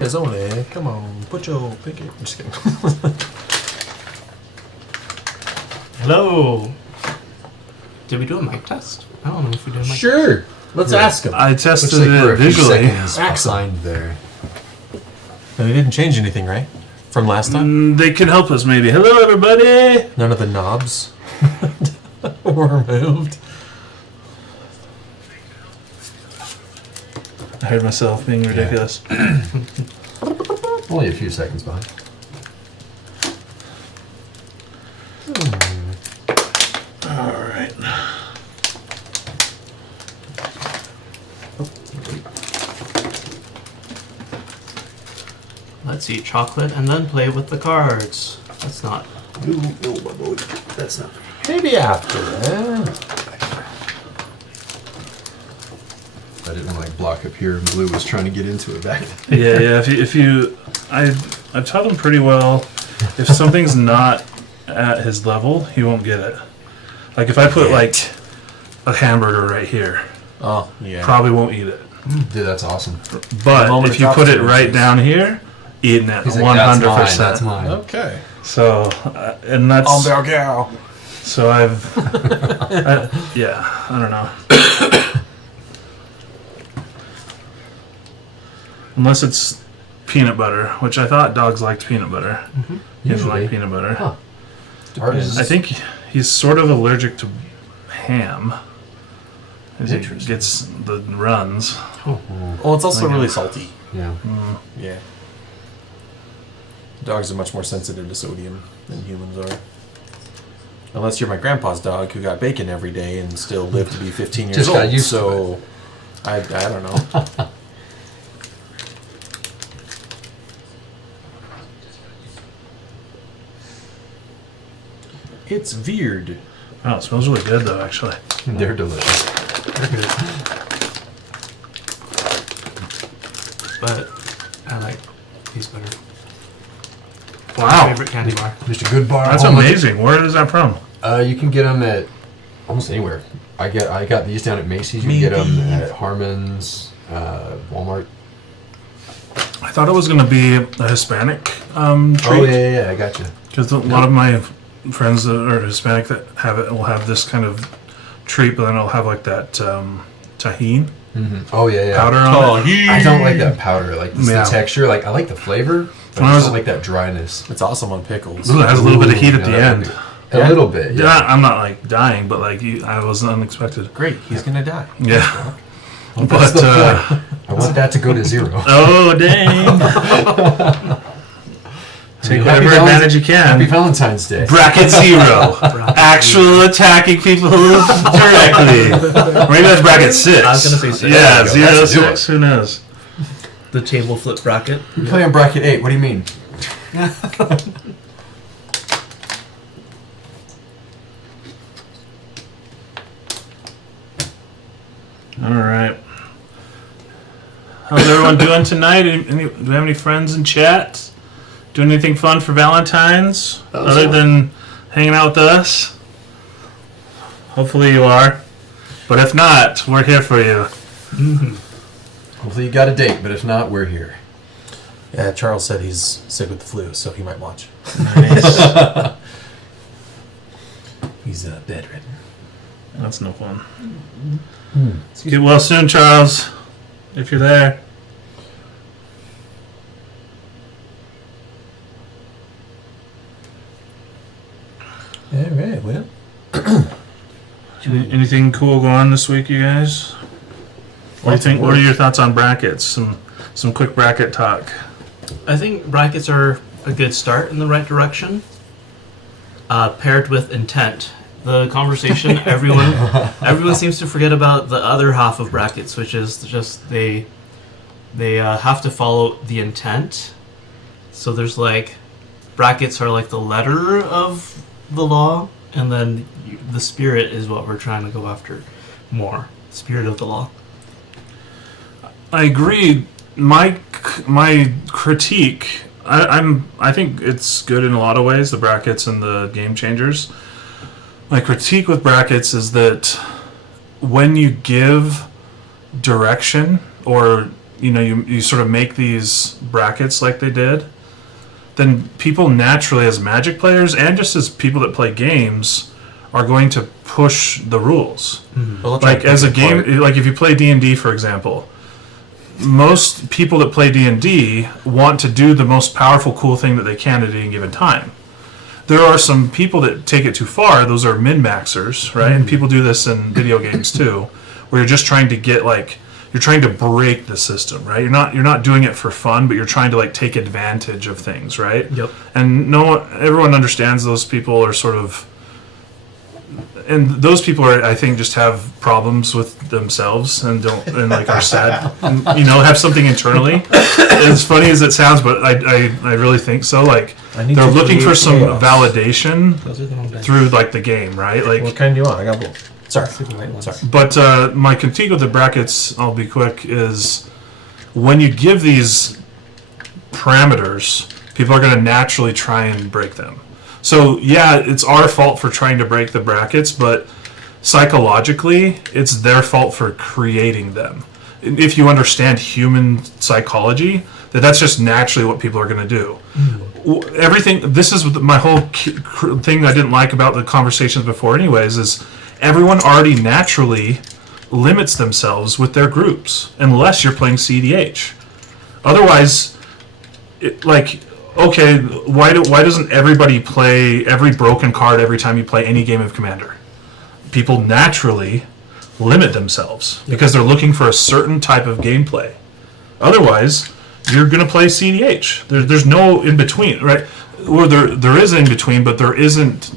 is only. Come on, put your pinky. I'm just kidding. Hello. Did we do a mic test? I don't know if we did a mic Sure. Let's ask him. I tested it visually. Behind there. And they didn't change anything, right? From last time? They can help us maybe. Hello, everybody. None of the knobs were removed. I heard myself being ridiculous. Only a few seconds behind. All right. Let's eat chocolate and then play with the cards. That's not. No, my boy. That's not. Maybe after. I didn't like block up here, and Blue was trying to get into it back then. Yeah. I've taught him pretty well. If something's not at his level, he won't get it. Like if I put like a hamburger right here, Oh, yeah. probably won't eat it. Dude, that's awesome. But if you put it right down here, eating it He's 100%. like, that's mine. Okay. So, and that's Hamburger. so I've I don't know. Unless it's peanut butter, which I thought dogs liked peanut butter. Mm-hmm. He doesn't Usually. like peanut butter. Huh. I think he's sort of allergic to ham. He Interesting. gets the runs. Well, it's also really salty. Yeah. Yeah. Dogs are much more sensitive to sodium than humans are. Unless you're my grandpa's dog who got bacon every day and still lived to be 15 years Just got old. used to So, I don't know. It's weird. Oh, it smells really good though, actually. They're delicious. But I like these better. Wow, Favorite candy bar. Just a good bar. that's home. amazing. Where is that from? You can get them at almost anywhere. I got these down at Macy's. You can get them at Harmon's, Walmart. I thought it was going to be a Hispanic treat. Oh yeah, I got you. Because a lot of my friends that are Hispanic that have it will have this kind of treat, but then it'll have like that tahini Mm-hmm. Oh yeah. powder on it. I don't like that powder. Like Yeah. the texture. Like I like the flavor, but When I I was- don't like that dryness. It's awesome on pickles. Ooh, it has a little bit of heat at the Yeah, end. A little bit. Yeah, Yeah. I'm not like dying, but like I was unexpected. Great, he's gonna die. Yeah, That's but the point. I want that to go to 0. oh dang! Take Happy whatever advantage you Happy can. Valentine's Day. Bracket 0. Actual attacking people directly. Maybe that's bracket 6. I was gonna say 6. Yeah, There you go. 0, Let's 6. Who knows? The table flip bracket. We play on bracket 8. What do you mean? All right. How's everyone doing tonight? Do we have any friends in chat? Doing anything fun for Valentine's other than hanging out with us? Hopefully you are. But if not, we're here for you. Hopefully you got a date, but if not, we're here. Yeah, Charles said he's sick with the flu, so he might watch. Nice. He's bedridden. That's no fun. Get well soon, Charles, if you're there. All right, well. Anything cool going on this week, you guys? What do you think? What are your thoughts on brackets? Some quick bracket talk. I think brackets are a good start in the right direction. Paired with intent. The conversation, everyone seems to forget about the other half of brackets, which is just they have to follow the intent. So there's like brackets are like the letter of the law, and then the spirit is what we're trying to go after more. Spirit of the law. I agree. My critique. I think it's good in a lot of ways. The brackets and the game changers. My critique with brackets is that when you give direction or you sort of make these brackets like they did, then people naturally, as Magic players and just as people that play games, are going to push the rules. Well, Like as a game, like if you play D&D, for example, most people that play D&D want to do the most powerful, cool thing that they can at any given time. There are some people that take it too far. Those are min-maxers, right? And people do this in video games too, where you're just trying to get you're trying to break the system, right? You're not doing it for fun, but you're trying to take advantage of things, right? Yep. And everyone understands those people are sort of, and those people I think just have problems with themselves and are sad, and, have something internally. As funny as it sounds, but I really think so. They're looking for some validation through the game, right? What kind do you want? I got both. Sorry. But my critique with the brackets, I'll be quick, is when you give these parameters, people are going to naturally try and break them. So, yeah, it's our fault for trying to break the brackets, but psychologically, it's their fault for creating them. If you understand human psychology, that's just naturally what people are going to do. Everything, this is my whole thing I didn't like about the conversations before anyways, is everyone already naturally limits themselves with their groups, unless you're playing CDH. Otherwise, okay, why doesn't everybody play every broken card every time you play any game of Commander? People naturally limit themselves because they're looking for a certain type of gameplay. Otherwise, you're going to play CDH. There's no in between, right? Or there is in between, but there isn't.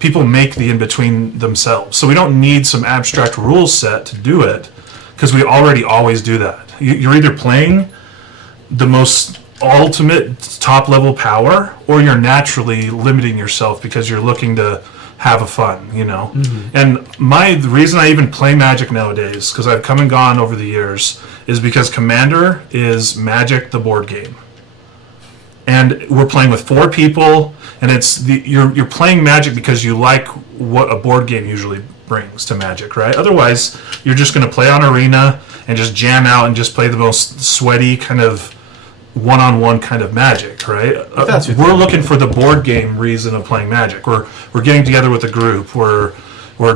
People make the in between themselves, so we don't need some abstract rule set to do it because we already always do that. You're either playing the most ultimate top level power, or you're naturally limiting yourself because you're looking to have a fun, And the reason I even play Magic nowadays, because I've come and gone over the years, is because Commander is Magic the board game, and we're playing with 4 people, and you're playing Magic because you like what a board game usually brings to Magic, right? Otherwise, you're just going to play on Arena and just jam out and just play the most sweaty kind of one-on-one kind of Magic, right? We're looking for the board game reason of playing Magic. We're getting together with a group. We're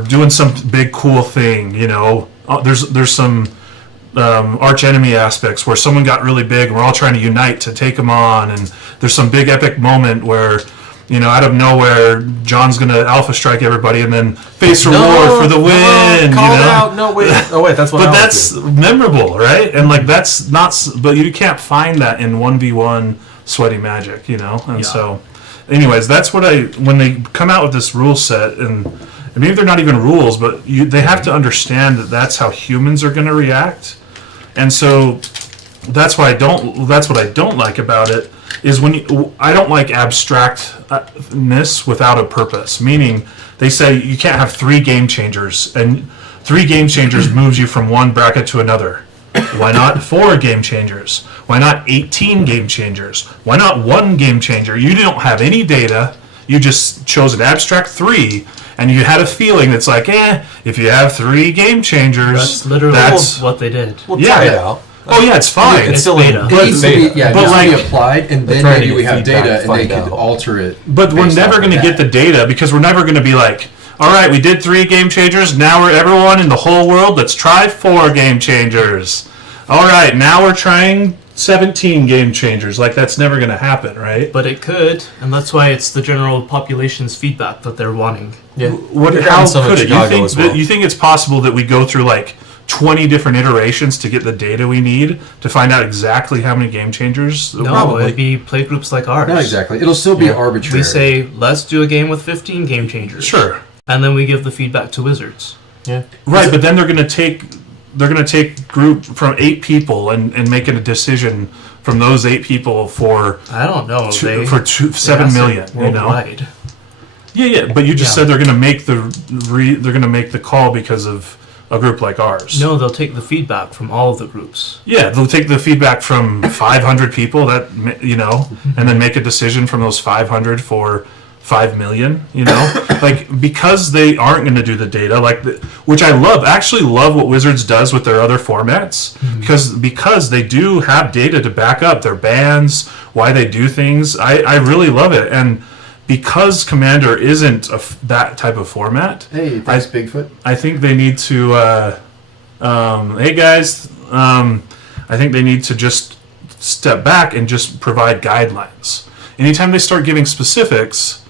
doing some big cool thing. There's some arch enemy aspects where someone got really big. And we're all trying to unite to take them on, and there's some big epic moment where out of nowhere, John's going to alpha strike everybody and then face reward for the win. Call it out. No, wait. Oh, wait, that's what But that's memorable, right? And that's not, but you can't find that in 1v1 sweaty Magic, And so, anyways, that's what when they come out with this rule set, and maybe they're not even rules, but they have to understand that that's how humans are going to react. And so that's what I don't like about it. Is I don't like abstractness without a purpose. Meaning, they say you can't have 3 game changers, and 3 game changers moves you from one bracket to another. Why not 4 game changers? Why not 18 game changers? Why not 1 game changer? You don't have any data. You just chose an abstract 3, and you had a feeling that's if you have 3 game changers, that's literally what they did. We'll try it out. Oh yeah, it's fine. It's still beta. It needs to be applied, and then maybe we have data, and they could alter it. But we're never going to get the data because we're never going to be like, all right, we did 3 game changers. Now we're everyone in the whole world. Let's try 4 game changers. All right, now we're trying 17 game changers. That's never going to happen, right? But it could, and that's why it's the general population's feedback that they're wanting. Yeah. How could it? You think it's possible that we go through 20 different iterations to get the data we need to find out exactly how many game changers? No, it'd be play groups like ours. Not exactly. It'll still be arbitrary. We say, let's do a game with 15 game changers. Sure. And then we give the feedback to Wizards. Yeah. Right, but then they're going to take group from 8 people and make a decision from those 8 people for I don't know. 7 million. Worldwide. Yeah. But you just said they're going to make the call because of a group like ours. No, they'll take the feedback from all of the groups. Yeah, they'll take the feedback from 500 people and then make a decision from those 500 for 5 million, you know, like because they aren't going to do the data, which I love. Actually, love what Wizards does with their other formats because they do have data to back up their bans, why they do things. I really love it, and because Commander isn't that type of format. Hey, thanks, Bigfoot. I think they need to. Hey guys, I think they need to just step back and just provide guidelines. Anytime they start giving specifics,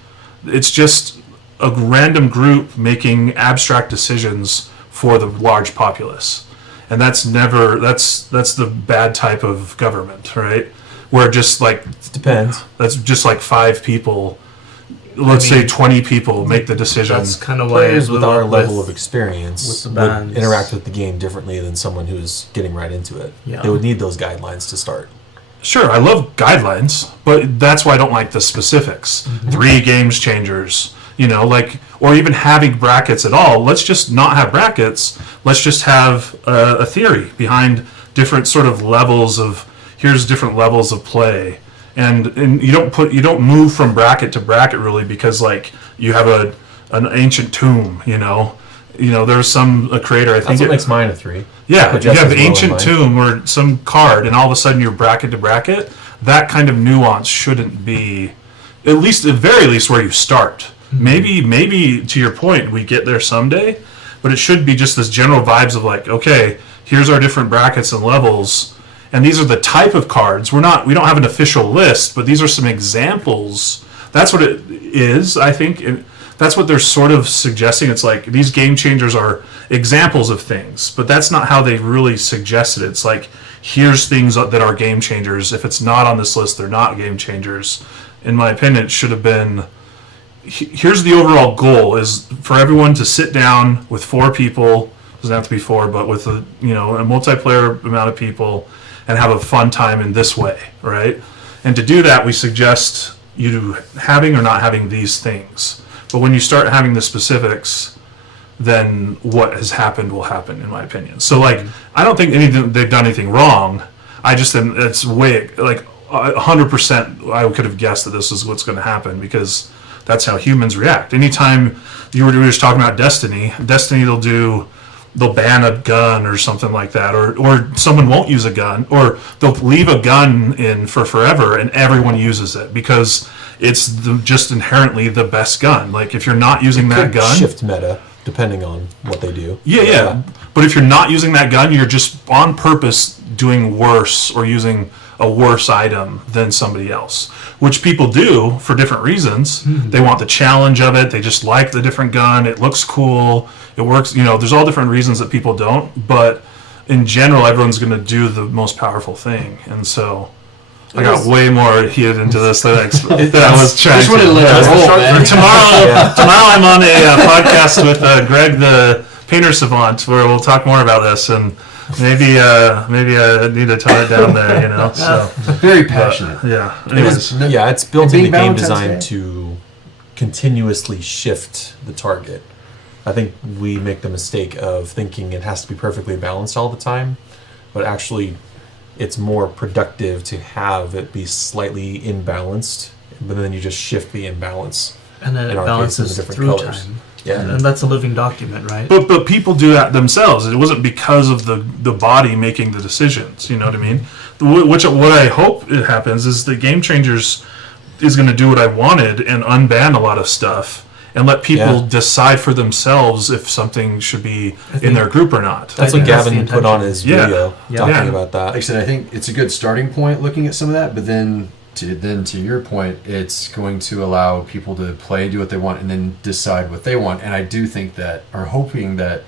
it's just a random group making abstract decisions for the large populace, and that's the bad type of government, right? Where just like It depends. that's just like 5 people. Let's say 20 people make the decision. That's kind of why Players with our level with of experience with the would bans. interact with the game differently than someone who's getting right into it. Yeah. They would need those guidelines to start. Sure, I love guidelines, but that's why I don't like the specifics. 3 games changers, you know, or even having brackets at all. Let's just not have brackets. Let's just have a theory behind different sort of levels of. Here's different levels of play, and you don't move from bracket to bracket really because like you have an ancient tomb, you know. There's a creator, I think. That's what makes mine a 3. Yeah, But you just have as well in ancient mine. tomb or some card, and all of a sudden you're bracket to bracket. That kind of nuance shouldn't be, at very least, where you start. Maybe to your point, we get there someday, but it should be just this general vibes of like, okay, here's our different brackets and levels, and these are the type of cards. We don't have an official list, but these are some examples. That's what it is, I think. And that's what they're sort of suggesting. It's like these game changers are examples of things, but that's not how they really suggested it. It's like, here's things that are game changers. If it's not on this list, they're not game changers. In my opinion, it should have been, here's the overall goal, is for everyone to sit down with 4 people, doesn't have to be 4, but with a multiplayer amount of people, and have a fun time in this way, right? And to do that, we suggest you having or not having these things. But when you start having the specifics, then what has happened will happen, in my opinion. So, I don't think they've done anything wrong. I just think it's way, 100% I could have guessed that this is what's going to happen because that's how humans react. Anytime we were just talking about Destiny, they'll ban a gun or something like that, or someone won't use a gun, or they'll leave a gun in for forever and everyone uses it because it's just inherently the best gun. Like if you're not using that Could gun, shift meta depending on what they do. yeah. But if you're not using that gun, you're just on purpose doing worse or using a worse item than somebody else, which people do for different reasons. They want the challenge of it. They just like the different gun. It looks cool. It works. There's all different reasons that people don't, but in general, everyone's going to do the most powerful thing. And so I got way more heated into this than I was trying Just wanted to to. let it roll, man. Tomorrow I'm on a podcast with Greg, the painter savant, where we'll talk more about this, and maybe I need to tone it down there, So Very passionate. yeah. It Anyways, is, yeah, it's built And being into game Valentine's design Day. to continuously shift the target. I think we make the mistake of thinking it has to be perfectly balanced all the time, but actually it's more productive to have it be slightly imbalanced, but then you just shift the imbalance. and then it in our case, in the balances different through colors. time. Yeah. And that's a living document, right? but people do that themselves. It wasn't because of the body making the decisions. You know what I mean? What I hope it happens is the Game Changers is going to do what I wanted and unban a lot of stuff and let people decide for themselves if something should be in their group or not. That's I what think that's the Gavin put on intention. his Yeah. video Yeah. talking Yeah. about that. Like I said, I think it's a good starting point looking at some of that, but then to your point, it's going to allow people to play, do what they want, and then decide what they want. And I do think that, or hoping that,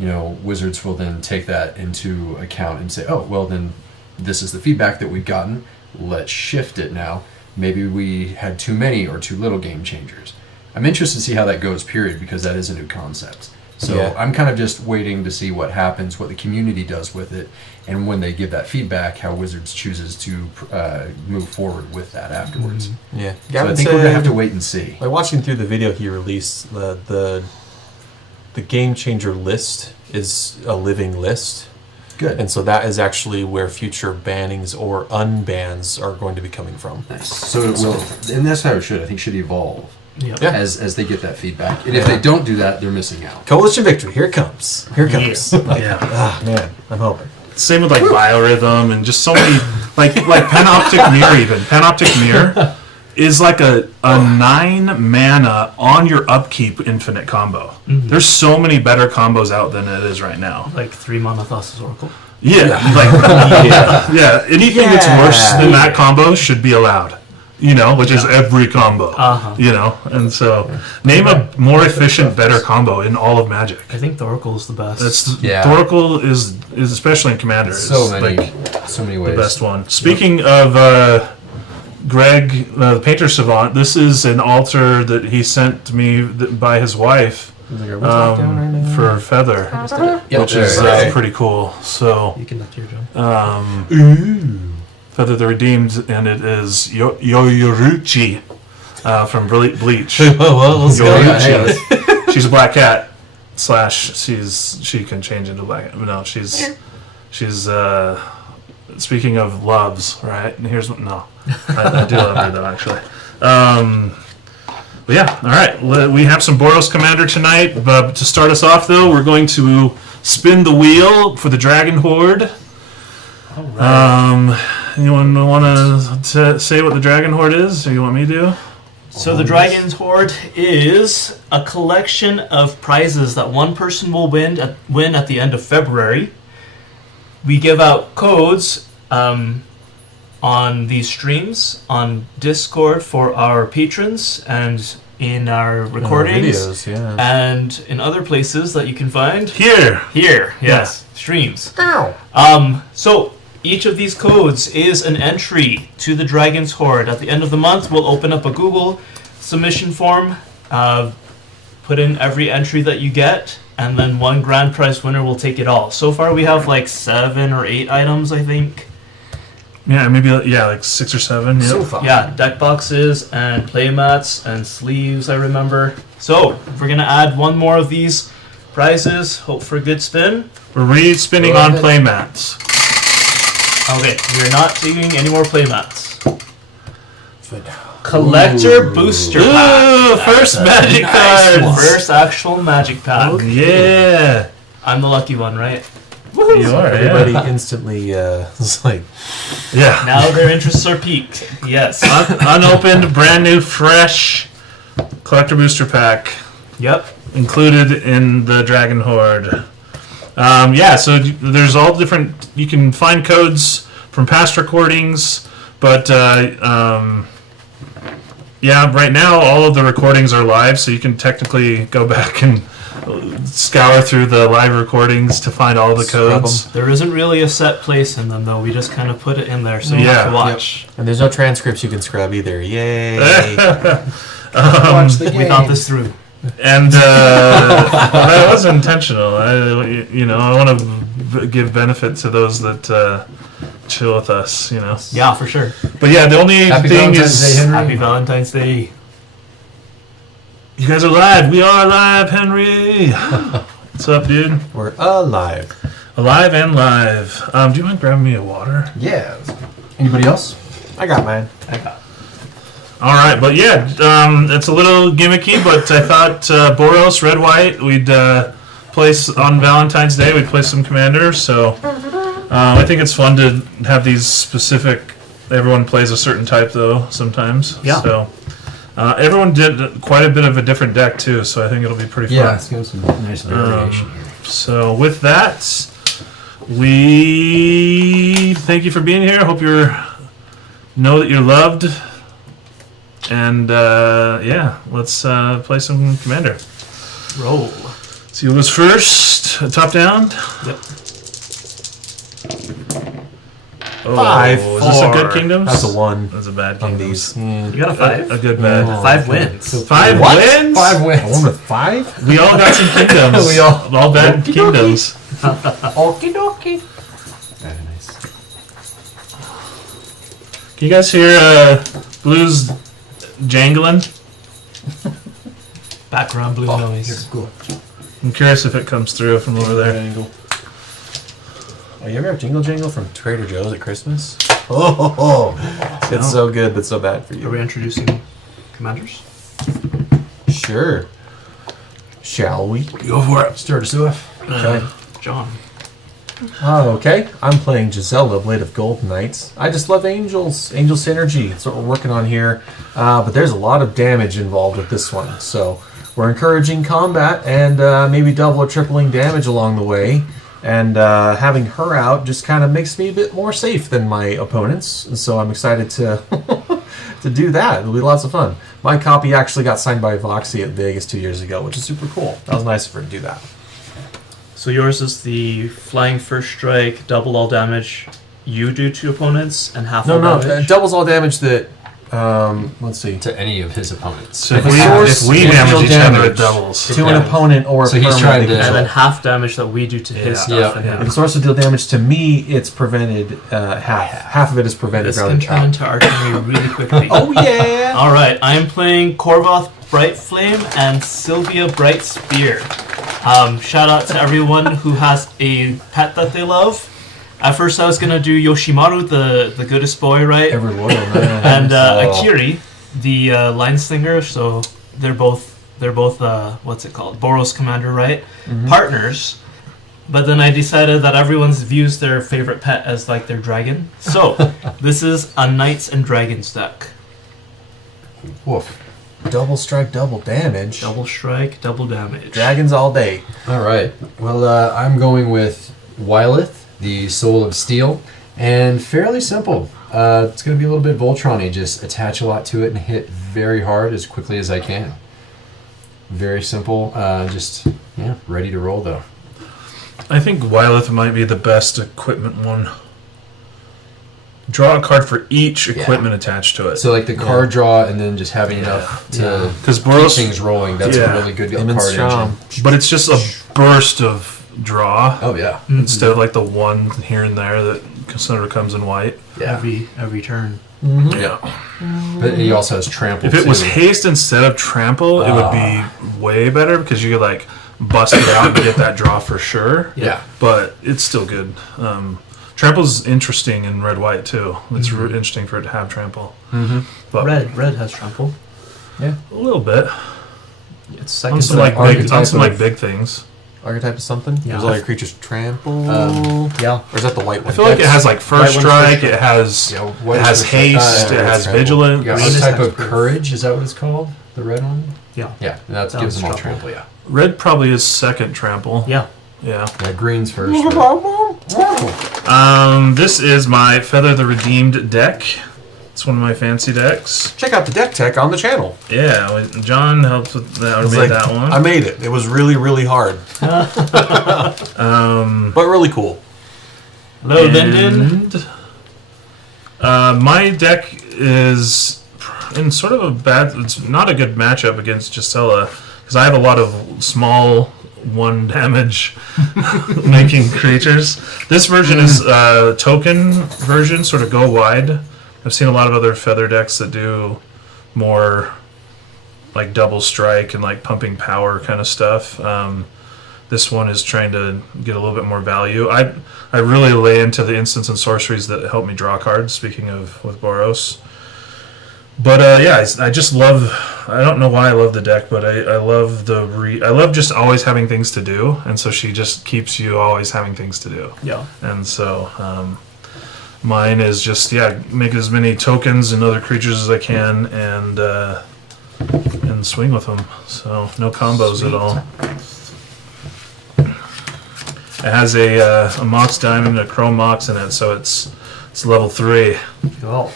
Wizards will then take that into account and say, oh, well, then this is the feedback that we've gotten. Let's shift it now. Maybe we had too many or too little game changers. I'm interested to see how that goes, period, because that is a new concept. So Yeah. I'm kind of just waiting to see what happens, what the community does with it, and when they give that feedback, how Wizards chooses to move forward with that afterwards. Yeah, So Gavin I think said, we're gonna have to wait and see. Like watching through the video he released, the game changer list is a living list, Good. and so that is actually where future bannings or unbans are going to be coming from. Nice. So it will, and that's how it should. I think it should evolve. Yep. Yeah. as they get that feedback. And if they don't do that, they're missing out. Coalition victory. Here it comes. Here it comes. Yeah. Ah, man, I'm hoping. Same with like biorhythm and just so many like panoptic mirror. Even panoptic mirror is like a 9 mana on your upkeep infinite combo. There's so many better combos out than it is right now. Like 3 mana Thassa's Oracle. Yeah, like yeah. Anything that's worse than that combo should be allowed. You know, which is every combo. You know, and so name a more efficient, better combo in all of Magic. I think the Oracle is the best. Thoracle is especially in Commander. So is many ways. the best one. Speaking of Greg, the Painter Savant, this is an altar that he sent me by his wife for Feather, which is pretty cool. So You can knock your John. Feather the Redeemed, and it is Yoyoruchi from Bleach. Well, let's go. Yoruchi. She's a black cat. / she can change into black. No, she's speaking of loves, right? And here's what. No, I do love her though, actually. But yeah, all right. We have some Boros Commander tonight. But to start us off, though, we're going to spin the wheel for the Dragon Horde. All right. Anyone want to say what the Dragon Horde is, or you want me to? So the Dragon's Horde is a collection of prizes that one person will win at the end of February. We give out codes on these streams on Discord for our patrons and in our recordings Videos, yeah. and in other places that you can find. Here, Yes, streams. Ow. So each of these codes is an entry to the Dragon's Horde. At the end of the month, we'll open up a Google submission form, put in every entry that you get, and then one grand prize winner will take it all. So far, we have like 7 or 8 items, I think. yeah, maybe like 6 or 7. Yep. So far. Yeah, deck boxes and playmats and sleeves, I remember. So we're gonna add one more of these prizes. Hope for a good spin. We're re-spinning on playmats. Okay, we're not taking any more playmats. Collector booster pack. Ooh, first magic cards. First actual magic pack. Yeah. I'm the lucky one, right? You are, Everybody yeah. instantly is like, Yeah. Now their interests are piqued. Yes. Unopened, brand new, fresh collector booster pack Yep. included in the Dragon Horde. So there's all different. You can find codes from past recordings, but right now all of the recordings are live, so you can technically go back and scour through the live recordings to find all the codes. There isn't really a set place in them, though. We just kind of put it in there so you have to watch. and there's no transcripts you can scrub either. Yay! Watch the game. We thought this through. And that was intentional. I want to give benefit to those that chill with us. Yeah, for sure. But yeah, the only Happy thing Valentine's Day, is, Henry. Happy Valentine's Day. you guys are live. We are live, Henry. What's up, dude? We're alive. Alive and live. Do you mind grabbing me a water? Yeah. Anybody else? I got mine. I got All right, but yeah, it's a little gimmicky, but I thought Boros, red, white, we'd place on Valentine's Day. We'd play some commanders, so I think it's fun to have these specific. Everyone plays a certain type though sometimes. Yeah. So everyone did quite a bit of a different deck too, so I think it'll be pretty fun. Yeah, it's got some nice variation here. So with that, we thank you for being here. Hope you know that you're loved. And let's play some Commander. roll. See who goes first. Top down. Yep. Oh, 5, is this a 4. good Kingdoms? That's a 1 That's a bad on Kingdoms. these. You got a 5? A good bad. 5 wins. 5 What? wins? 5 wins. A 1 with 5? We all got some Kingdoms. We all bad Kingdoms. Okie dokie. Very nice. Can you guys hear Blues jangling? Background blue noise. Cool. I'm curious if it comes through from over there. Jangle. Oh, you ever have Jingle Jangle from Trader Joe's at Christmas? Oh, it's so good but so bad for Are you. we introducing commanders? Sure. Shall we? Go for it. Start us off. Okay. John. Okay. I'm playing Gisela, Blade of Gold Knights. I just love angels. Angel synergy. That's what we're working on here. But there's a lot of damage involved with this one. So we're encouraging combat and maybe double or tripling damage along the way. And having her out just kind of makes me a bit more safe than my opponents. And so I'm excited to to do that. It'll be lots of fun. My copy actually got signed by Voxy at Vegas 2 years ago, which is super cool. That was nice of her to do that. So yours is the flying first strike, double all damage you do to opponents, and half all damage? It doubles all damage that, let's see. To any of his opponents. So if If we, source if we angel damage each other, it damage doubles. To an opponent or a So he's permanent trying they to- And control. then half damage that we do to his Yeah. stuff. Yeah. and Yeah. If the source will deal damage to me, it's prevented half. Half of it is prevented This rather can than turn out. into archery really quickly. Oh yeah! All right, I am playing Khorvath Bright Flame and Sylvia Bright Spear. Shout out to everyone who has a pet that they love. At first, I was gonna do Yoshimaru, the goodest boy, right? Ever loyal, man. And Akiri, the line slinger. So they're both what's it called? Boros commander, right? Partners. But then I decided that everyone's views their favorite pet as like their dragon. So this is a Knights and Dragons deck. Woof. Double strike, double damage. Double strike, double damage. Dragons all day. All right. Well, I'm going with Wyleth, the Soul of Steel, and fairly simple. It's going to be a little bit Voltron-y. Just attach a lot to it and hit very hard as quickly as I can. Very simple. Ready to roll though. I think Wyleth might be the best equipment one. Draw a card for each equipment attached to it. So like the card draw and then just having enough to Because keep Boros, things rolling. That's a really good Immense card charm. engine. but it's just a burst of draw Oh yeah. instead of like the one here and there that sort of comes in white. Yeah. Every turn. Yeah. But he also has trample. If it was too. haste instead of trample, it would be way better because you could like bust it out and get that draw for sure. Yeah. But it's still good. Trample's interesting in red white too. It's interesting for it to have trample. But Red has trample. Yeah. a little bit. It's On second some to like that. big, on some like of- big things. Archetype of something? Yeah. Does all your creatures trample? Yeah. or is that the white one? I feel like it has like first White one's strike. first It has Yeah, it what is has this? haste. It has trample. vigilant. Yeah, Green what is type of hexproof. courage? Is that what it's called? The red one? Yeah. Yeah, that That gives was them all trample. trample, yeah. Red probably is second trample. Yeah. Yeah. Yeah, green's first. This is my Feather the Redeemed deck. It's one of my fancy decks. Check out the deck tech on the channel. Yeah, John helped with that. Or It's made like, that one. I made it. It was really, really hard. But really cool. Hello, Lyndon. And, my deck is in sort of a bad. It's not a good matchup against Gisela because I have a lot of small 1 damage making creatures. This version is token version, sort of go wide. I've seen a lot of other feather decks that do more like double strike and like pumping power kind of stuff. This one is trying to get a little bit more value. I really lay into the instants and sorceries that help me draw cards, speaking of with Boros. But I just love. I don't know why I love the deck, but I love I love just always having things to do, and so she just keeps you always having things to do. Yeah. And so mine is just make as many tokens and other creatures as I can, and swing with them. So no combos at all. It has a Mox Diamond, a Chrome Mox in it, so it's level 3. Cool.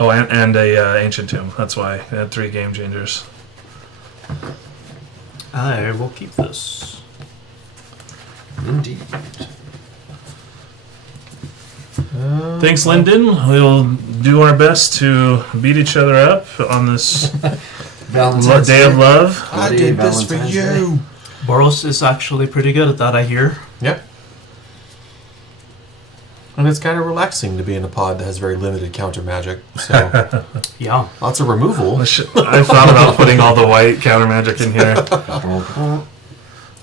Oh, and a Ancient Tomb. That's why it had 3 game changers. I will keep this. Indeed. Thanks, Lyndon. We'll do our best to beat each other up on this Day of Love. I did this for you. Boros is actually pretty good at that, I hear. Yep. And it's kind of relaxing to be in a pod that has very limited counter magic. So Yeah. lots of removal. I thought about putting all the white counter magic in here.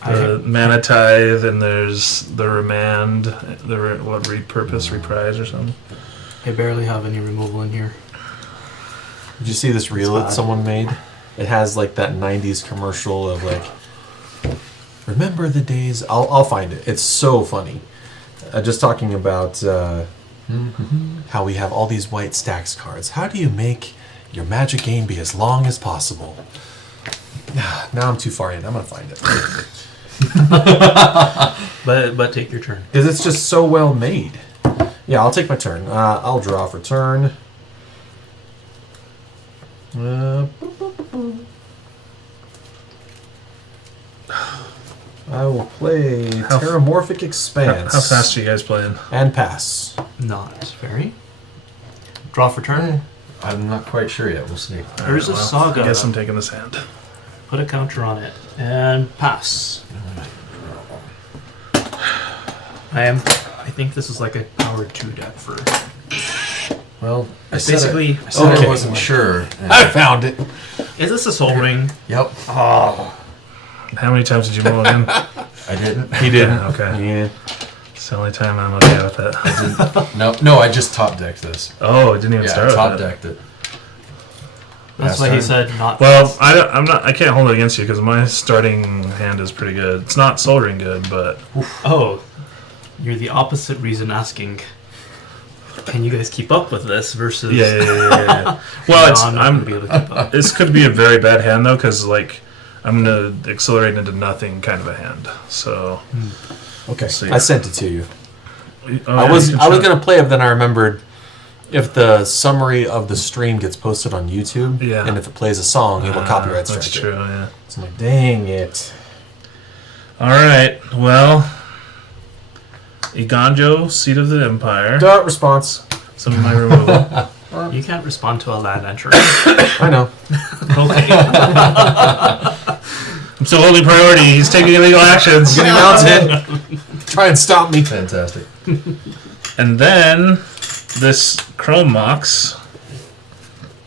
The Mana Tithe, and there's the Remand, Repurpose, Reprise or something. I barely have any removal in here. Did you see this reel that someone made? It has like that 90s commercial of like, remember the days. I'll find it. It's so funny. Just talking about how we have all these white stacks cards. How do you make your Magic game be as long as possible? Now I'm too far in. I'm gonna find it. But take your turn. Because it's just so well made. Yeah, I'll take my turn. I'll draw for turn. I will play Terramorphic Expanse. How fast are you guys playing? And pass. Not very. Draw for turn. I'm not quite sure yet. We'll see. There's a saga. I guess I'm taking this hand. Put a counter on it and pass. I think this is like a power 2 deck for. Well, I basically. said Okay. I wasn't sure. I found it. Is this a Soul Ring? Yep. Oh, How many times did you roll it in? I didn't. He didn't. Okay. Yeah. It's the only time I'm okay with it. No, I just top decked this. Oh, it didn't even Yeah, start I with top that. decked it. that's Last why he turn. said not. Well, I can't hold it against you because my starting hand is pretty good. It's not Soul Ring good, but Oh, you're the opposite reason asking. Can you guys keep up with this versus? yeah. Well, No, it's I'm not gonna be able to keep up. this could be a very bad hand though, because like I'm gonna accelerate into nothing kind of a hand. So Okay. See. I sent it to you. oh, I yeah, was you can show- gonna play it, but then I remembered if the summary of the stream gets posted on YouTube, Yeah. and if it plays a song, it will copyright strike That's it. true. Yeah. So I'm like, dang it. All right. Well, Iganjo, Seat of the Empire. Response. Some of my removal. You can't respond to a land entry. I know. Okay. I'm still holding priority. He's taking illegal actions. Getting mounted. Try and stop me. Fantastic. And then this Chrome Mox.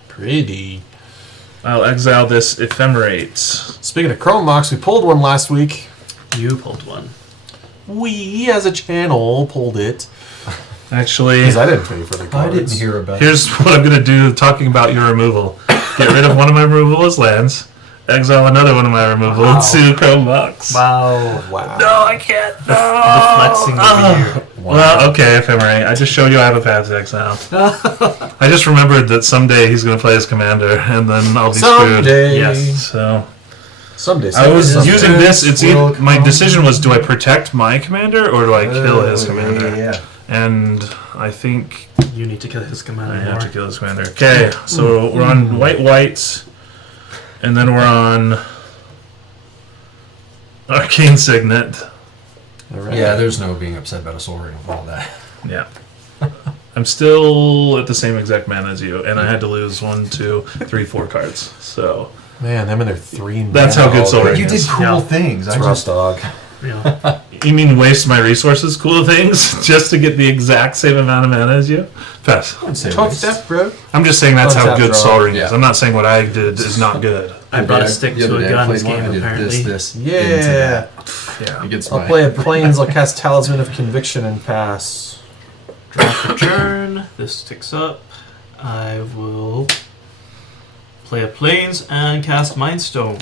Pretty. I'll exile this Ephemerate. Speaking of Chrome Mox, we pulled one last week. You pulled one. We, as a channel, pulled it. Actually, Because I didn't pay for the I cards. didn't hear about it. here's what I'm going to do talking about your removal. Get rid of one of my removal as lands. Exile another one of my removal into Chrome Mox. Wow. Wow. No, I can't. No. The flexing over here. Well, okay, Ephemerate. I just showed you I have a path to exile. I just remembered that someday he's going to play as commander, and then I'll be screwed. Someday. Yes. So Someday. I was someday. using this. It's will my come. decision was: do I protect my commander or do I kill his commander? Yeah. And I think You need to kill his commander. I have more. to kill his commander. Okay, so we're on whites, and then we're on Arcane Signet. All right. Yeah, there's no being upset about a soul ring with all that. Yeah. I'm still at the same exact mana as you, and I had to lose 1, 2, 3, 4 cards. So Man, them and their 3 That's how good Soul mana. Ring You did is. cool Yeah. things. It's I rough, just dog. Yeah. you mean waste my resources, cool things, just to get the exact same amount of mana as you? Pass. would say Talk waste. step, bro. I'm just saying that's how Untap good draw. Soul Ring is. Yeah. I'm not saying what I did is not good. I brought a Yeah, stick the to other a day I gun this played one, game, I did apparently. This, Yeah. into that. Yeah. Against I'll my play a Plains. I'll cast Talisman of Conviction and pass. Draw for turn. This ticks up. I will play a Plains and cast Mind Stone.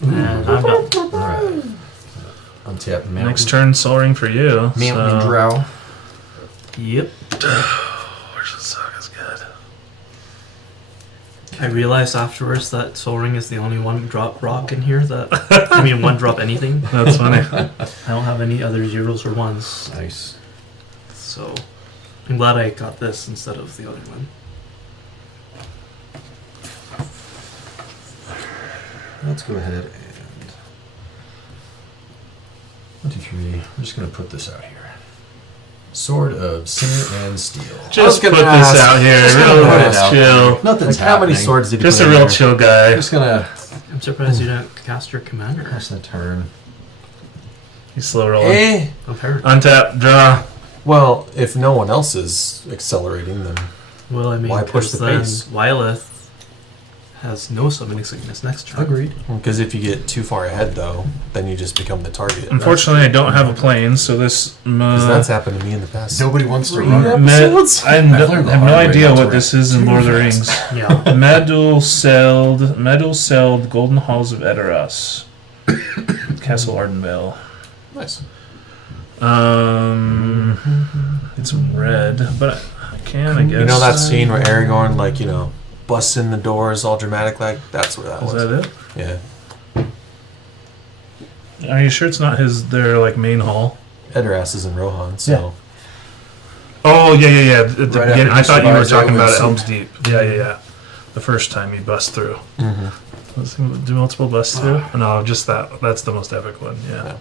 And I'm done. Alright. Untap mountain. Next turn, Soul Ring for you. Mountain so. drow. Yep. Where's the Saga's good? I realized afterwards that Soul Ring is the only one drop rock in here that I mean one drop anything. That's funny. I don't have any other zeros or ones. Nice. So I'm glad I got this instead of the other one. Let's go ahead and 1, 2, 3. I'm just gonna put this out here. Sword of Sinner and Steel. Just put gonna this ask- out here. just gonna Real put it out chill. Nothing's Like, how many happening. swords did he Just put a in real there? chill guy. Just gonna I'm surprised you didn't cast your commander. pass that turn. He's slow rolling. Eh. Apparently. Untap, draw. Well, if no one else is accelerating, then Well, I mean, Why push 'cause the then pace? Wyleth has no summoning sickness next turn. Agreed. Because if you get too far ahead, though, then you just become the target. Unfortunately, I don't have a plane, so this. Because that's happened to me in the past. Nobody wants to Three run. episodes? I I've have learned the no hard way idea not to what run this is in too Lord of the fast. Rings. Yeah. Meduseld Golden Halls of Edoras. Castle Ardenvale. Nice. It's red, but I can, I guess. You know that scene where Aragorn, like, busts in the doors all dramatic like? That's where that Is was. that Yeah. it? Are you sure it's not their like main hall? Edoras is in Rohan, so... Oh yeah. At the Right beginning, after I thought you were Survivor's talking about Open Elm's Deep. Yeah. The first time you bust through. Mm-hmm. Let's do multiple busts through. No, just that. That's the most epic one. Yeah.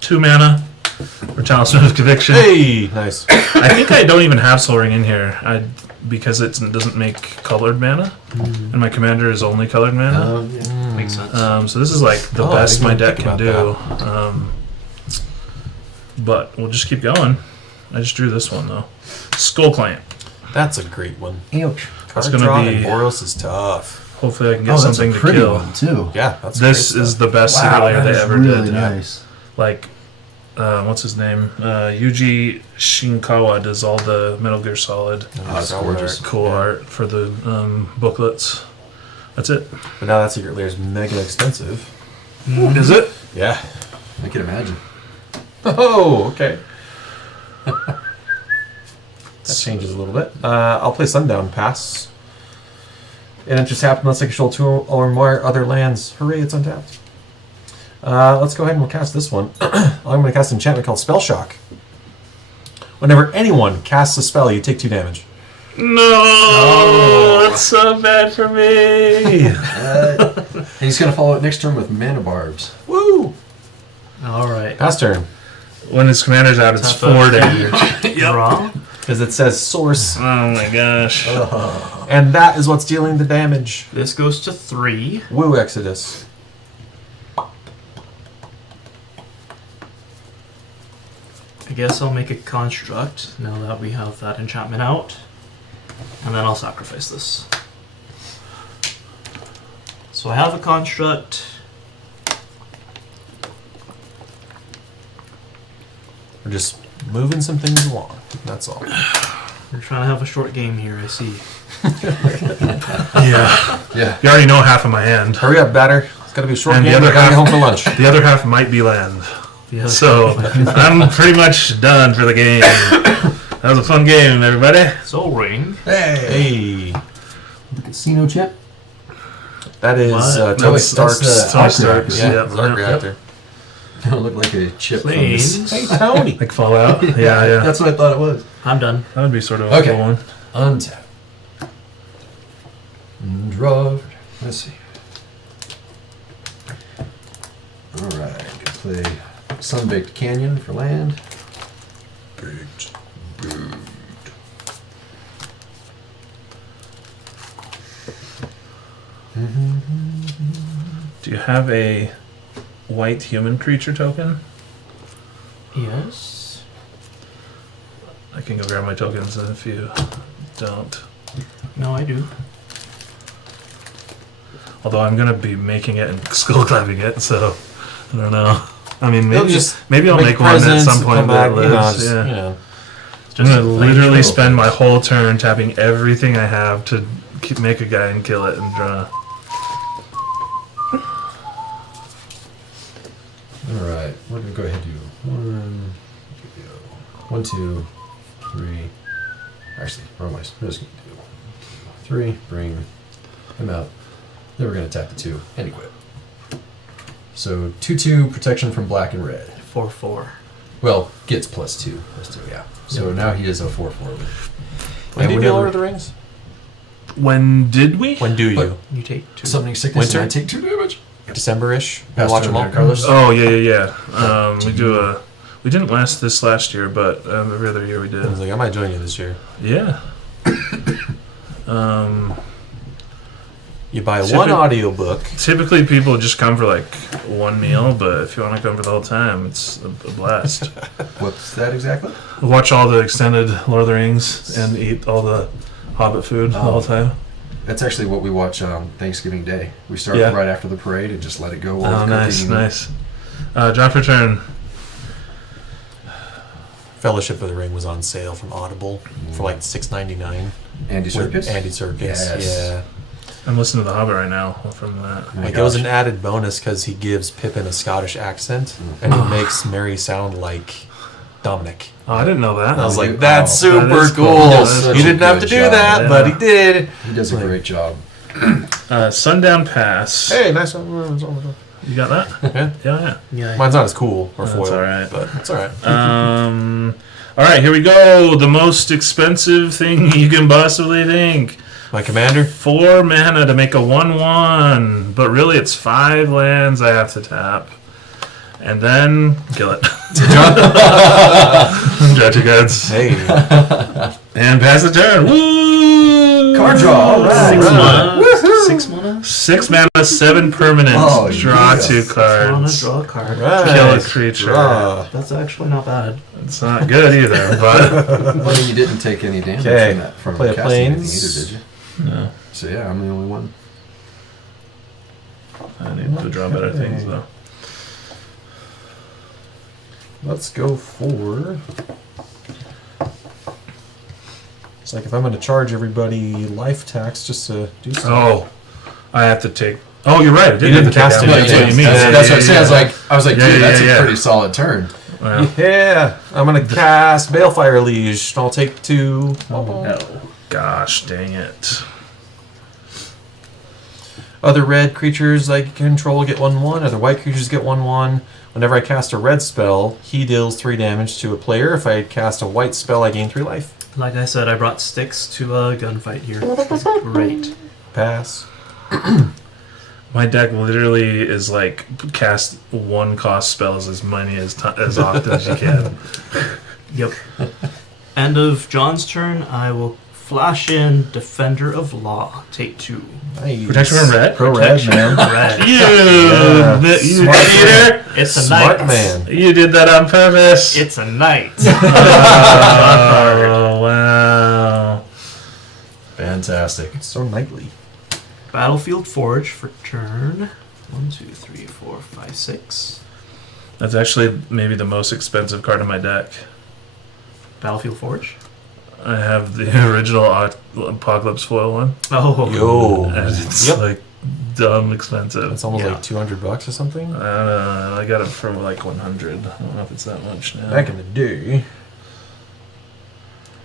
2 mana for Talisman of Conviction. Hey! Nice. I think I don't even have Soul Ring in here because it doesn't make colored mana, and my commander is only colored mana. Makes sense. So this is like the Oh, I best didn't my even deck think can do. But we'll just keep going. I just drew this one though. Skull Clamp. That's a great one. Ouch. That's Card gonna draw be- in Boros is tough. Hopefully I can get Oh, that's something a to pretty kill. one too. Yeah, that's This great is stuff. the best city Wow, layer that they is ever really did. nice. Like, what's his name? Yuji Shinkawa does all the Metal Gear Solid Oh, that's that gorgeous. work. cool Yeah. art for the booklets. That's it. But now that secret layer is mega expensive. Is it? Yeah. I can imagine. Oh, okay. That changes a little bit. I'll play Sundown Pass. And it just happened. Let's take control 2 or more other lands. Hooray, it's untapped. Let's go ahead and we'll cast this one. I'm going to cast an enchantment called Spell Shock. Whenever anyone casts a spell, you take 2 damage. No, that's so bad for me. And he's going to follow it next turn with Mana Barbs. Woo! All right. Pass turn. When his commander's out, it's Tough 4 damage. Draw. Because it says source. Oh my gosh. And that is what's dealing the damage. This goes to 3. Woo, Exodus. I guess I'll make a construct now that we have that enchantment out. And then I'll sacrifice this. So I have a construct. We're just moving some things along. That's all. We're trying to have a short game here, I see. Yeah. Yeah. You already know half of my hand. Hurry up, batter. It's got to be a short And the game. other I gotta get half- home for lunch. The other half might be land. Yeah. So I'm pretty much done for the game. That was a fun game, everybody. Soul Ring. Hey. The casino chip. That is What? Tony That's Stark's. the Tony arc Stark's. Yeah, Yep. Zark reactor. It'll look like a chip from Planes. this. Hey, Tony. Like Fallout. Yeah. That's what I thought it was. I'm done. That would be sort of a Okay. cool one. Untap. Draw. Let's see. Alright, play Sunbaked Canyon for land. Baked. Do you have a white human creature token? Yes. I can go grab my tokens if you don't. No, I do. Although I'm gonna be making it and skull clapping it, so I don't know. I mean, They'll maybe just maybe I'll make one at presents some and point come that back, lives. just, Yeah. I'm gonna like literally show. spend my whole turn tapping everything I have to make a guy and kill it and draw. Alright, we're gonna go ahead and do 1, 2, 3. Actually, wrong ways. We're just gonna do 3, bring him out. Then we're gonna attack the 2 and equip. So 2/2 protection from black and red. 4/4. Well, gets +2. Yeah. So now he is a 4/4. When do you do whenever- Lord of the Rings? When did we? When do you? But- You take 2. Summoning sickness Winter? and I take 2 damage. December-ish? Pass Watch turn them all? there, Carlos. Oh yeah. We do a. We didn't this last year, but every other year we I did. was like, I might join you this year. Yeah. You buy Typic- one audiobook. Typically, people just come for like one meal, but if you want to come for the whole time, it's a blast. What's that exactly? Watch all the extended Lord of the Rings and eat all the Hobbit food the whole time. That's actually what we watch on Thanksgiving Day. We start Yeah. right after the parade and just let it go. Oh, nice. Drop return. Fellowship of the Ring was on sale from Audible for like $6.99. Andy Serkis? Andy Serkis, Yes. yeah. I'm listening to The Hobbit right now from that. Oh my Like it was gosh. an added bonus because he gives Pippin a Scottish accent and he makes Merry sound like Dominic. Oh, I didn't know that. And I was Oh, like, that's that super is cool. cool. He does such He a didn't have to good do job. that, Yeah. but he did. He does a great job. Sundown Pass. Hey, nice one. You got that? Yeah. Yeah, Yeah. Mine's not as cool or That's foil, all right. but it's all right. yeah. All right, here we go. The most expensive thing you can possibly think. My commander. 4 mana to make a 1/1, but really it's 5 lands I have to tap, and then kill it. Draw 2 cards Hey, and pass the turn. Woo! Card draw, all right. 6 Right. mana. 6 mana. 6 mana, 7 permanents. Oh, Draw yes. 2 Mana, cards. draw a card. right. Kill a creature. Draw. That's actually not bad. It's not good either, but Well, you didn't take any damage Okay. from that from Play a casting anything planes. either, did you? no. So yeah, I'm the only one. I need to draw better things though. Let's go for. It's like if I'm going to charge everybody life tax just to do something. Oh, I have to take. Oh, you're right. I You didn't have to cast take it. damage. That's what you mean. That's what I said. I was like, Yeah, dude, that's yeah, a yeah. pretty solid turn. Wow. Yeah, I'm going to cast Balefire Liege. I'll take 2. Oh, gosh, dang it. Other red creatures I control get 1/1. Other white creatures get 1/1. Whenever I cast a red spell, he deals 3 damage to a player. If I cast a white spell, I gain 3 life. Like I said, I brought sticks to a gunfight here. That's great. Pass. My deck literally is like cast 1 cost spells as many as often as you can. Yep. End of John's turn. I will flash in Defender of Law. Take 2. Nice. Protection from red? Pro red, man. Red. You Smart cheater! It's a Smart knight. man. You did that on purpose. It's a knight. Oh, wow. Fantastic. It's so knightly. Battlefield Forge for turn 1, 2, 3, 4, 5, 6. That's actually maybe the most expensive card in my deck. Battlefield Forge. I have the original Apocalypse foil one. Oh. Yo. And it's Yep. like dumb expensive. It's almost Yeah. like $200 or something. I don't know. I got it for like 100. I don't know if it's that much now. Back in the day.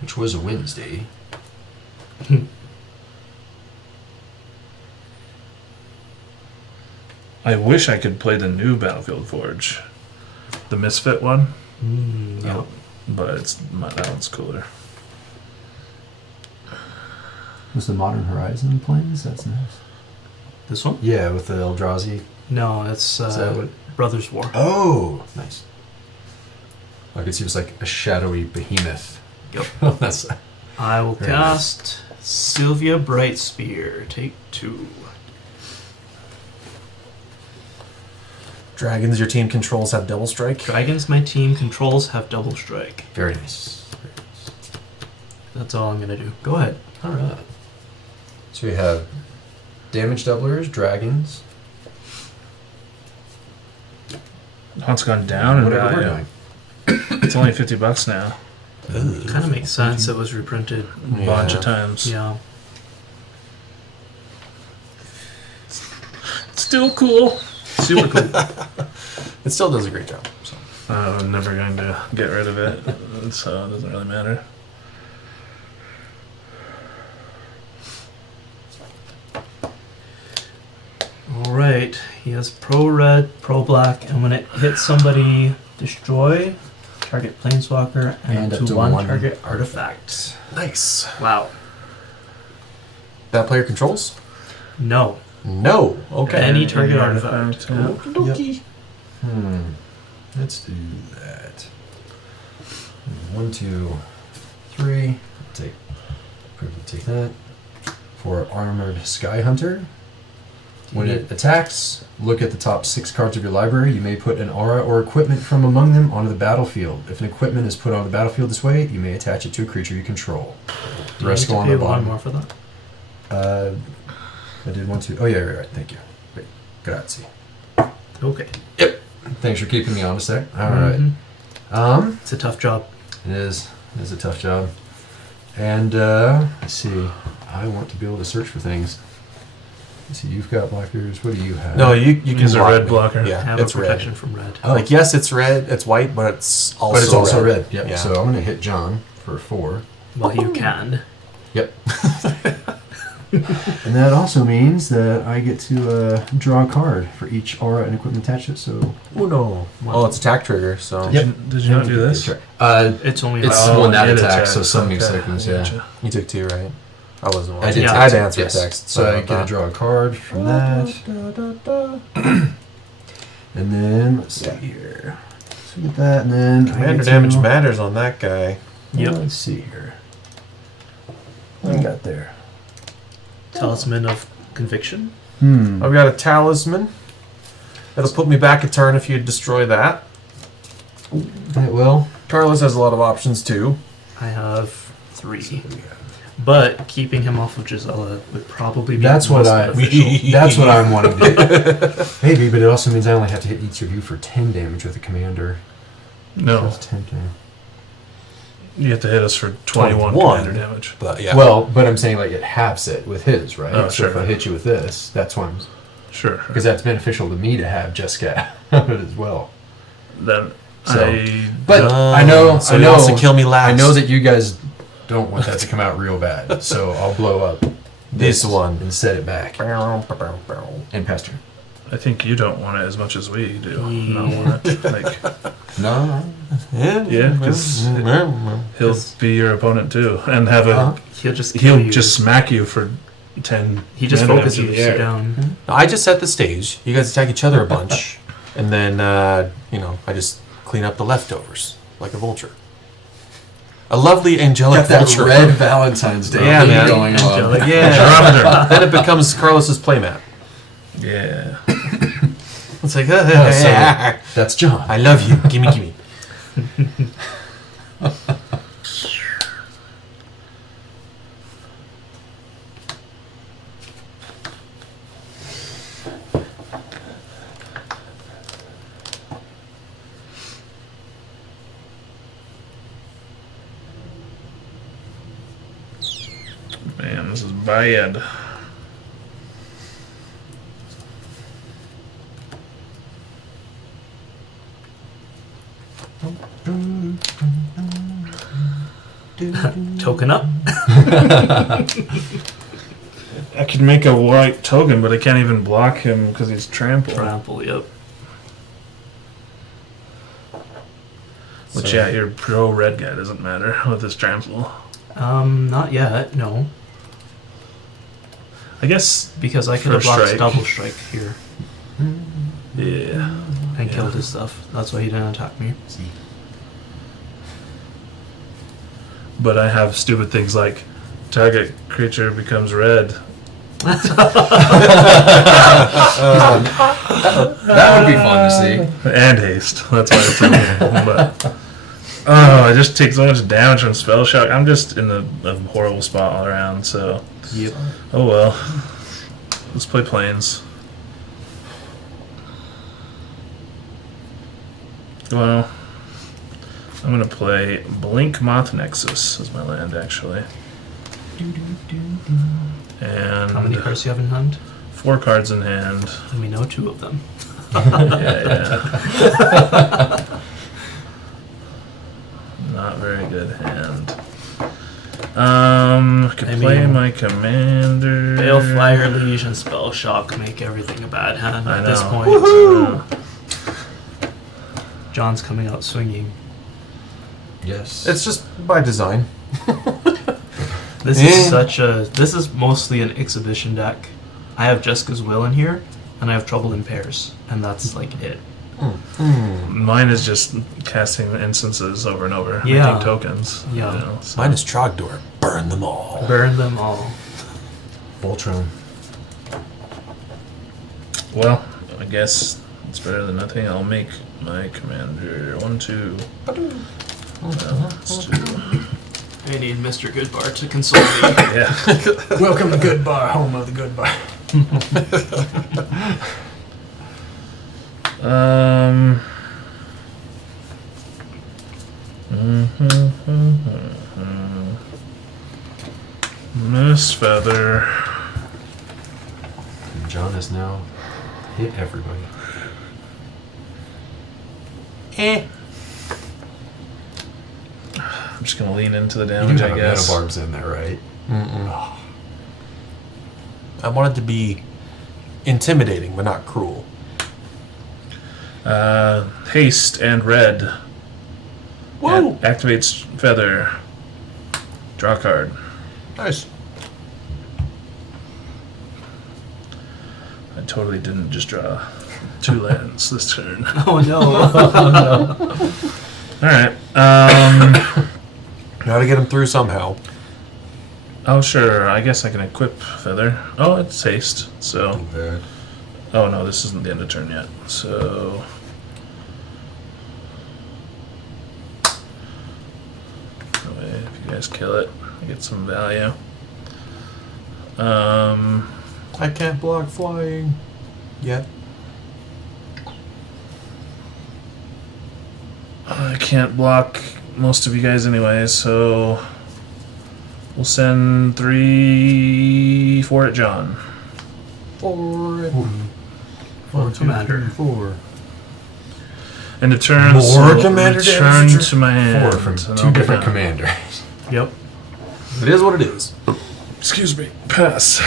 Which was a Wednesday. I wish I could play the new Battlefield Forge, the Misfit one, Yep. but that one's cooler. Was the Modern Horizon planes? That's nice. This one? Yeah, with the Eldrazi. No, it's Is that what? Brothers War. Oh, nice. I could see it was like a shadowy behemoth. Yep. That's I will Very cast Sylvia Brightspear. Take 2. Dragons your team controls have double strike. Dragons my team controls have double strike. very nice. That's all I'm gonna do. Go ahead. All right. So we have damage doublers, dragons. Hunt's gone down in Whatever we're value. doing. It's only $50 now. Kind of makes sense. It was reprinted. A bunch of times. Yeah. Still cool. Super cool. It still does a great job. So. I'm never going to get rid of it, so it doesn't really matter. All right. He has pro red, pro black, and when it hits somebody, destroy target planeswalker and up to to one one target artifact. Nice. Wow. That player controls? No. No. Okay. Any target artifact. Yeah. Okey-dokey. Let's do that. 1, 2, 3. Take that. For Armored Sky Hunter. When it attacks, look at the top 6 cards of your library. You may put an aura or equipment from among them onto the battlefield. If an equipment is put on the battlefield this way, you may attach it to a creature you control. The rest go on the one bottom. more for that. I did 1, 2. Oh yeah, right. Thank you. Wait, grazie. Okay. Yep. Thanks for keeping me honest there. All right. It's a tough job. It is. It is a tough job. And let's see. I want to be able to search for things. Let's see. You've got blockers. What do you have? No, you can Use a block red me. blocker. Yeah, Have it's a protection red. from red. Oh. Like yes, it's red. It's white, but it's also But it's also red. red. Yep. Yeah. So I'm going to hit John for 4. Well, you can. Yep. And that also means that I get to draw a card for each aura and equipment attached to it. So Oh no. Oh, it's attack trigger. So Did you not do this? It's only It's like, one that it attacks, so attacks. summoning Okay. seconds. Yeah. Gotcha. you took 2, right? I wasn't. I Watching. did. Yeah. I had to answer yes. text. So I get to draw a card from that. And then let's see here. So we get that, and then I Commander get to- damage matters on that guy. Yep. Let's see here. What I got there? Talisman of Conviction. I've got a talisman. That'll put me back a turn if you destroy that. It will. Carlos has a lot of options too. I have 3. But keeping him off of Gisela would probably be That's what most I. beneficial. That's what I'm wanting to do. Maybe, but it also means I only have to hit each of you for 10 damage with a commander. No, That's 10 damage. you have to hit us for 21 21. commander damage. But yeah. Well, but I'm saying like it halves it with his, right? Oh, so if sure. I hit you with this, that's one Sure. because that's beneficial to me to have Jessica have it as well. Then So- I. But I know, So I he know, wants to kill me last. I know that you guys don't want that to come out real bad, so I'll blow up This one. and set it back and pester. I think you don't want it as much as we do. Not want it. Like No, Yeah, 'cause he'll be your opponent too, and have a. Uh-huh. He'll just kill He'll you. just smack you for 10. He just mana focuses into the you air. down. I just set the stage. You guys attack each other a bunch, and then I just clean up the leftovers like a vulture. A lovely angelic got that vulture. red Valentine's Day Yeah, thing man. going on. Angelic. Yeah. Then it becomes Carlos's playmat. Yeah. It's like, so- That's John. I love you. Gimme, gimme. Man, this is bad. Token up. I could make a white token, but I can't even block him because he's trampled. Trample, yep. Which, So- yeah, your pro red guy doesn't matter with his trample. Not yet, no. I guess, Because I could have First blocked strike. double strike here yeah. and Yeah. killed his stuff. That's why he didn't attack me. But I have stupid things like target creature becomes red. That would be fun to see. And haste. That's why it's in here. But, oh, I just take so much damage from spell shock. I'm just in a horrible spot all around, so. Yep. Oh well. Let's play planes. Well, I'm gonna play Blink Moth Nexus as my land actually. And How many cards do you have in hand? 4 cards in hand. Let me know 2 of them. Yeah. Not very good hand. Could I play mean, my commander. Balefire, Liege, and Spell Shock make everything a bad hand I at this know. point. Woohoo! John's coming out swinging. Yes. It's just by design. This is this is mostly an exhibition deck. I have Jessica's Will in here, and I have Trouble in Pairs, and that's like it. Mine is just casting instances over and over, Yeah. making tokens. Yeah. You know, so. Mine is Trogdor. Burn them all. Burn them all. Voltron. Well, I guess it's better than nothing. I'll make my commander 1, 2. Let's do. I need Mr. Goodbar to console me. Yeah. Welcome to Good Bar, home of the Good Bar. Miss Feather. And John has now hit everybody. I'm just gonna lean into the You do damage, have I a guess. mana barbs in there, right? I want it to be intimidating, but not cruel. Haste and red. Whoa! Activates Feather. Draw a card. Nice. I totally didn't just draw 2 lands this turn. Oh no. Alright. Gotta get him through somehow. Oh, sure. I guess I can equip Feather. Oh, it's haste. So. Oh, no, this isn't the end of turn yet. So. That way, if you guys kill it, I get some value. I can't block flying yet. I can't block most of you guys anyway, so. We'll send 3, 4 at John. 4. Commander. 4. And the turn. More so commander return damage. to my hand. 4 from and 2 I'll be different done. commanders. Yep. It is what it is. Excuse me. Pass.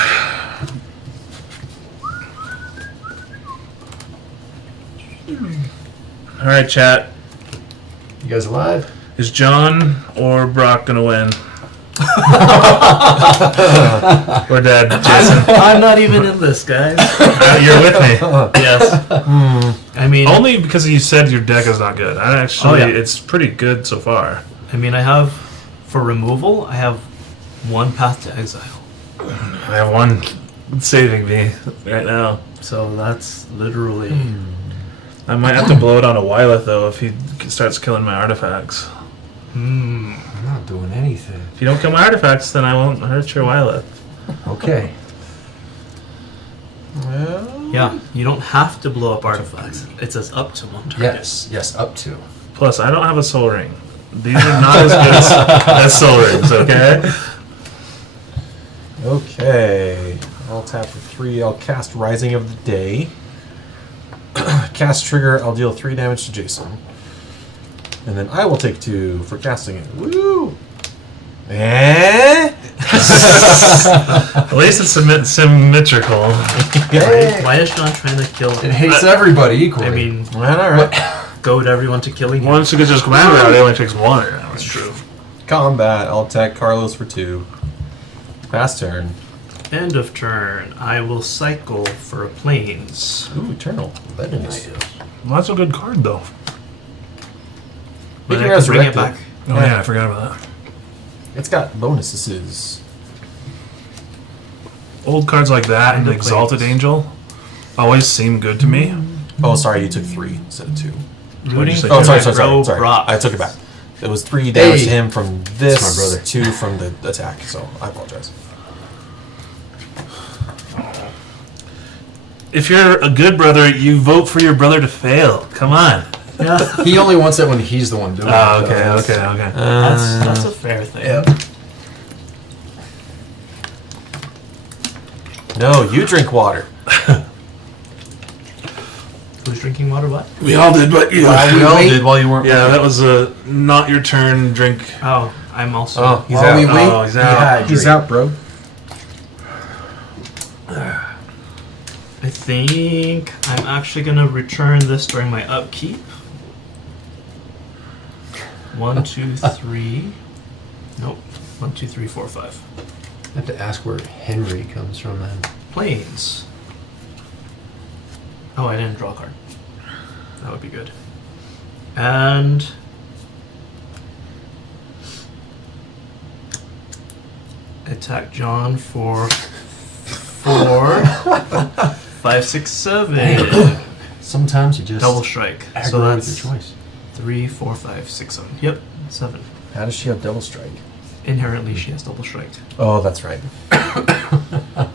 All right, chat. You guys alive? Is John or Brock gonna win? Or dead, Jason? I'm not even in this, guys. You're with me. Yes. I mean, Only because you said your deck is not good. I actually, Oh, yeah. it's pretty good so far. I have for removal. I have 1 Path to Exile. I have 1 saving me right now. So that's literally. I might have to blow it on a Wyleth though if he starts killing my artifacts. I'm not doing anything. If you don't kill my artifacts, then I won't hurt your Wyleth. Okay. Well, Yeah, you don't have to blow up artifacts. It says up to 1 target. Yes, up to. Plus, I don't have a soul ring. These are not as good as soul rings, okay? okay. I'll tap for 3. I'll cast Rising of the Day. Cast trigger, I'll deal 3 damage to Jason. And then I will take 2 for casting it. Woo! Eh? At least it's symmetrical. Why is John trying to kill? It hates everybody equally. I mean, Alright. goad everyone to killing him. Once you get just commander out, it only takes 1. That's true. Combat, I'll attack Carlos for 2. Pass turn. End of turn. I will cycle for a plains. Ooh, Eternal. That is. Well, that's a good card, though. But can I can bring it resurrect back. Oh, yeah, I forgot about that. It's got bonuses. Old cards like that and And the Exalted planes. Angel always seem good to me. Oh, sorry, you took 3 instead of 2. Rooting say? Oh, for sorry. Brock. I took it back. It was 3 damage to Hey. him from this, It's my brother. 2 from the attack, so I apologize. If you're a good brother, you vote for your brother to fail. Come on. Yeah, he only wants it when he's the one doing Oh, it. okay. that's a fair thing. No, you drink water. Who's drinking water? What? We all did what you We all wait. did while you weren't. Yeah, that was a not your turn drink. Oh, I'm also. Oh, he's While out. we wait, Oh, he's out. He's out, bro. I think I'm actually gonna return this during my upkeep. 1, 2, 3. Nope. 1, 2, 3, 4, 5. I have to ask where Henry comes from then. Planes. Oh, I didn't draw a card. That would be good. And attack John for 4. 5, 6, 7. Sometimes you just Double strike. aggro So with that's your choice. 3, 4, 5, 6, 7. Yep, 7. How does she have double strike? Inherently, she has double strike. Oh, that's right. All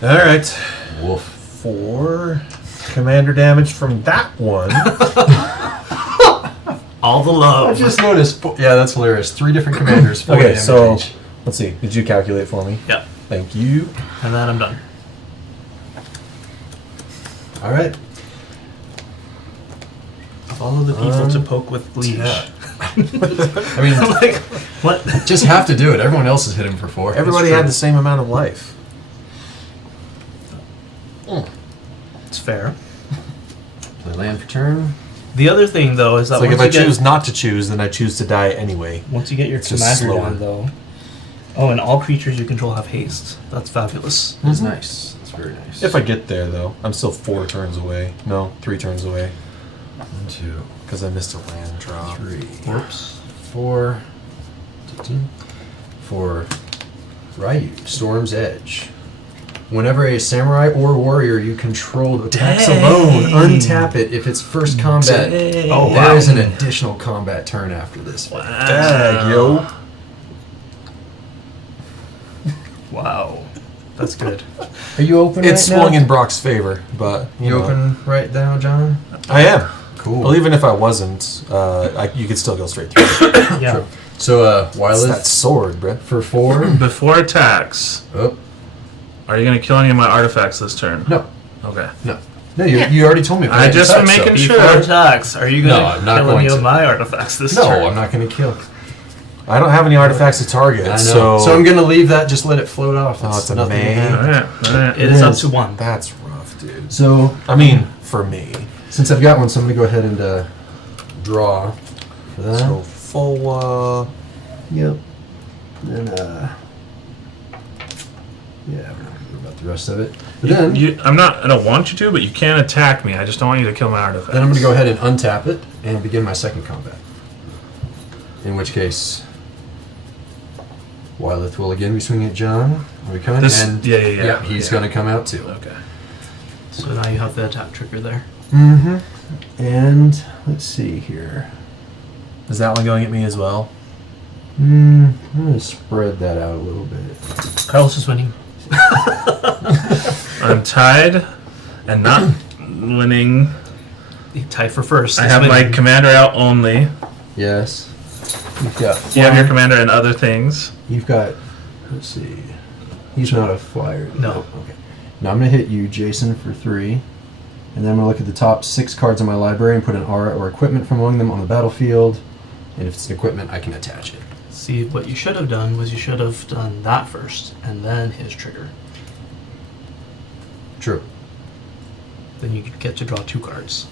right. Wolf. 4 commander damage from that one. All the I love. just noticed. Yeah, that's hilarious. 3 different commanders. 4 Okay, damage so each. let's see. Did you calculate for me? Yep. Thank you. And then I'm done. All right. Follow the people to poke with leash. Yeah. I mean, Like, what? just have to do it. Everyone else is hitting for 4. Everybody true. had the same amount of life. It's fair. Play land for turn. The other thing, though, is that It's like if once I you get, choose not to choose, then I choose to die anyway. once you get your It's just commander slower. down, though. Oh, and all creatures you control have haste. That's fabulous. That's nice. That's very nice. If I get there, though, I'm still 4 turns away. No, 3 turns away. 1, 2, Because I missed a land drop. 3, Whoops. 4. For Ryu, Storm's Edge. Whenever a samurai or warrior you control attacks Dang. alone, untap it if it's first combat. Dang. Oh, There wow. is an additional combat turn after this. Dag, yo. Wow. That's good. Are you open It's right swung now? in Brock's favor, but You know. open right now, John? I am. Cool. Well, even if I wasn't, you could still go straight through. Yeah. True. So, It's Wyleth that sword, bro. for 4. Before attacks, Oh, are you going to kill any of my artifacts this turn? no. Okay. No. No, you already told me. if I had just touch, making so. sure. Before attacks, are you No, going I'm to not kill going any to. of my artifacts this No, turn? I'm not going to kill. I don't have any artifacts to target, I know. so So I'm going to leave that, just let it float off. Oh, it's a nothing to May. have. All right. All right. It is up is. to 1. that's rough, dude. So I mean, for me. since I've got one, so I'm gonna go ahead and Draw for that. So full. yep. Then yeah, we're not gonna worry about the rest of it. But then I don't want you to, but you can attack me. I just don't want you to kill my artifacts. Then I'm going to go ahead and untap it and begin my second combat. In which case, Wyleth will again be swinging at John. Are we coming? This- and yeah. he's Yeah. going to come out too. Okay. So now you have the attack trigger there. Mm-hmm. And let's see here. Is that one going at me as well? I'm gonna spread that out a little bit. Carlos is winning. I'm tied and not winning. He tied for first. I He's have my winning. commander out only. Yes. You've got. You have your commander and other things. You've got. Let's see. He's not a flyer. No. Okay. Now I'm gonna hit you, Jason, for 3, and then I'm gonna look at the top 6 cards in my library and put an aura or equipment from among them on the battlefield. And if it's an equipment, I can attach it. See, what you should have done was you should have done that first, and then his trigger. True. Then you could get to draw 2 cards.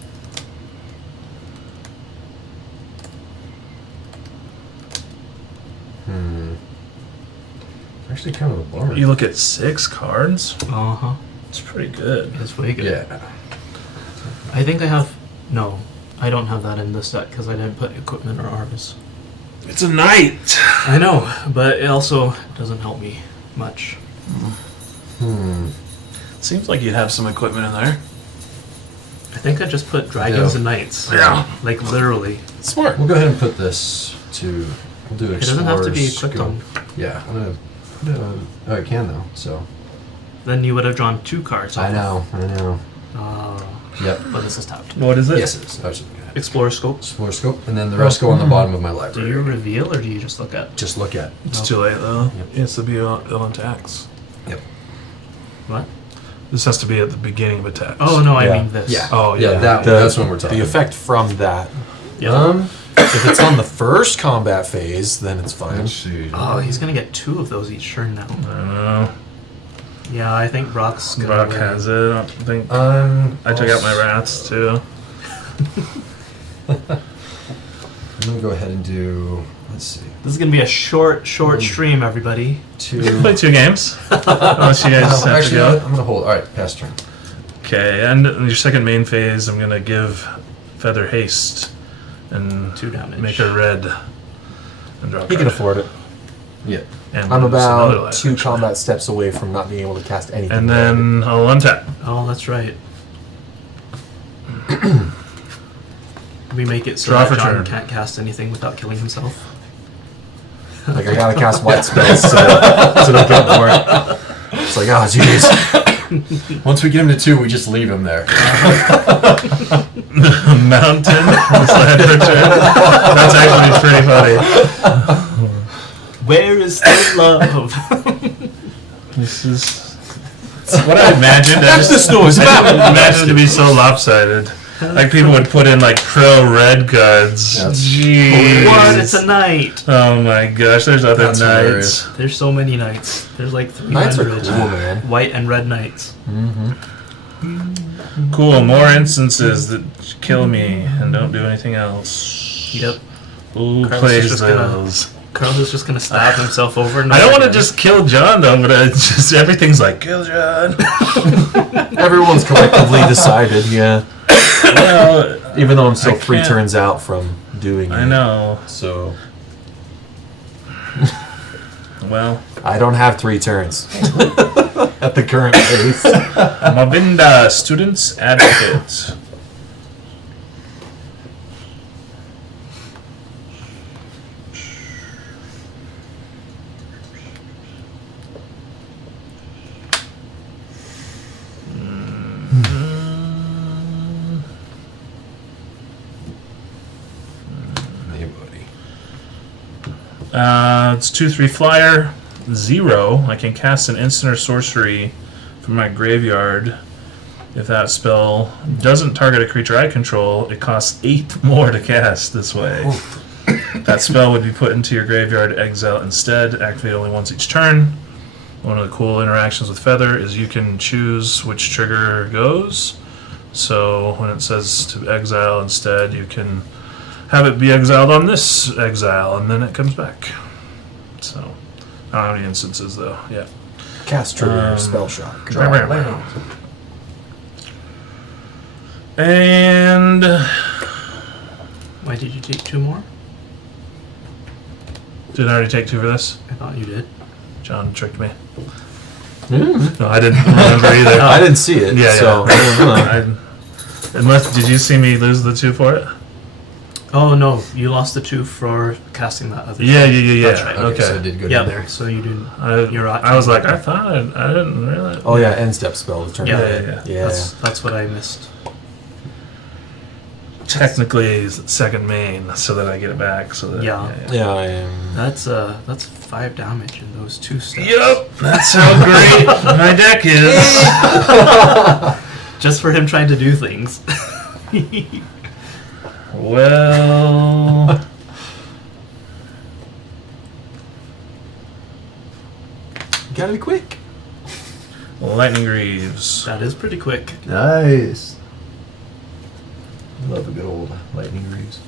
Actually, kind of a bummer. You look at 6 cards. Uh-huh. It's pretty good. It's way good. Yeah. I think I have... No, I don't have that in this deck because I didn't put equipment or arms. It's a knight. I know, but it also doesn't help me much. Seems like you'd have some equipment in there. I think I just put dragons Yeah. and knights. Yeah. Like, literally. Smart. We'll go ahead and put this to. We'll do It doesn't have to be Explorer's equipped on. Scope. Yeah. I'm gonna put it on. Oh, it can though. So. Then you would have drawn 2 cards. I know. Yep. But this is tapped. What is it? Yes, it is. I was looking at it. Explorer scope. Explore scope, and then the rest go on the bottom of my Do library. you reveal or do you just look at? Just look at. It's too late though. Yep. It has to be on attacks. Yep. What? This has to be at the beginning of attacks. Oh, no, I Yeah. mean this. Yeah. Oh, yeah. That's when we're talking. The effect from that. Yeah. If it's on the first combat phase, then it's fine. Let's see. Oh, he's going to get 2 of those each turn now. I don't know. Yeah, I think Brock's going to Brock win. has it. I don't think. I took out my rats too. I'm gonna go ahead and do. Let's see. This is going to be a short stream, everybody. Play 2 games. Unless you guys have to Actually, you know what? go. I'm gonna hold. All right, pass turn. Okay, and in your second main phase, I'm gonna give Feather haste and 2 damage. make her red and draw. a He can card. afford it. Yeah. And I'm lose another about life, 2 actually. combat steps away from not being able to cast anything. And then I'll untap. Oh, that's right. We make it so Draw that for John turn. can't cast anything without killing himself. like I gotta cast white spells so don't go for it. It's like, oh jeez. Once we get him to 2, we just leave him there. Mountain sled return. That's actually pretty funny. Where is the love? This is what I imagined. That's the snow. It's I about didn't imagine it to be so lopsided. Like people would put in like pro red guards. Yes. Jeez. What? It's a knight. Oh my gosh, there's other That's knights. hilarious. There's so many knights. There's like 300 Knights are cool, man. white and red knights. Cool, more instances that kill me and don't do anything else. Yep. Who Carlos is plays just gonna- those? Carlos is just gonna stab himself over and I don't over want to again. just kill John though, but just everything's like kill John. Everyone's collectively decided, yeah. Well, Even though I'm still I 3 can't- turns out from doing it. I know. So Well, I don't have 3 turns at the current pace. Mavinda, students advocate. Hey, buddy. It's 2/3 flyer. 0. I can cast an instant or sorcery from my graveyard. If that spell doesn't target a creature I control, it costs 8 more to cast this way. That spell would be put into your graveyard, exile instead. Activate only once each turn. One of the cool interactions with Feather is you can choose which trigger goes. So when it says to exile instead, you can have it be exiled on this exile, and then it comes back. So, I don't have any instances though. Yeah. Cast trigger, spell shock. And Why did you take 2 more? did I already take 2 for this? I thought you did. John tricked me. No, I didn't remember either. I didn't see it. Yeah, so yeah. I don't know. Unless, did you see me lose the 2 for it? Oh no, you lost the 2 for casting that other. Yeah. That's right. Okay. So it did go Yeah, down there. so you didn't. You're right. I was like, I thought I didn't realize. Oh yeah, end step spell to turn. Yeah, it. yeah. That's what I missed. Technically, second main, so that I get it back. So that Yeah. Yeah, I am. That's 5 damage in those 2 steps. Yep, that's how great my deck is. Just for him trying to do things. Well, You gotta be quick. Lightning Greaves. That is pretty quick. Nice. Love a good old lightning greaves.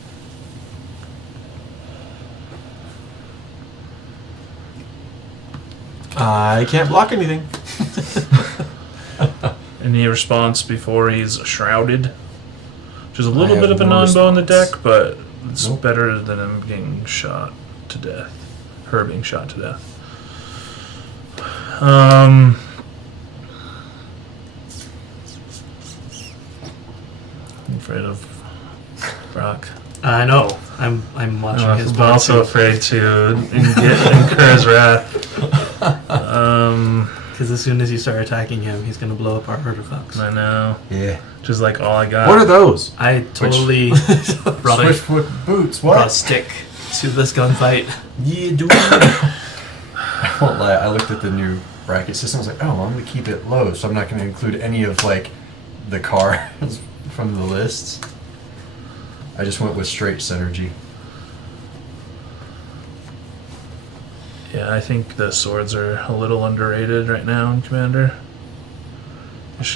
I can't block anything. Any response before he's shrouded? Which is a little I bit have of a no non-bow in the response. deck, but it's Nope. better than him getting shot to death. Her being shot to death. I'm afraid of Brock. I know. I'm watching his I'm also board afraid to incur his wrath. because as soon as you start attacking him, he's gonna blow up our artifacts. I know. Yeah. Just like all I got. What are those? I totally brought a Swiftfoot boots. brought a What? stick to this gunfight. Yeah, dude. I won't lie. I looked at the new bracket system. I was like, oh, well, I'm gonna keep it low, so I'm not gonna include any of like the cards from the lists. I just went with straight synergy. Yeah, I think the swords are a little underrated right now in Commander.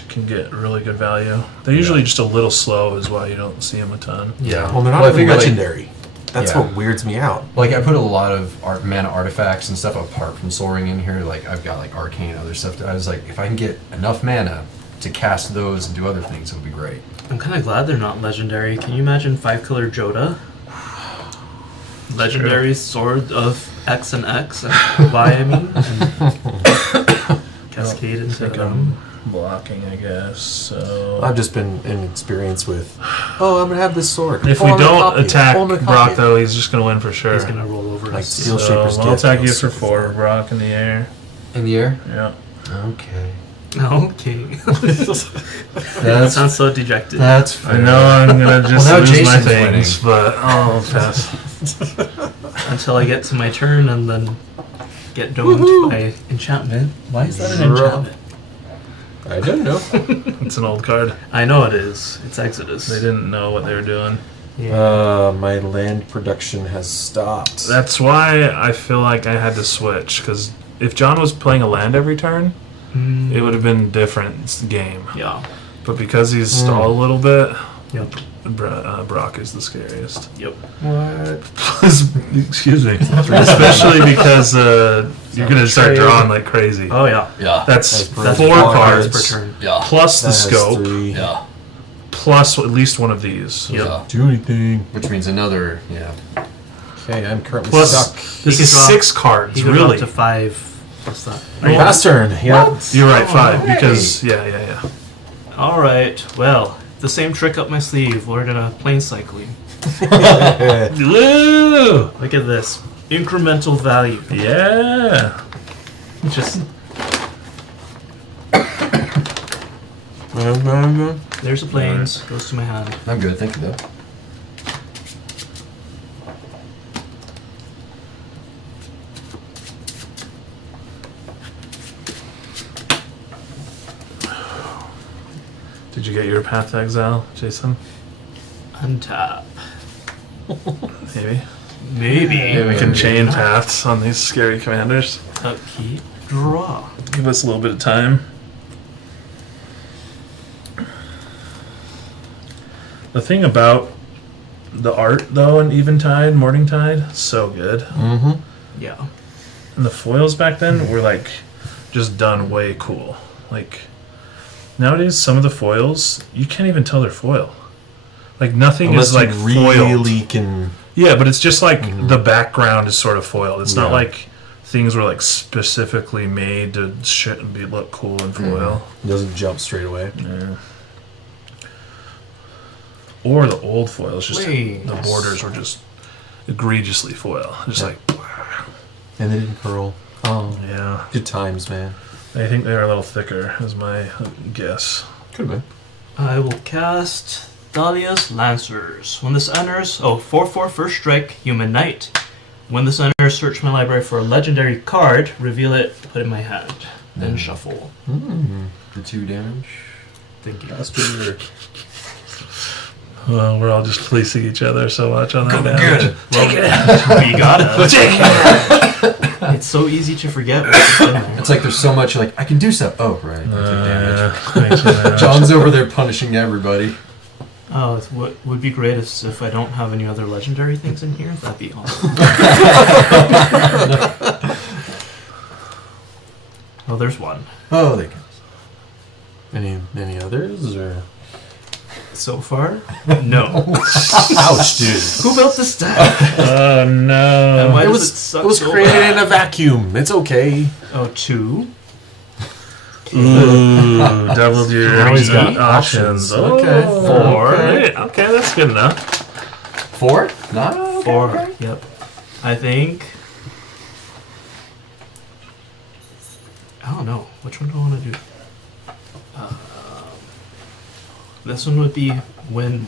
Can get really good value. They're usually just a little slow, is why you don't see them a ton. Yeah. Well, they're not Well, I even figure, like- legendary. That's Yeah. what weirds me out. Like I put a lot of mana artifacts and stuff apart from Soul Ring in here. Like I've got like arcane and other stuff. I was like, if I can get enough mana to cast those and do other things, it would be great. I'm kind of glad they're not legendary. Can you imagine 5-color Joda? legendary sword of X and X and Y, I mean. And cascade into think them. I'm blocking, I guess. So I've just been in experience with, oh, I'm going to have this sword. if Oh, we I'm gonna don't copy it. attack Oh, I'm gonna Brock, copy it. though, he's just gonna win for sure. He's gonna roll over Like his steel So Shaper's I'll gift attack you goes for before. 4, Brock, in the air. In the air? Yeah. Okay. Okay. That That's sounds so dejected. that's I fair. know I'm gonna just Well, now lose my Jason's things, but I'll pass. Until I get to my turn and then get domed by enchantment. Why is that an Sure. enchantment? I don't know. It's an old card. I know it is. It's Exodus. They didn't know what they were doing. My land production has stopped. That's why I feel like I had to switch, because if John was playing a land every turn, it would have been a different game. Yeah. But because he's stalled a little bit, Yep. Brock is the scariest. Yep. What? Excuse me. Especially because you're going to start drawing like crazy. Oh yeah. Yeah. That's That's 4 four cards per turn. Yeah. plus the That has scope, 3. Yeah. plus at least one of these. Yep. Yeah. Do anything. Which means another, yeah. Okay, I'm currently Plus, stuck. this He is could draw- 6 cards, He could really. go up to 5 plus that. Pass turn. Yeah. You're right, 5, hey. because, yeah. All right. Well, the same trick up my sleeve. We're gonna plane cycling. Woo! Look at this. Incremental value. Yeah. Just there's the planes. Goes to my hand. I'm good, thank you, though. Did you get your Path to Exile, Jason? Untap. Maybe. Maybe. We can chain paths on these scary commanders. Upkeep. Draw. Give us a little bit of time. The thing about the art, though, in Eventide, Morningtide, so good. Mm-hmm. Yeah. And the foils back then were, like, just done way cool. Like, nowadays, some of the foils, you can't even tell they're foil. Like, nothing Unless is, like, you foiled. really can. Yeah, but it's just like the background is sort of foiled. It's not Yeah. like things were like specifically made to look cool in foil. It doesn't jump straight away. Yeah. Or the old foils, just Wait. the borders were just egregiously foil. Just Yeah. like, And they didn't curl. Oh, yeah. good times, man. I think they're a little thicker, is my guess. Could have been. I will cast Dahlia's Lancers. When this enters, 4/4 first strike, human knight. When this enters, search my library for a legendary card, reveal it, put it in my hand, then shuffle. The 2 damage. Thank you. Faster. Well, we're all just policing each other so much on that damage. We gotta. Take it! It's so easy to forget what's in there. It's like there's so much, like, I can do stuff. Oh, right. I took damage. Thanks, man. John's over there punishing everybody. Oh, what would be great is if I don't have any other legendary things in here. That'd be awesome. Oh, there's one. Oh, there goes. Any others or? So far, no. Ouch, dude. Who built this deck? Oh, And no. why It does was suck it was so created bad? in a vacuum. It's okay. Oh, 2. Ooh, doubled your Now he's got options. options. Oh, Okay. 4. Okay, that's good enough. 4? Not? Okay, 4. okay. Yep. I think. I don't know. Which one do I want to do? This one would be when,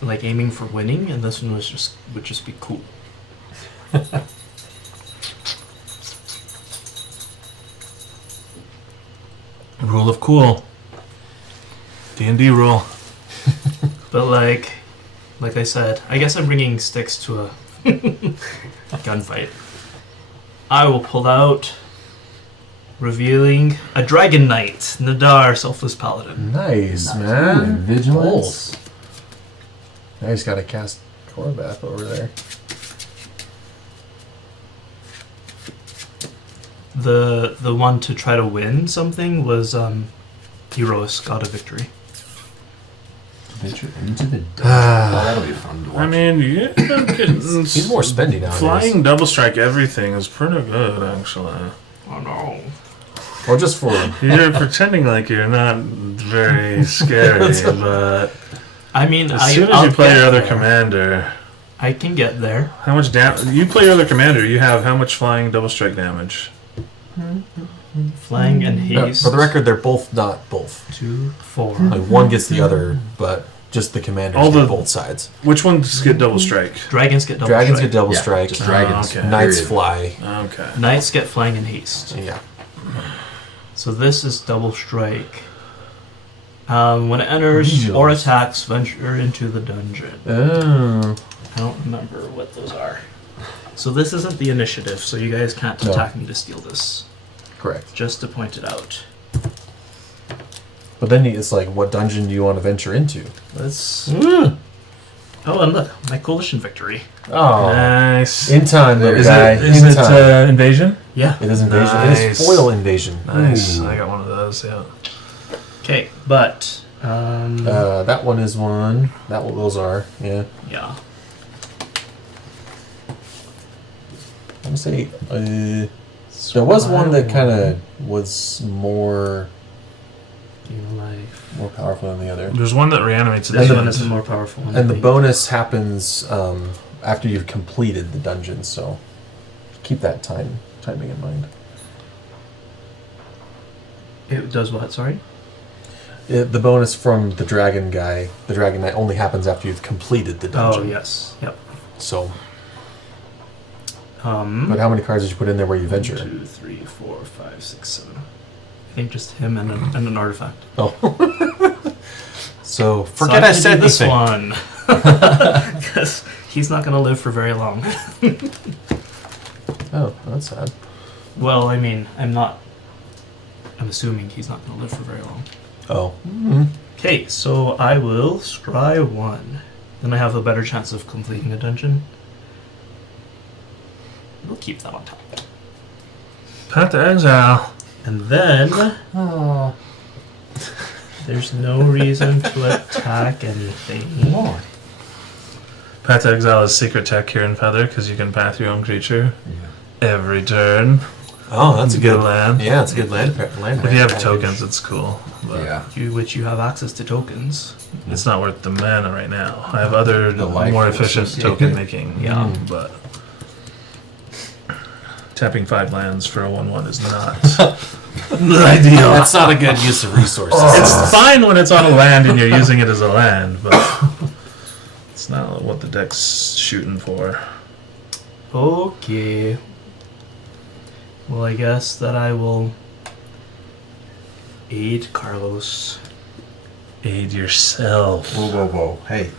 like, aiming for winning, and this one would just be cool. Rule of cool. D&D rule. But like I said, I guess I'm bringing sticks to a gunfight. I will pull out, revealing a Dragon Knight, Nadar, Selfless Paladin. Nice, Ooh, man. vigilance. Now he's got to cast Khorvath over there. The one to try to win something was Heroes, God of Victory. Venture into the Oh, that'll be fun to I mean, yeah, He's more spendy nowadays. flying double strike everything is pretty good, actually. Oh no. Or just for You're pretending like you're not very scary, but I mean, as soon as you play your other commander, I can get there. how much damage? You play your other commander, you have how much flying double strike damage? Flying and haste. for the record, they're both not both. 2, 4. Like one gets the other, but just the commanders All get the- both sides. Which ones get double strike? Dragons get double Dragons strike. get double Yeah, strike. just dragons. okay. Knights Period. fly. Okay. Knights get flying and haste. Yeah. So this is double strike. When it enters or attacks, venture into the dungeon. Oh. I don't remember what those are. So this isn't the initiative, so you guys can't No. attack me to steal this. Correct. Just to point it out. But then it's like, what dungeon do you want to venture into? Let's. Oh, and look, my coalition victory. Oh. Nice. In time, little Is guy. it, is in it time. invasion? Yeah. It is invasion. It Nice. is foil invasion. Nice. Ooh. I got one of those, yeah. Okay, but That one is one. That one, those are. Yeah. yeah. I'm gonna say there was one that kind of was more Life. powerful than the other. There's one that reanimates This the one is the more powerful one. And I the think. bonus happens after you've completed the dungeon, so keep that timing in mind. It does what? Sorry. The bonus from the dragon guy, the dragon knight, only happens after you've completed the Oh dungeon. yes. Yep. So, but how many cards did you put in there where you venture? 2, 3, 4, 5, 6, 7. I think just him and an artifact. Oh. So So forget I I have to said do this anything. one because he's not going to live for very long. Oh, that's sad. Well, I mean, I'm assuming he's not going to live for very long. Oh. Okay, so I will scry 1. Then I have a better chance of completing a dungeon. We'll keep that on top. Path to Exile. And then Oh. there's no reason to attack anything. Why? Path to Exile is secret tech here in Feather because you can path your own creature Yeah. every turn. Oh, that's a good land. Yeah, it's a good land. If you have tokens, it's cool. But Yeah. Which you have access to tokens. it's not worth the mana right now. I have other The life more force efficient associated. token making. Yeah. But tapping 5 lands for a 1/1 is not ideal. That's not a good use of resources. It's fine when it's on a land and you're using it as a land, but it's not what the deck's shooting for. Okay. Well, I guess that I will aid Carlos. Aid yourself. Whoa, whoa, whoa. Hey.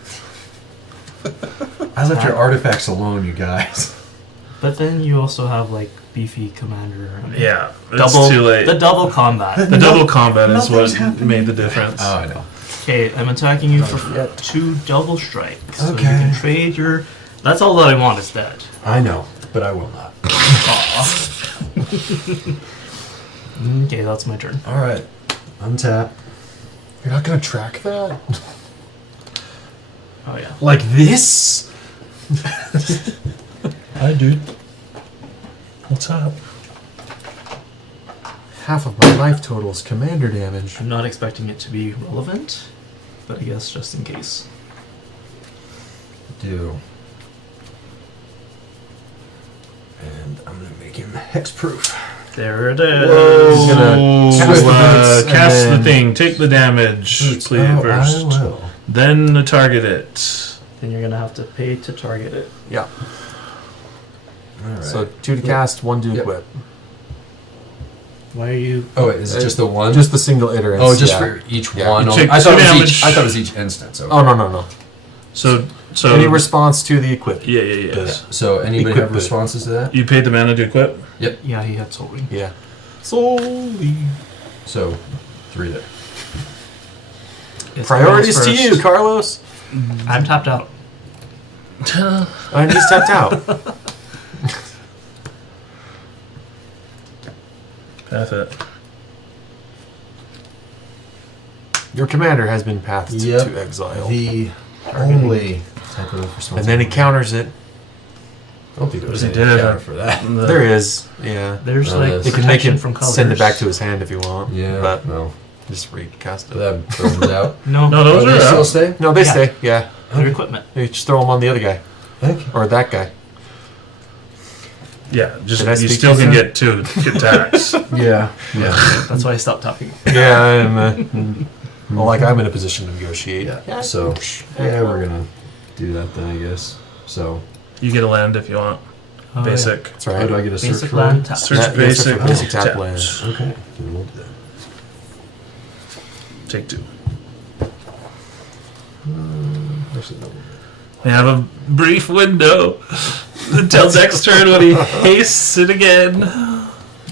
I left your artifacts alone, you guys. But then you also have like beefy commander. And Yeah, it's double too late. The double combat. The double combat is what Nothing's happening. made the difference. Oh, I know. Okay, I'm attacking you for 2 double strikes. So you Okay. can trade your. That's all that I want is dead. I know, but I will not. Okay, that's my turn. All right. Untap. You're not gonna track that Oh yeah. like this. Hi, dude. What's up? Half of my life total is commander damage. I'm not expecting it to be relevant, but I guess just in case. Do. And I'm going to make him hexproof. There it is. He's gonna So, cast the boots and cast the then- thing. Take the damage, please, Oh, first. I will. Then target it. Then you're gonna have to pay to target it. Yeah. All right. So 2 to cast, 1 to Yep. equip. Why are you? Oh, wait, is it just the one? Just the single iterance. oh, just yeah. for each Yeah. one. You only? take I thought two it was damage. each. I thought it was each instance. Okay. Oh no. So Any response to the equip. yeah, yeah. Does- So anybody Equip have it. responses to that? You paid the mana to equip. Yeah, he had soul ring. Yeah. Solely. So 3 there. It's Priorities Carlos to first. you, Carlos. I'm tapped out. And he's tapped out. Path it. Your commander has been pathed Yep. to exile. The only type of responsibility. And then he counters it. I don't think there was He any did. counter for that. There is, yeah. There's No, like that's- You can make protection him from colors. send it back to his hand if you want. Yeah, But no. just recast But it. that throws it out. No, No, Oh, those they are still out. stay? No, they Yeah. stay. Yeah. their equipment. You just throw them on the other guy Okay. or that guy. Yeah, just Did I you speak still too can soon? get two attacks. Yeah. Yeah. That's why I stopped talking. Yeah, I'm. Well, like I'm in a position to negotiate. Yeah. So, yeah, we're gonna do that then, I guess. So, You get a land if you want. Oh, yeah. Basic. That's how right. do I get a search Basic for land it? tap. Search Yeah, yeah, basic. search for basic tap tapped. land. Okay. Then we'll do that. Take 2. Actually, no. We have a brief window until next turn when he hastes it again.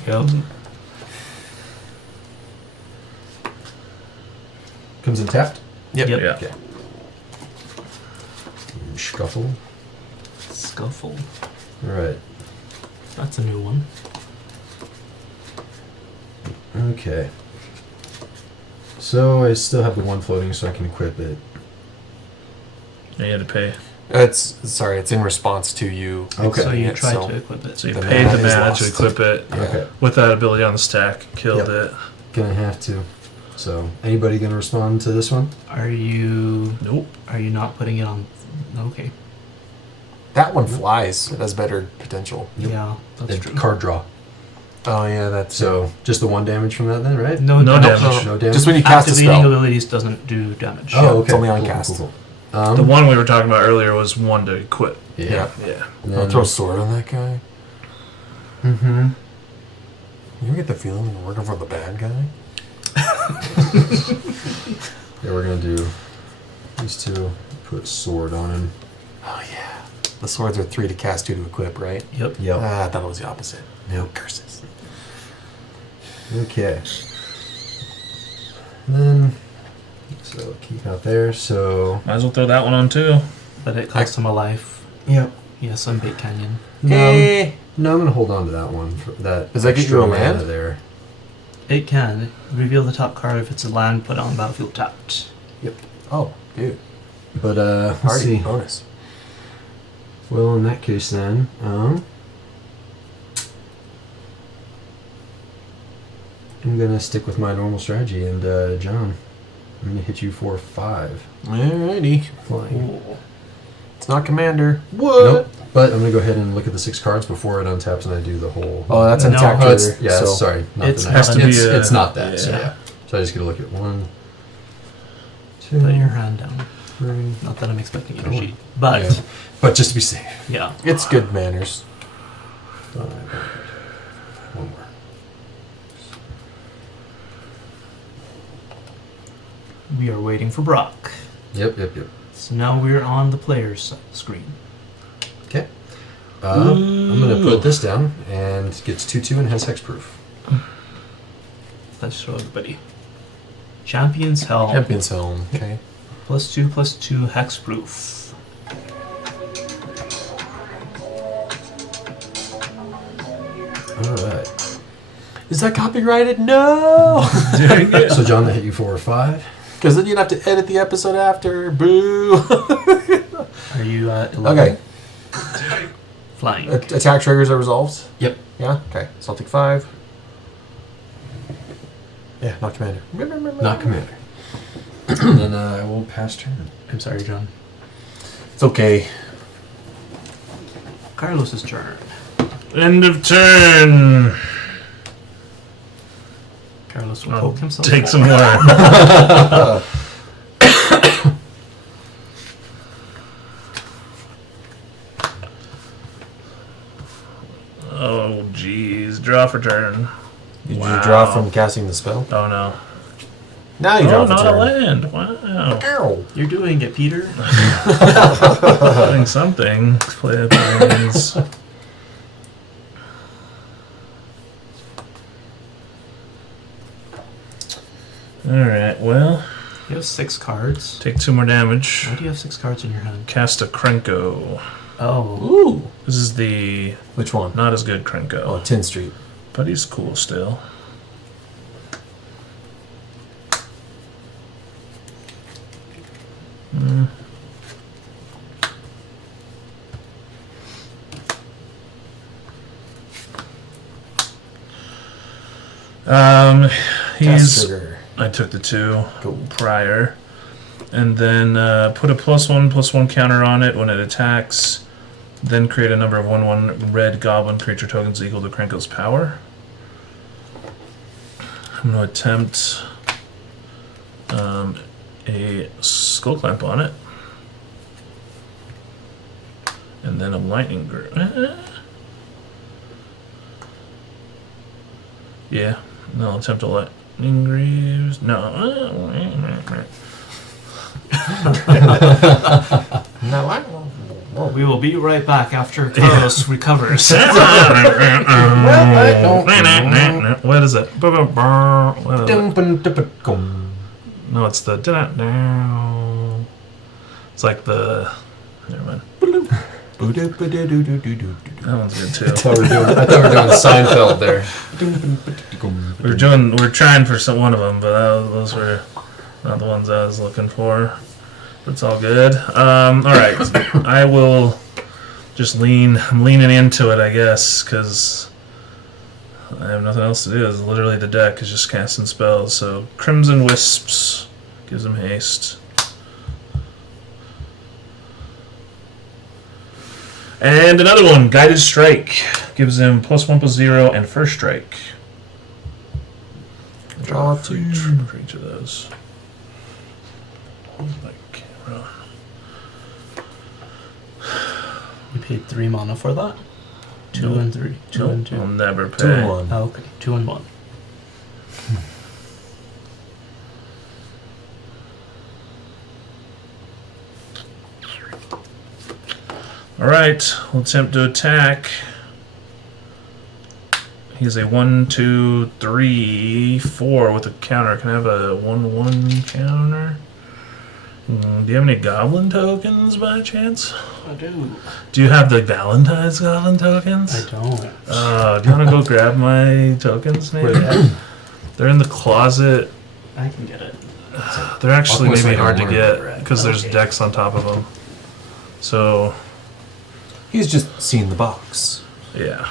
Yep. Comes in tapped. Yep. Yep. Yeah. Okay. Scuffle. Scuffle. All right. That's a new one. Okay. So I still have the one floating, so I can equip it. You had to pay. It's in response to you. Okay. So you Yeah, tried so- to equip it. So you The paid the mana is mana to lost. equip it Okay. with that ability on the stack. Killed Yep. it. Gonna have to. So, anybody gonna respond to this one? Are you Nope. not putting it on? Okay. That one flies. It has better potential. Yep. Yeah, that's And true. card draw. Oh yeah, that's So, just the 1 damage from that then, right? No, No damage. No damage? Just when you cast a Activating spell. abilities doesn't do damage. Oh, okay. It's only on Cool, cast. cool. The one we were talking about earlier was 1 to equip. Yeah. Yeah. And I'll then- throw a sword on that guy. Mm-hmm. You get the feeling you're working for the bad guy? Yeah, we're gonna do these two. Put sword on him. Oh yeah. The swords are 3 to cast, 2 to equip, right? Yep. Yep. Ah, I thought it was the opposite. Nope. Curses. Okay. And then, so keep out there. So, Might as well throw that one on too. But it costs him a life. yep. Yes, some bait canyon. Hey. No, I'm gonna hold on to that one. For that. Does that get extra you a mana land? there? It can reveal the top card if it's a land put on battlefield tapped. Oh, dude. But let's Party see. bonus. Well, in that case, then, I'm gonna stick with my normal strategy, and John, I'm gonna hit you for 5 Alrighty. flying. It's not commander. Nope. But I'm gonna go ahead and look at the 6 cards before it untaps, and I do the whole. Oh, that's an No. attack Oh, it's, trigger. yeah. So Sorry, not It's the has next. to be It's, a- it's not that. So yeah. yeah. So I just gotta look at 1, 2, Put your hand down. 3. Not that I'm expecting you to Oh. cheat, but Yeah. But just to be safe. yeah. it's good manners. 5. 1 more. We are waiting for Brock. Yep. So now we're on the player's screen. Okay. I'm gonna put this down, and gets 2/2 and has hexproof. Let's show everybody. Champion's Helm. Champion's Helm. Okay. +2/+2 hexproof. All right. Is that copyrighted? No. So John, that hit you for 5. Because then you'd have to edit the episode after. Boo. Are you 11? Okay. Flying. Attack triggers are resolved. Yep. Yeah. Okay. So I'll take 5. Yeah, not commander. Not commander. And then I will pass turn. I'm sorry, John. It's okay. Carlos's turn. End of turn. Carlos will I'll poke himself. take some more. Oh, jeez. Draw for turn. Did Wow. you draw from casting the spell? Oh, no. Now you Oh, draw for not turn. a land. Wow. Ow. You're doing it, Peter. Doing something. Let's play the planes. Alright, well, You have 6 cards. take 2 more damage. Why do you have 6 cards in your hand? Cast a Krenko. Oh. Ooh. This is the Which one? not as good Krenko, Oh, 10 Street. but he's cool still. Cast trigger. I took the 2 Cool. prior. And then put a +1/+1 counter on it when it attacks. Then create a number of 1/1 red goblin creature tokens equal to Krenko's power. I'm going to attempt a skull clamp on it. And then a lightning yeah, no, I'll attempt a lightning greaves. No. We will be right back after Carlos recovers. What is it? What is it? No, it's the. It's like the. Never mind. That one's good too. I thought we were doing Seinfeld there. We're trying for one of them, but those were not the ones I was looking for. But it's all good. All right, I will just I'm leaning into it, I guess, because I have nothing else to do. It's literally the deck is just casting spells. So Crimson Wisps gives them haste. And another one, Guided Strike, gives him +1/+0 and first strike. Draw for 2 for each of those. Like, You paid 3 mana for that? 2 and 3. 2 and 2. I'll never pay. 2 and 1. Oh, okay. 2 and 1. Alright, we'll attempt to attack. He's a 1, 2, 3, 4 with a counter. Can I have a 1/1 counter? Do you have any goblin tokens by chance? I do. Do you have the Valentines goblin tokens? I don't. Do you want to go grab my tokens, maybe? Where are they? They're in the closet. I can get it. They're actually Almost maybe like a hard to worm. get because there's Okay. decks on top of them. So, He's just seen the box. yeah.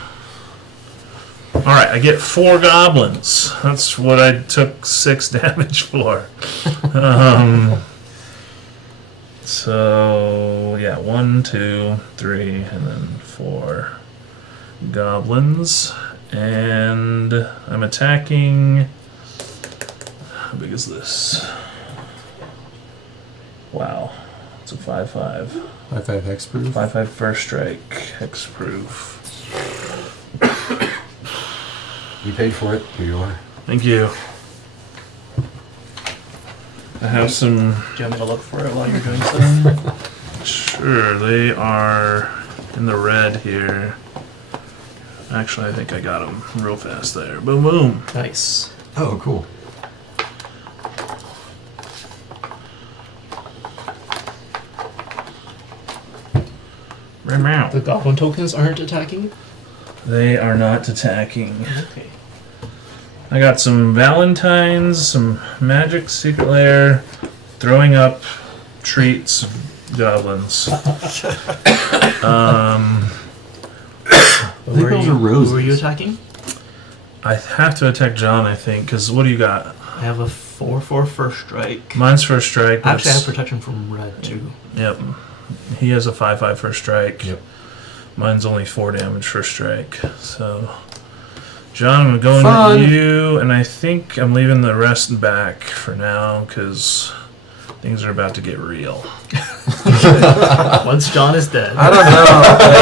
Alright, I get 4 goblins. That's what I took 6 damage for. So, yeah, 1, 2, 3, and then 4 goblins. And I'm attacking. How big is this? Wow. It's a 5/5. 5/5 hexproof. 5/5 first strike. Hexproof. You paid for it. Here you are. Thank you. I have some. Do you want me to look for it while you're doing so? Sure, they are in the red here. Actually, I think I got them real fast there. Boom, boom. Nice. Oh, cool. Meow. The goblin tokens aren't attacking? They are not attacking. Okay. I got some Valentines, some Magic Secret Lair, throwing up treats, goblins. Who those are roses. were you attacking? I have to attack John, I think, because what do you got? I have a 4/4 first strike. Mine's first strike. Actually, I have that's- protection from red too. Yep. He has a 5/5 first strike. Yep. Mine's only 4 damage first strike. So, John, I'm going Fun. to you, and I think I'm leaving the rest back for now because things are about to get real. Once John is dead. I don't know.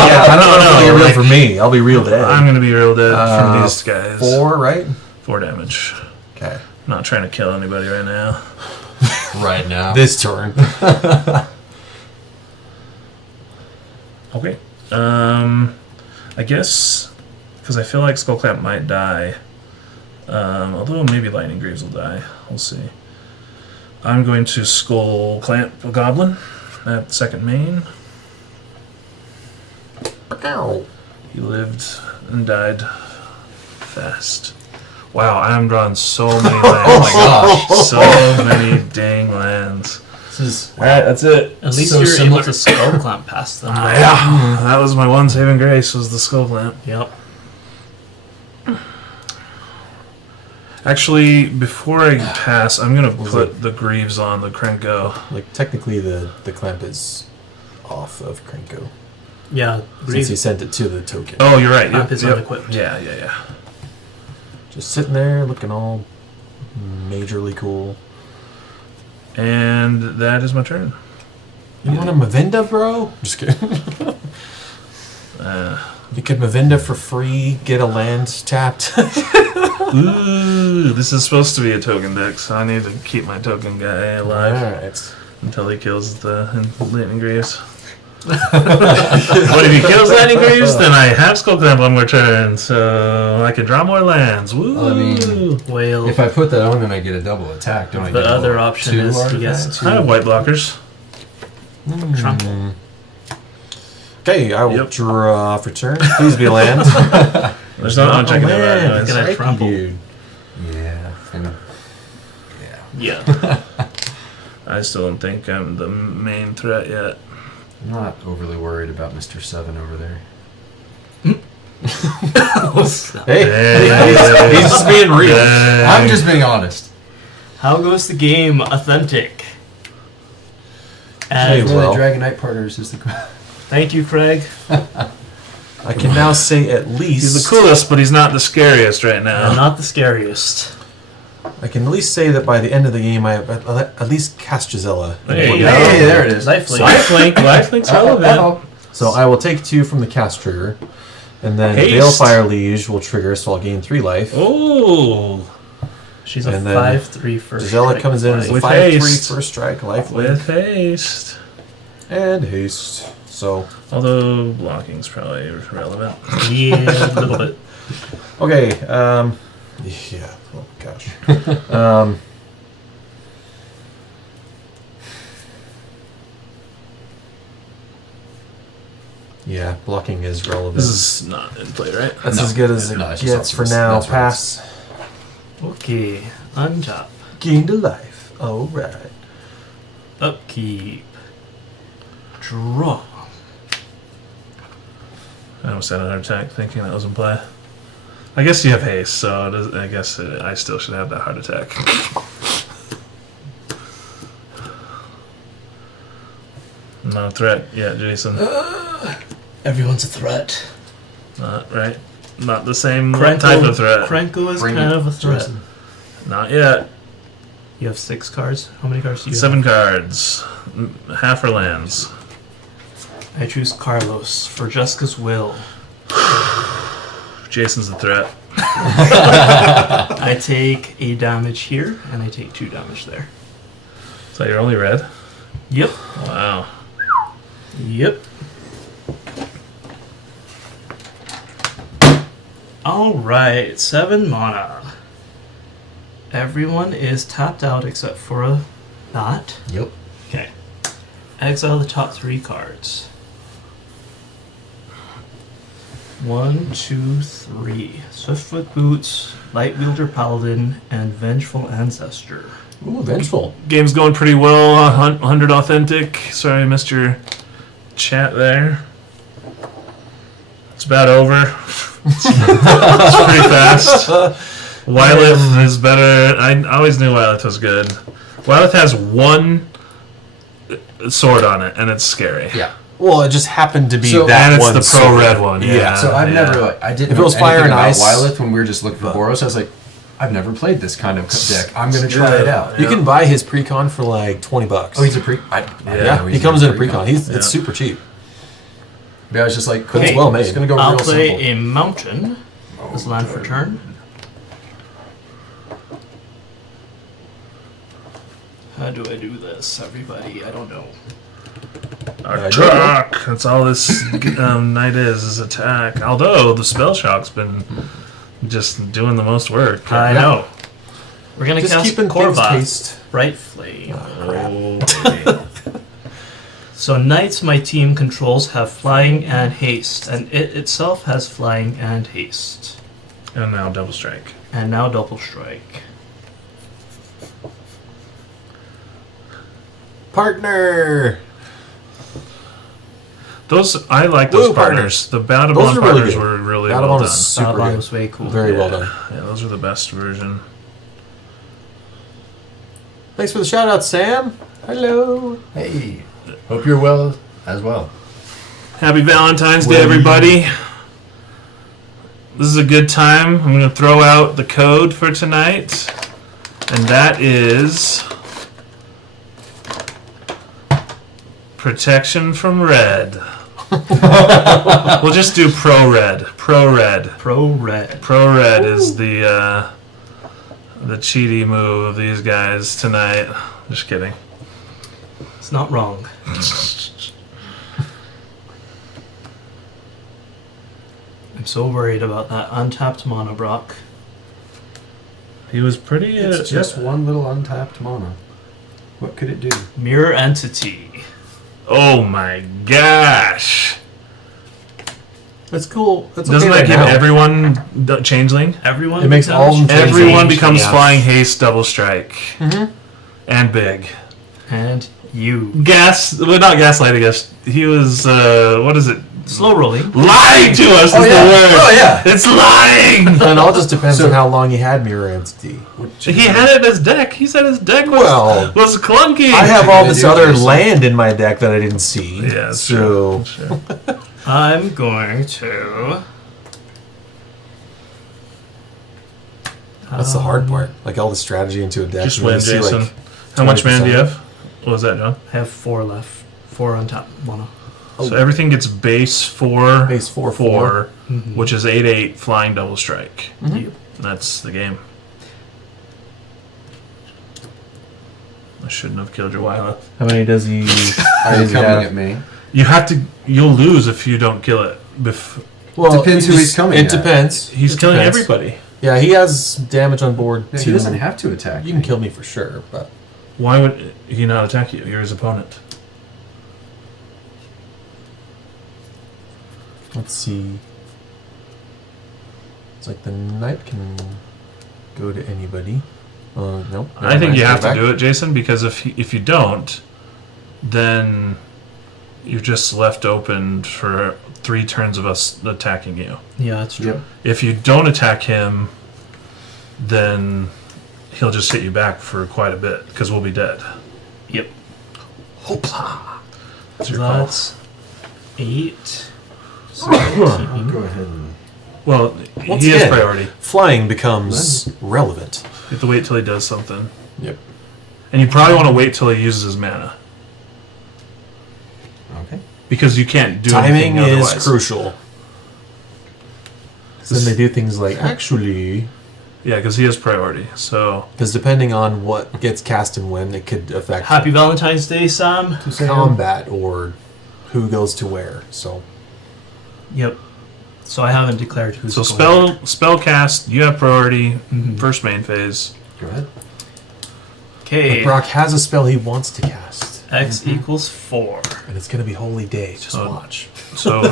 Yeah, I don't know if it'll get real like- for me. I'll be real dead. I'm going to be real dead from these guys. 4, right? 4 damage. Okay. I'm not trying to kill anybody right now. Right now. This turn. Okay. I guess because I feel like Skullclamp might die. Although maybe Lightning Greaves will die. We'll see. I'm going to Skull Clamp a Goblin at second main. He lived and died fast. Wow, I'm drawing so many lands. Oh my gosh. So many dang lands. This is Alright, that's it. At least So you're similar- able to skull clamp past them. Yeah, that was my one saving grace was the Skull Clamp. Yep. Actually, before I pass, I'm gonna put the greaves on the Krenko. Like technically, the clamp is off of Krenko Yeah, since he sent it to the token. Oh, you're right. Clamp is unequipped. Yeah. Just sitting there looking all majorly cool. And that is my turn. You want a Mavinda, bro? Just kidding. You could Mavinda for free, get a land tapped. Ooh, this is supposed to be a token deck, so I need to keep my token guy alive Alright. until he kills the lightning greaves. But if he kills lightning greaves, then I have Skull Clamp on my turn, so I can draw more lands. Woo! I mean, Whale. if I put that on, then I get a double attack. Don't I? The get other what, option 2 is he artifacts? gets I have white blockers. Trample. Okay, I will Yep. draw for turn. Please be land. There's not much I can do about it. land. anyways. Gonna Crikey, trample. dude. Yeah. And, yeah. Yeah. I still don't think I'm the main threat yet. I'm not overly worried about Mr. 7 over there. Hey, he's just being real. I'm just being honest. How goes the game? Authentic. Hey, And well. The Dragon Knight partners is the. thank you, Craig. I can now say at least He's the coolest, but he's not the scariest right I'm now. not the scariest. I can at least say that by the end of the game, I have at least cast Gisela. There you go. Hey, there it is. Lifelink. Lifelink's relevant. So I will take 2 from the cast trigger, and then Haste. Balefire Liege will trigger, so I'll gain 3 life. Oh, She's a And then 5/3 first. Gisela strike comes in as a With 5/3 haste. first strike, life with haste. and haste. So Although blocking's probably relevant. Yeah, a little bit. okay, yeah. Oh gosh. Yeah, blocking is relevant. This is not in play, right? That's No. as good as No, it it's just gets for options. now. That's right. Pass. Okay, untap. Gain to life. All right. Upkeep. Draw. I almost had a heart attack thinking that was in play. I guess you have haste, so I guess I still should have that heart attack. No threat yet, Jason. Everyone's a threat. Not right. Not the same Krenko, type of threat. Krenko is Bring kind it, of a threat. Jason. Not yet. You have 6 cards. How many cards do you 7 have? cards. Half are lands. I choose Carlos for Jessica's will. Jason's the threat. I take a damage here, and I take 2 damage there. So you're only red? Yep. Wow. Yep. Alright, 7 mana. Everyone is tapped out except for a not. Yep. Okay. Exile the top 3 cards. 1, 2, 3. Swiftfoot Boots, Light Wielder Paladin, and Vengeful Ancestor. Ooh, vengeful. Game's going pretty well. 100 authentic. Sorry I missed your chat there. It's about over. It's pretty fast. Wyleth is better. I always knew Wyleth was good. Wyleth has 1 sword on it, and it's scary. Yeah. Well, it just happened to be So- that And it's one. the pro sword. red one. Yeah. So I've yeah. never I didn't If it know was anything Fire and about Ice, Wyleth when we were just looking for Boros. I was like, I've never played this kind of deck. I'm gonna try it out. You can buy his precon for like $20. Oh, he's a pre. yeah, he comes in a precon. It's super cheap. But I was just like, cool. It's well made. It's gonna go I'll real play simple. a mountain as land for turn. How do I do this, everybody? I don't know. Attack! That's all this knight is attack. Although the spell shock's been just doing the most work. I know. We're gonna Just cast keeping things Khorvath, taste. Bright Flame. Oh, So knights my team controls have flying and haste, and it itself has flying and haste. and now double strike. And now double strike. Partner. Those I like those Ooh, partners. The Those Battlebond are really partners good. were really Battlebond well done. is super Battlebond good. was way cool. Very well done. Yeah, those are the best version. Thanks for the shout out, Sam. Hello. Hey, hope you're well as well. Happy Valentine's Day, everybody. This is a good time. I'm going to throw out the code for tonight, and that is protection from red. We'll just do pro red. Pro red. Pro red. Pro red is the cheaty move of these guys tonight. Just kidding. It's not wrong. I'm so worried about that untapped mana, Brock. He was pretty. It's just one little untapped mana. What could it do? Mirror entity. Oh my gosh! That's cool. That's Doesn't okay that right give now. everyone changeling? Everyone. It makes becomes all of them changeling. Everyone becomes yeah. flying haste, double strike, Mm-hmm. and big. And you. Well, not gaslighting us. He was what is it? Slow rolling. Lying to us is the word. Oh yeah. It's lying. And it all just depends So- on how long you had Mirror Entity. He had it in his deck. He said his deck was clunky. I have all They this do other do something. land in my deck that I didn't see. Yeah, that's so true. I'm going to. that's the hard part. Like all the strategy into a deck. Just you really win, see, Jason. like, How much mana do you 20%. have? What was that, John? I have 4 left. 4 untapped mana. So everything gets base 4, Base 4, 4, Mhm. which is 8/8 flying double strike. Mhm. Yep. That's the game. I shouldn't have killed your Wyleth. How many does he? Are you coming at me? You have to. You'll lose if you don't kill it. Well, Depends who he's coming It at. depends. He's It killing depends. everybody. Yeah, he has damage on board Yeah, too. he doesn't have to attack. You can kill me for sure, but Why would he not attack you? You're his opponent. let's see. It's like the knight can go to anybody. Nope. I think you have to do it, Jason, because if you don't, then you're just left open for 3 turns of us attacking you. Yeah, that's true. Yep. If you don't attack him, then he'll just hit you back for quite a bit because we'll be dead. Yep. Hoopla! That's So your call. that's 8. I'll go ahead and. Well, Once he has again, priority. Flying becomes relevant. You have to wait till he does something. Yep. And you probably want to wait till he uses his mana. Okay. Because you can't do Timing anything is otherwise. crucial. So then they do things like actually, Yeah, because he has priority. So because depending on what gets cast and when, it could affect Happy Valentine's Day, Sam. combat or who goes to where. So Yep. So I haven't declared who's so going. spell cast, you have priority, Mhm. first main phase. Go ahead. Okay. but Brock has a spell he wants to cast, X equals 4. and it's gonna be Holy Day. Just Oh. watch. So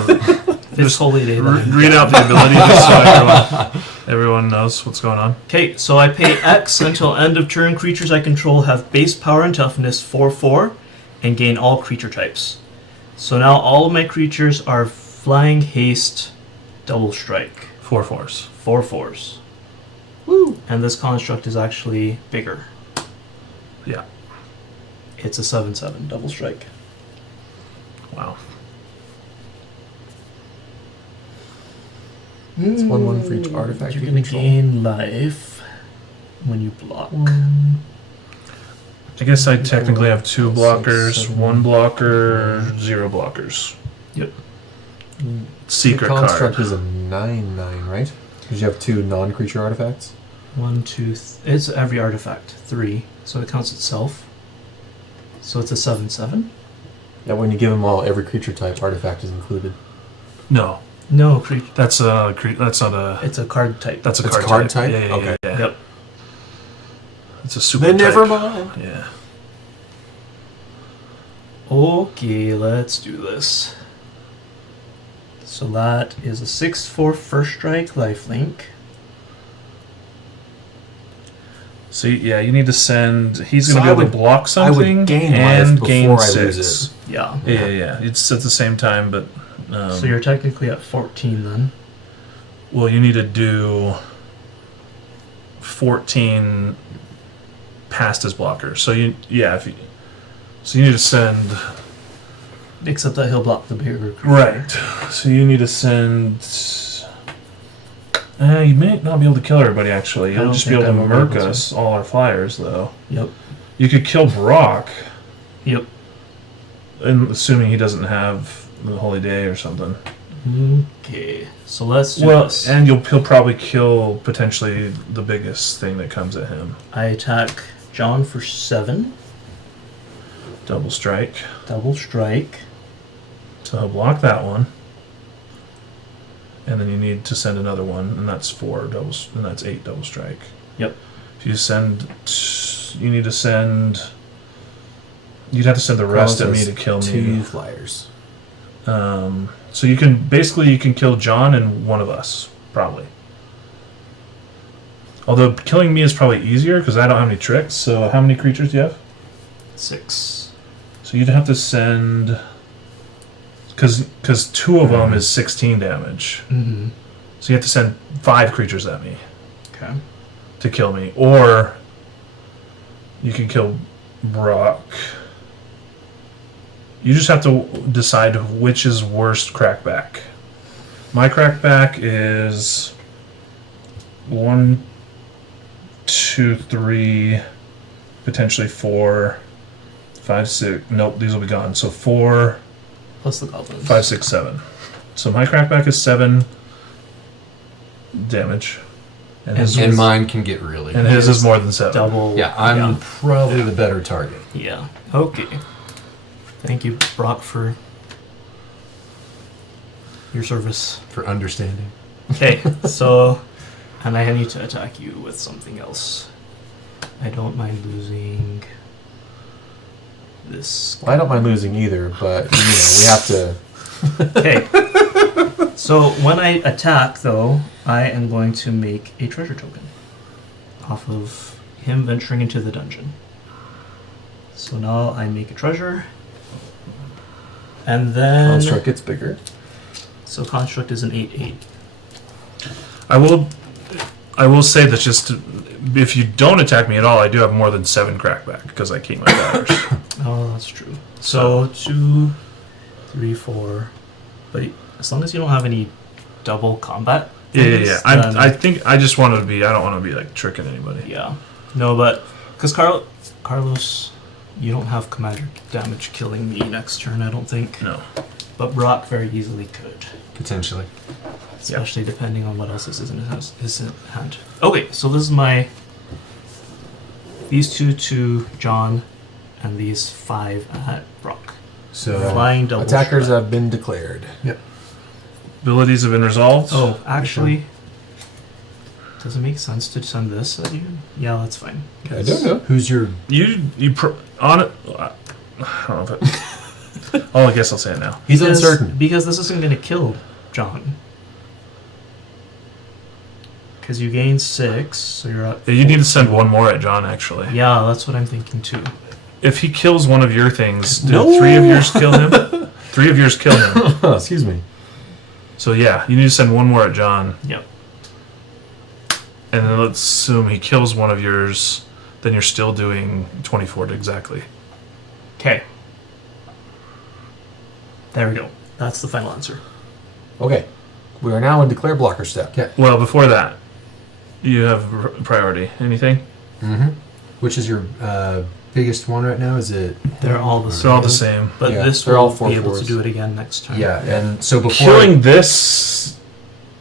This holy day. then. read out the ability just so everyone knows what's going on. Okay, so I pay X until end of turn. Creatures I control have base power and toughness 4/4 and gain all creature types. So now all of my creatures are flying, haste, double strike. 4 4s. 4/4s. Woo! And this construct is actually bigger. Yeah. It's a 7/7 double strike. Wow. It's 1/1 for each artifact You're you going to control. gain life when you block. I guess I technically have 2 blockers, 6, 7. 1 blocker, 0 blockers. Yep. Secret Your construct card. is a 9/9, right? Because you have 2 non-creature artifacts. 1, 2, it's every artifact. 3. So it counts itself. So it's a 7/7? Yeah, when you give them all, every creature type artifact is included. No, No, creature. that's that's not a. It's a card type. That's a It's card, card type? Yeah, yeah, Okay. yeah. Yep. It's a super. Then never type. mind. Yeah. Okay, let's do this. So that is a 6/4 first strike lifelink. So yeah, you need to send. He's So going to I be able would- to block I something would gain and life gain before I 6. lose it. Yeah. Yeah. It's at the same time, but. So you're technically at 14 then. Well, you need to do 14 past his blocker. So you need to send. Except that he'll block the bigger creature. Right. So you need to send. You may not be able to kill everybody. Actually, I you'll don't just be think able to I will be murk able to. us, all our flyers, though. Yep. You could kill Brock, Yep. and assuming he doesn't have the Holy Day or something. Okay. So let's do Well, this. and he'll probably kill potentially the biggest thing that comes at him. I attack John for 7. Double strike. Double strike. So he'll block that one. And then you need to send another one, and that's 4 doubles, and that's 8 double strike. Yep. If you send, you need to send. You'd have to send the rest at me to kill 2 me. flyers. So you can kill John and one of us probably. Although killing me is probably easier because I don't have any tricks. So how many creatures do you have? 6. So you'd have to send. Because 2 of them is 16 damage. Mm-hmm. So you have to send 5 creatures at me Okay. to kill me. Or you can kill Brock. You just have to decide which is worst crackback. My crackback is 1, 2, 3, potentially 4, 5, 6. Nope, these will be gone. So 4, Plus the goblins. 5, 6, 7. So my crackback is 7 damage, and his And mine can get really. and his is more than 7. Double. Yeah, I'm probably the better target. Yeah. Okay. Thank you, Brock, for your service. For understanding. Okay, so, and I need to attack you with something else. I don't mind losing this. Well, I don't mind losing either, but we have to. Okay. So when I attack, though, I am going to make a treasure token off of him venturing into the dungeon. So now I make a treasure, and then Construct gets bigger. so construct is an 8/8. I will say that just if you don't attack me at all, I do have more than 7 crackback because I keep my powers. Oh, that's true. So 2, 3, 4. But as long as you don't have any double combat. Yeah. things, then- I think I just want to be. I don't want to be like tricking anybody. Yeah. No, but because Carlos, you don't have commander damage killing me next turn, I don't think. No. But Brock very easily could, Potentially. especially depending on what else is in his hand. Okay, so this is my these 2 to John, and these 5 at Brock. So Flying double. Attackers strike. have been declared. Abilities have been resolved. Oh, actually, does it make sense to send this at you? Yeah, that's fine. I don't know. who's your On it. I don't know if it. Oh, I guess I'll say it now. He's uncertain. Because this isn't going to kill John. Because you gain 6, so you're at. Yeah, you need to send one more at John. Actually, Yeah, that's what I'm thinking too. if he kills one of your things, do No. 3 of yours kill him? 3 of yours kill him. Excuse me. So yeah, you need to send one more at John, Yep. and then let's assume he kills one of yours. Then you're still doing 24 exactly. Okay. There we go. That's the final answer. Okay. We are now in declare blocker step. Okay. Well, before that, you have priority. Anything? which is your biggest one right now? Is it? They're all the same. They're all the same. But Yeah, this they're will all 4 be able fours. to do it again next turn. Yeah, and so before Killing this.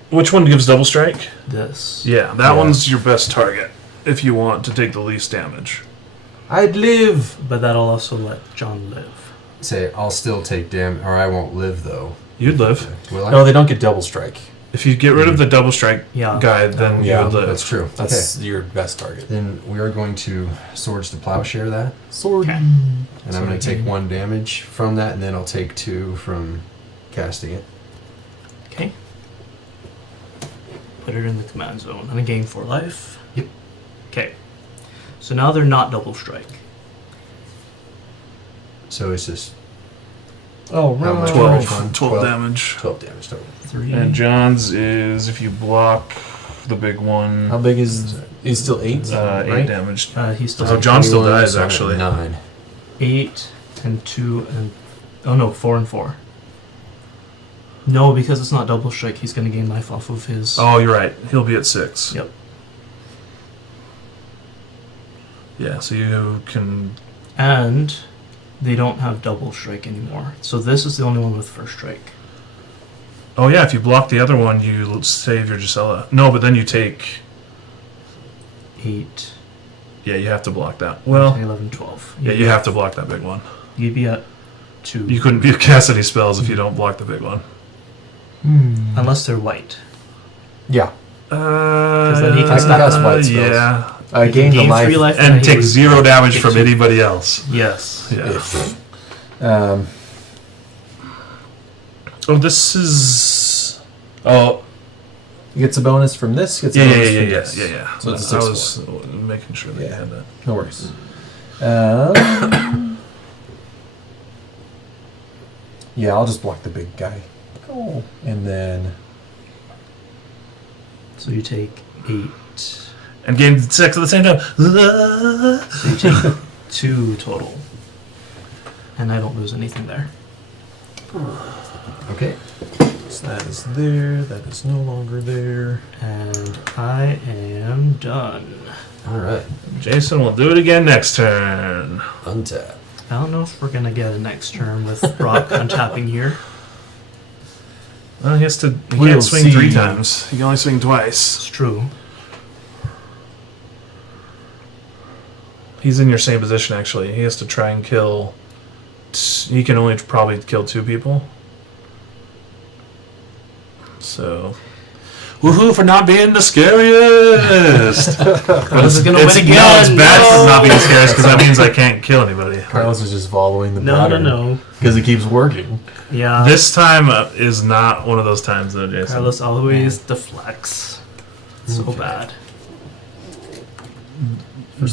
Which one gives double strike? This. Yeah, that Yeah. one's your best target if you want to take the least damage. I'd live. But that'll also let John live. say I'll still take damage, or I won't live though. You'd live. Will I? No, they don't get double strike. If you get rid of the double strike Yeah. guy, then Yeah, you would live. That's true. That's your best target. Then we are going to Swords to Plowshare that, Sword. Okay. and I'm So going to we take can- 1 damage from that, and then I'll take 2 from casting it. Okay. Put it in the command zone and gain 4 life. Yep. Okay. So now they're not double strike. So it's just Oh, How much? 12, 12. 12 damage. 12 damage total. 3. And John's is if you block the big one. How big is he's still 8? 8 right? damage. He's still Oh, John still 21, dies so I'm at actually. 9. 8 and 2 and 4 and 4. No, because it's not double strike. He's going to gain life off of his. Oh, you're right. He'll be at 6. Yep. Yeah, so you can. And they don't have double strike anymore. So this is the only one with first strike. Oh yeah, if you block the other one, you save your Gisela. No, but then you take. 8, Yeah, you have to block that. Well, 10, 11, 12. yeah, you have to block that big one. You'd be at 2. You couldn't cast any spells if you don't block the big one. Unless they're white. Yeah. then he can I can cast white spells. Yeah, I He can gained the gain 3 life. life and he take would 0 damage get from 2. anybody else. Yes. Yeah. Um, Oh, this is. Oh, he gets a bonus from this. Gets a yeah. bonus from this. So it's a I 6-4. was making sure that you Yeah. had that. No worries. Yeah, I'll just block the big guy. Cool. And then So you take 8. And gain 6 at the same time. So you take 2 total. And I don't lose anything there. Okay. so that is there. That is no longer there. And I am done. All right. Jason will do it again next turn. Untap. I don't know if we're going to get a next turn with Brock untapping here. Well, he has to. He We'll can't swing see. 3 times. He can only swing twice. It's true. He's in your same position, actually. He has to try and kill. He can only probably kill 2 people. So. Woohoo for not being the scariest! But This is gonna win again. No, it's bad No. for not being scariest because that means I can't kill anybody. Carlos is just following the No. pattern. Because it keeps working. Yeah. This time is not one of those times, though, Jason. Carlos always deflects. So bad.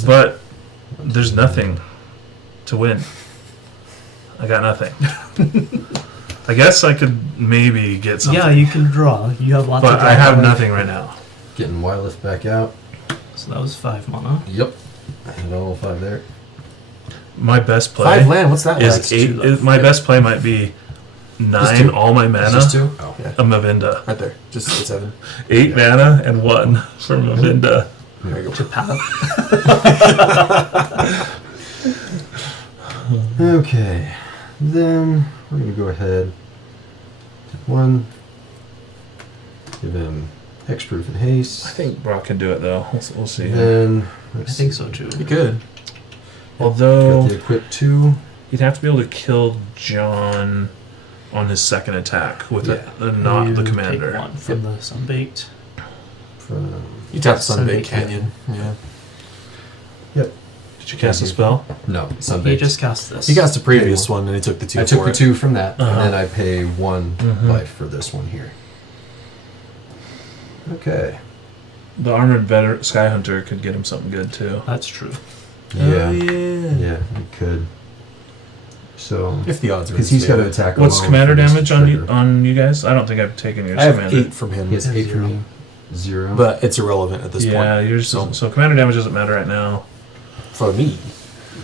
But there's nothing to win. I got nothing. I guess I could maybe get something. Yeah, you can draw. You have lots of But draw I have power. nothing right now. Getting Wyleth back out. So that was 5 mana. Yep. I had all 5 there. My best play 5 land. What's that? is like? 8. My best play might be 9, 2? all my mana, Just 2? Oh. Yeah. a Mavinda. Right there. Just 7. 8 mana and 1 for Mavinda. There you go. To path. Okay, then we're gonna go ahead. Take 1. Give him hexproof and haste. I think Brock can do it, though. We'll see. Then I think so too. You could. Although, got the equip 2. he'd have to be able to kill John on his second attack with not You the take commander. 1 from the Sunbaked. From You tap Sunbaked Sunbaked, Canyon. Yeah. Did you cast a spell? No, He Sunbaked. just cast this. He cast the previous one and he took the 2 I took for the it. 2 from that, Uh-huh. and then I pay 1 Mhm. life for this one here. okay. The armored Sky Hunter could get him something good, too. That's true. Oh, Yeah, yeah. yeah, we could. So, If the odds are in because his he's got to favor. attack. What's alone commander for this damage to on you, trigger. on you guys? I don't think I've taken your I have commander. 8 from him. He has 8 from 0. me. 0. But it's irrelevant at this Yeah, point. yours so commander damage doesn't matter right now. For me.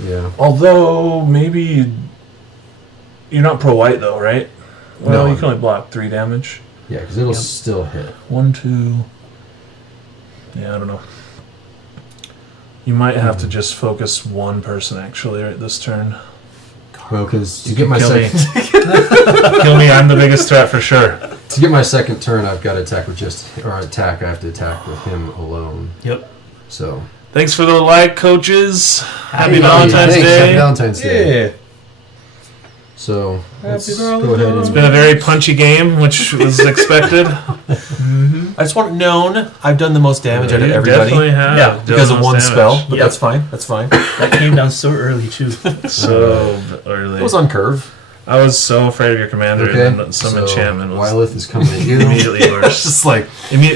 yeah. Although maybe you're not pro white though, right? Well, No. you can only block 3 damage. Yeah, because it'll Yep. still hit. 1, 2. Yeah, I don't know. You might have to just focus one person actually right this turn. Well, because to You get can my kill me. second Kill me, I'm the biggest threat for sure. to get my second turn, I've got to attack with I have to attack with him alone. Yep. So Thanks for the like, coaches. Happy Hey, Valentine's thanks, Day. Happy Valentine's Day. Yeah. So let's Happy go ahead Valentine's. It's and been a very punchy game, which was expected. I just want it known I've done the most damage out of You everybody. definitely have Yeah, done because of most one damage. spell. But Yep. that's fine. That's fine. That came down so early too. So early. It was on curve. I was so afraid of your commander, okay. and then some so enchantment was Wyleth is coming at you. immediately It's worse. just like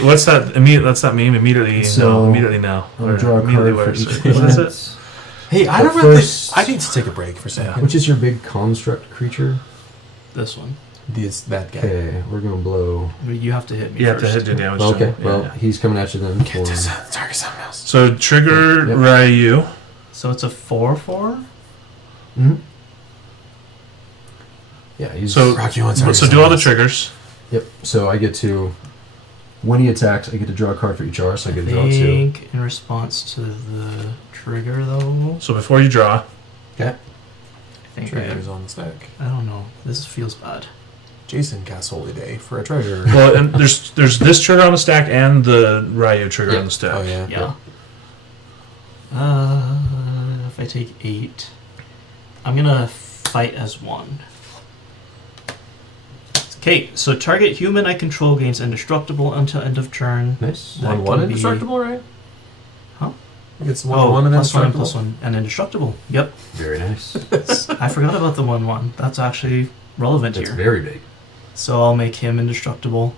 What's that? That's that meme. Immediately, So, no. Immediately now. I'll Or draw a immediately card for worse. each What is it? planet. hey, I But don't really first- I need to take a break for a second. Which is your big construct creature? This one. that guy. Okay, we're gonna blow. You have to hit me You have first. to hit your damage. Okay, to him. well, Yeah. he's coming at you then. Get for- this target something else. So trigger Yep. Ryu. So it's a 4/4? Mhm. Yeah, he's. So Rocky wants so do all the triggers. Yep. So I get to. When he attacks, I get to draw a card for each R, so I I get to draw 2. think in response to the trigger, though, So before you draw, Okay. I think Treasures on the stack. I don't know. This feels bad. Jason casts Holy Day for a treasure. well, and there's this trigger on the stack and the Ryu trigger Yep. on the stack. Oh yeah. Yeah. If I take 8, I'm gonna fight as 1. Okay, so target human I control gains indestructible until end of turn. Nice. That 1/1 can be- indestructible, right? Huh? It's Oh, 1/1 and plus one, indestructible. plus 1, and indestructible. Yep. Very nice. I forgot about the 1/1. That's actually relevant That's here. very big. So I'll make him indestructible.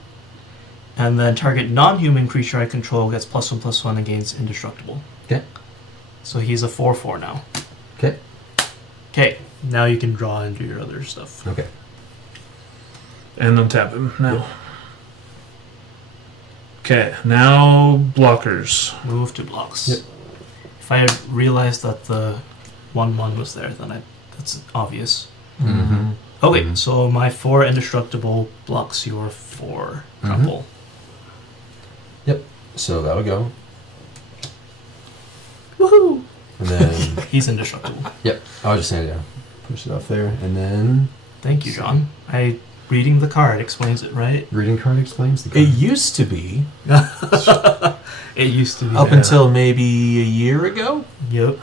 And then target non-human creature I control gets +1/+1 and gains indestructible. Okay. So he's a 4/4 now. Okay. Okay, now you can draw and do your other stuff. Okay. And untap him now. Okay, now blockers. Move to blocks. Yep. If I had realized that the 1/1 was there, then that's obvious. Mm-hmm. Okay, Mhm. so my 4 indestructible blocks your 4 Mhm. crumple. So that'll go. Woohoo! And then, He's indestructible. yep, I'll just say, yeah. Push it off there. And then, Thank you, John. Reading the card explains it, right? reading card explains the It card. used to be It used to be. up Yeah. until maybe a year ago, Yep.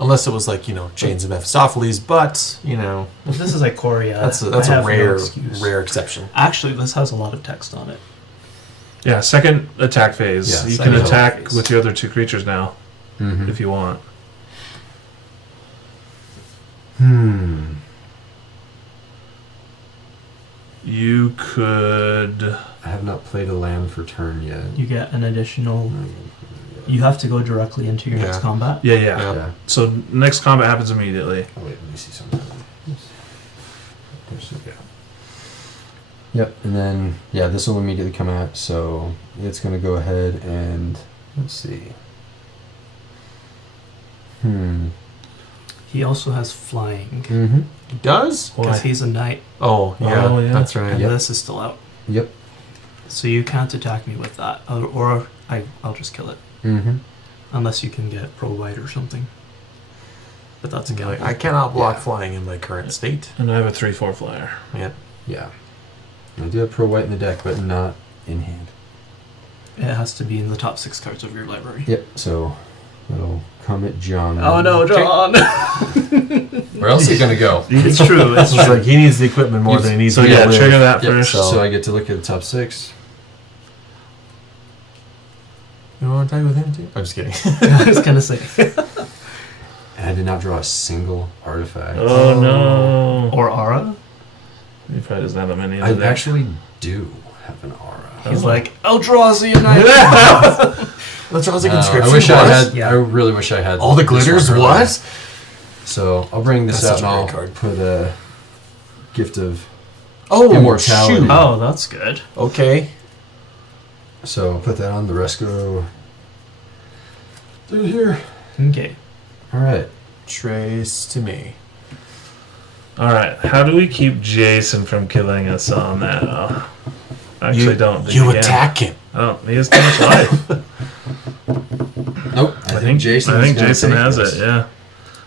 unless it was like Chains of Mephistopheles. But If this is Ikoria, that's I a have no rare excuse. exception. Actually, this has a lot of text on it. Yeah, second attack phase. Yeah, you second can attack attack phase. with your other 2 creatures now Mhm. if you want. You could. I have not played a land for turn yet. You get an additional. You have to go directly into your next Yeah. combat. Yeah. Yeah. So next combat happens immediately. Oh, wait, let me see something. There's yeah. Yep, and then, yeah, this will immediately come out, so it's going to go ahead and, let's see. He also has flying Mm-hmm. He does? because he's a knight, Oh yeah, Oh, yeah. that's right. and Yep. this is still out. Yep. So you can't attack me with that, or I'll just kill it Mm-hmm. unless you can get pro white or something. But that's a Like, gamble. I cannot block Yeah. flying in my current state. And I have a 3/4 flyer. Yeah. Yeah. I do have Pro White in the deck, but not in hand. It has to be in the top 6 cards of your library. Yep, so that'll come at John. Oh no, John! Where else is he gonna go? It's true. It's It's true. like he needs the equipment more than he needs So to yeah, live. trigger that Yep, first. so I get to look at the top 6. You want to tag with him too? I'm just kidding. I was gonna say. And I did not draw a single artifact. Oh no. Or aura. He probably doesn't have that many. in I the deck. actually do have an aura. He's like, Eldrazi Unite! Let's draw the I inscription. wish I What? had. Yeah. I really wish I had all the this glitters. one earlier. What? So I'll bring this That's out such and a I'll great card. put a gift of. Oh, Immortality. shoot. Oh, that's good. Okay. So I'll put that on. The rest go through here. Okay. All right. Trace to me. All right. How do we keep Jason from killing us on that? I actually don't. think You he can. attack him. Oh, he has too much life. Nope. I think Jason. I think is gonna Jason take has this. it. Yeah.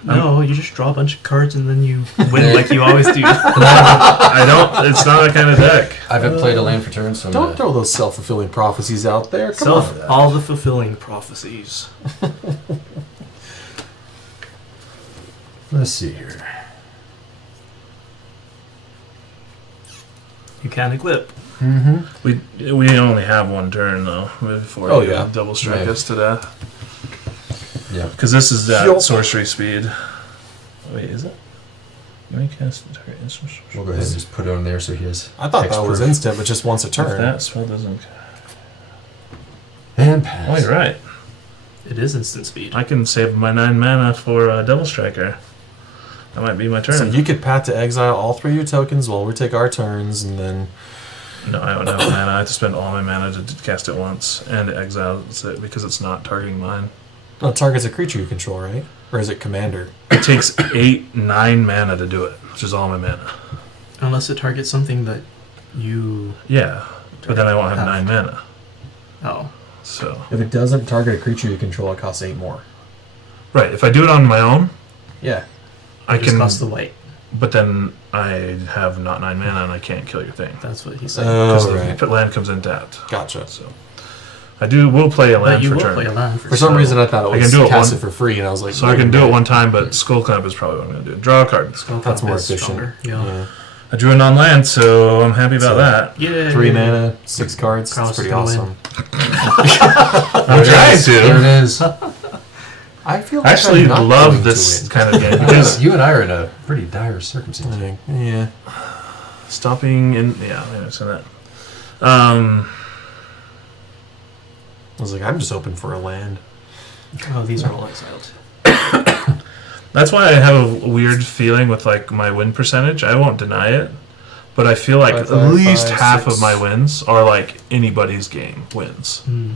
No, you just draw a bunch of cards and then you win like you always do. I don't. It's not that kind of deck. I haven't played a land for turn, so I'm Don't gonna- throw those self-fulfilling prophecies out there. Come on. All the fulfilling prophecies. Let's see here. You can equip. Mm-hmm. We only have one turn though before Oh, you yeah. double strike Right. us to death. Yeah. Because this is that Yup. sorcery speed. Wait, is it? You may cast a target instant sorcery. We'll go ahead and just put it on there so he has. I thought that hexproof. was instant, but just once a If turn. that spell doesn't. And pass. Oh, you're right. It is instant speed. I can save my 9 mana for Devil Striker. That might be my turn. So you could Path to Exile all 3 of your tokens while we take our turns, and then... No, I don't have mana. I have to spend all my mana to cast it once and exile it because it's not targeting mine. No, it targets a creature you control, right? Or is it commander? It takes 9 mana to do it, which is all my mana. Unless it targets something that you... Yeah, but then I won't have 9 mana. Oh. So If it doesn't target a creature you control, it costs 8 more. right, if I do it on my own, Yeah. I It just can. costs the white. But then I have not 9 mana and I can't kill your thing That's what he said. because Oh, right. the land comes in tapped. Gotcha. So I will play a But land you for will turn. play a land For some reason, I thought it I was can do it cast one- it for free, and I was like... So I can do it one time, but Skull Clamp is probably what I'm going to do. Draw a card. That's more efficient. Yeah. I drew a non-land, so I'm happy about that. Yeah. 3 mana, 6 cards. Carlos That's pretty is gonna awesome. I'm trying There to. it is. I feel I like actually I'm not love going to this win. kind of game because You and I are in a pretty dire circumstance. Yeah. stopping in. Yeah, I understand that. I was like, I'm just hoping for a land. Oh, these are all exiled. That's why I have a weird feeling with like my win percentage. I won't deny it, but I feel like 5, at least 5, half 6. of my wins are like anybody's game wins. Hmm.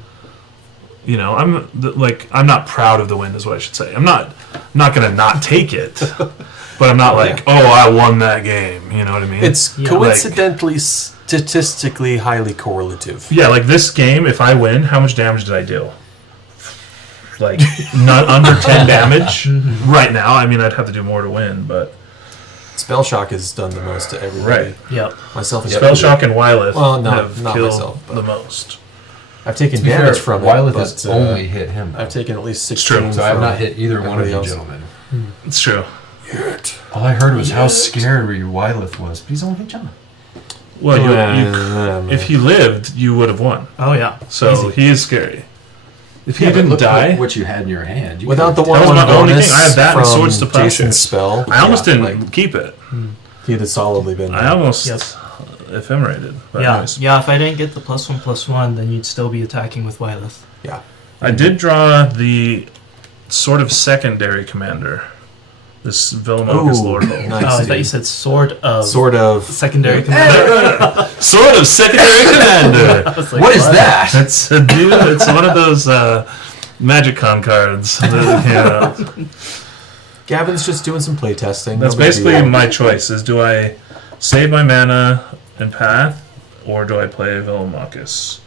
You know, I'm not proud of the win, is what I should say. I'm not gonna not take it, but I'm not like, oh, I won that game. You know what I mean? It's Yeah. coincidentally, statistically highly correlative. Yeah, like this game, if I win, how much damage did I deal? Like, not under 10 damage right now. I mean, I'd have to do more to win, but... Spell Shock has done the most to everybody. Right. Yep. Myself and Spell Shock and Wyleth Well, no, have not killed myself, but- the most. I've taken To be damage fair, from Wyleth it, but has only hit him. I've taken at least It's true. 16 So I have from not hit either one of everybody you else. gentlemen. It's true. Yet. All I heard was how scared your Wyleth was, but he's only hit John. Well, if he lived, you would have won. Oh, yeah. So Easy. he is scary. If he Yeah, but didn't look die... what you had in your hand. You Without the could've- That was 1/1 my only bonus thing. I have that and from Swords to Jason's Plowshares. spell, I almost didn't like, keep it. he'd have solidly been. I almost Yep. ephemerated. But Yeah. anyways. Yeah, if I didn't get the +1/+1, then you'd still be attacking with Wyleth. Yeah. I did draw the sort of secondary commander. This Villamocus Ooh, Lordhold. nice. Oh, I thought dude. you said sort of. Sort of. Secondary commander. Sort of secondary commander. I was like, What is that? That's a dude. It's one of those Magic Con cards. Yeah. Gavin's just doing some play testing. That's No big basically deal. my choice: is do I save my mana and path, or do I play Villamocus?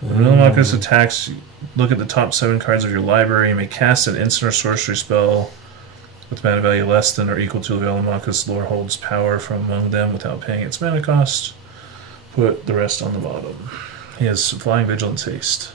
When Villamocus attacks, look at the top 7 cards of your library. You may cast an instant or sorcery spell with mana value less than or equal to Villamocus Lordhold's power from among them without paying its mana cost. Put the rest on the bottom. He has Flying Vigilance Haste.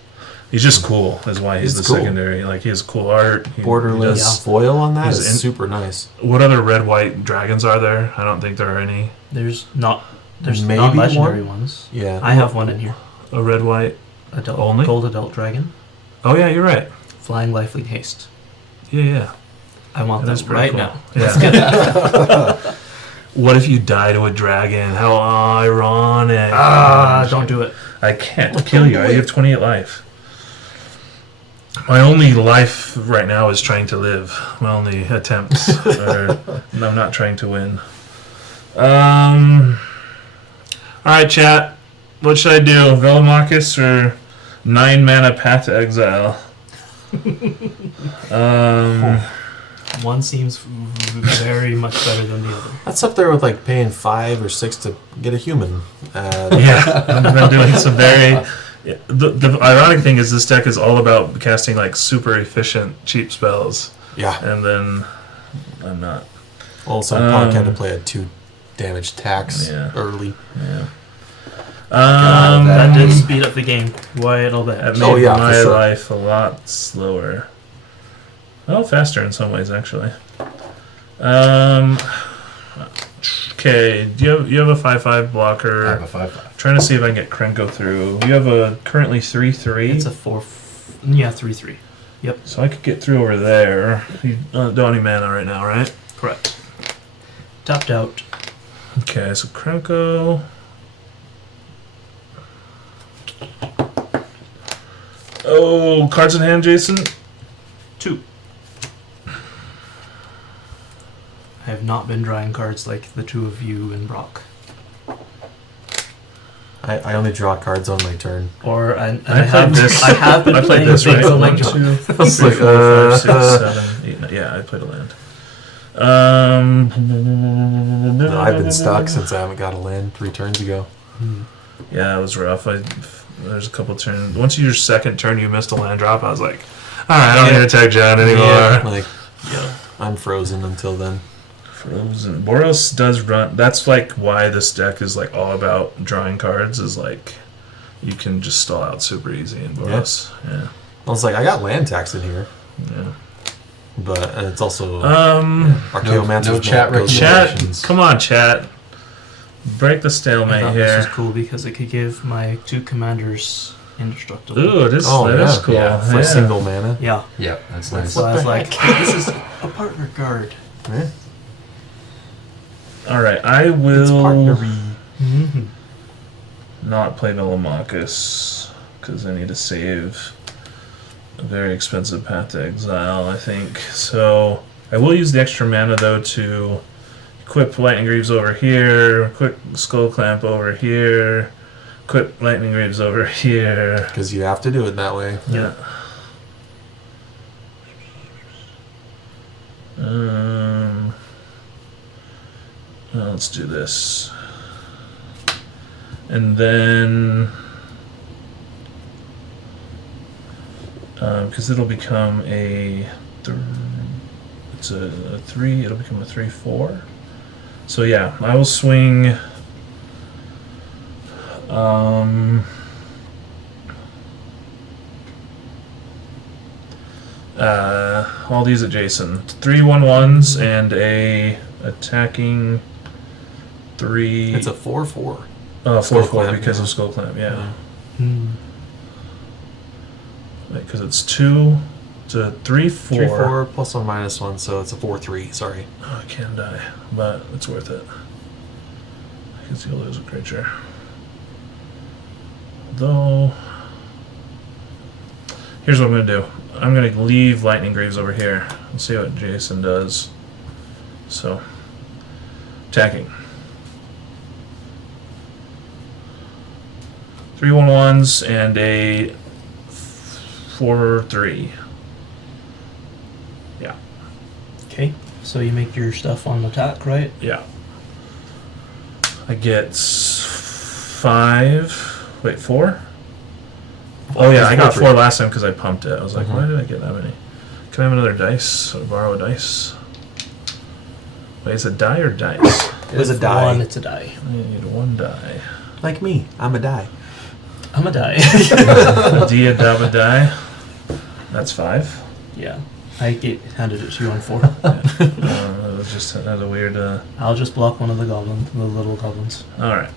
He's just cool, is why he's He's the cool. secondary. Like, he has cool art. He Borderless does- foil on that He's is in- super nice. What other red-white dragons are there? I don't think there are any. There's Maybe non-legendary one? ones. Yeah. I have one in here. A red-white. Adult, Only? Gold Adult Dragon. Oh yeah, you're right. Flying Lifelink Haste. Yeah. I want That is them pretty right cool. now. Yeah. What if you die to a dragon? How ironic. Don't do it. I can't kill you. I have 28 life. My only life right now is trying to live. My only attempts are I'm not trying to win. Alright, chat. What should I do? Villamocus or 9 mana Path to Exile? One seems very much better than the other. That's up there with like paying 5 or 6 to get a human. Yeah, I've been doing some very... Yeah, the ironic thing is this deck is all about casting like super efficient cheap spells, Yeah. and then I'm not. Also, Punk had to play a 2 damage tax Yeah. early. Yeah. That did speed up the game quite a little bit. That made Oh, yeah, my for sure. life a lot slower. Well, faster in some ways, actually. Okay, you have a 5/5 blocker? I have a 5/5. Trying to see if I can get Krenko through. You have a currently 3/3. It's a 3/3. Yep, So I could get through over there. You don't need mana right now, right? correct. Tapped out. Okay, so Krenko. Oh, cards in hand, Jason? 2. I have not been drawing cards like the two of you and Brock. I only draw cards on my turn. Or and I played have this. I have been I played playing this, right? things on my 1, 2, turn. 3, was 4, like, 5, 6, 7, 8, 9. Yeah, I played a land. No, I've been stuck since I haven't got a land 3 turns ago. Yeah, it was rough. There's a couple turns. Once your second turn, you missed a land drop. I was like, all right, I don't need to attack John anymore. Yeah, like, Yeah. I'm frozen until then. Frozen. Boros does run. That's like why this deck is like all about drawing cards. Is like you can just stall out super easy in Boros. Yeah. I was like, I got land tax in here, Yeah. but it's also no Archaeomancer's Map chat goes with Chat. actions. Come on, chat. Break the I stalemate thought this was here. cool because it could give my 2 commanders indestructible. Ooh, that is cool. Yeah, for a single mana. Yeah. Yep, that's nice. So I was the like, this is a partner card. Yeah. All right, I It's will partnery. Mm-hmm. not play Velomachus because I need to save a very expensive Path to Exile, I think. So I will use the extra mana though to equip Lightning Greaves over here, equip Skull Clamp over here, equip Lightning Greaves over here. Because you have to do it that way. Yeah. Well, let's do this. And then, because it'll become it's a 3, it'll become a 3/4. So yeah, I will swing all these adjacent 3 1/1s and a attacking 3. It's a 4/4. 4/4 Clamp, because yeah. of Skull Clamp, yeah. Mm. Because it's 2 to 3 4. 3/4 plus 1 minus 1, so it's a 4/3. Sorry. Oh, I can die, but it's worth it. Because you'll lose a creature. Though, here's what I'm going to do. I'm going to leave Lightning Greaves over here and see what Jason does. So, attacking. 3 1/1s and a 4/3. Yeah. Okay, so you make your stuff on attack, right? Yeah. I get 5. Wait, 4? Oh yeah, I got 4 last time because I pumped it. I was like, why did I get that many? Can I have another dice or borrow a dice? Wait, is it die or dice? It was a With die. 1, it's a die. I need 1 die. Like me, I'm a die. I'm a die. A dia daba die. That's 5. Yeah, handed it to you on 4. That was just another weird. I'll just block one of the little goblins. All right.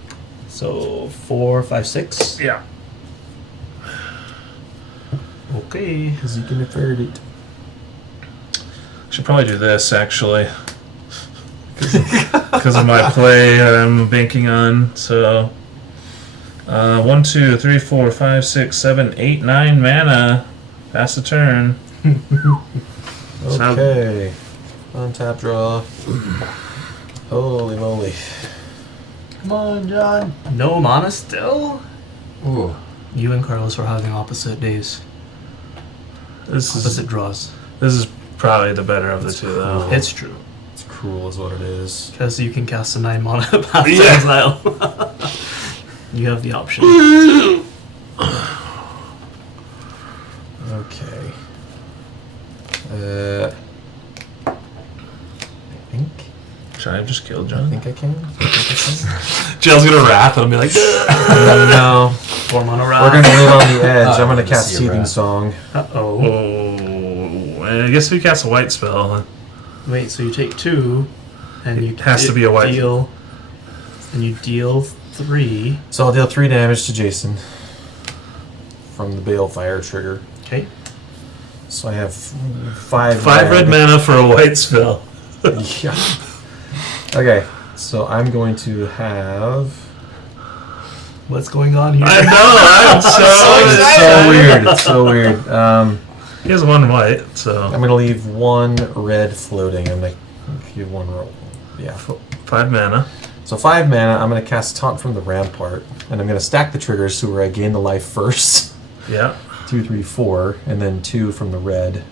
So 4, 5, 6. Yeah. Okay. Because you can afford it. Should probably do this actually. Because of my play I'm banking on. So 1, 2, 3, 4, 5, 6, 7, 8, 9 mana. Pass the turn. Okay. Untap draw. Holy moly. Come on, John. No mana still? Ooh. You and Carlos are having opposite days. This Opposite draws. is probably the better of the two though. Cool. It's true. It's cruel is what it is. Because you can cast a 9 mana Path to Yeah. Exile. You have the option. Okay. I think. Should I have just killed I John? think I can. Jill's gonna wrath and I'll be like, No. 4 mana We're wrath. gonna live on the edge. I'm gonna let's cast see a Seething wrath. Song. Uh-oh. oh. I guess if you cast a white spell, Wait, so you take 2, and you It has to be a white. deal, and you deal 3. So I'll deal 3 damage to Jason from the Balefire trigger. Okay. So I have 5 5 red mana for a white spell. Yeah. Okay. So I'm going to have. What's going on here? I know, I'm so It's so weird. It's so weird. He has 1 white, so. I'm gonna leave 1 red floating and make give 1 roll. Yeah. 5 mana. So 5 mana, I'm going to cast Taunt from the Rampart, and I'm going to stack the triggers so where I gain the life first. Yeah. 2, 3, 4, and then 2 from the red.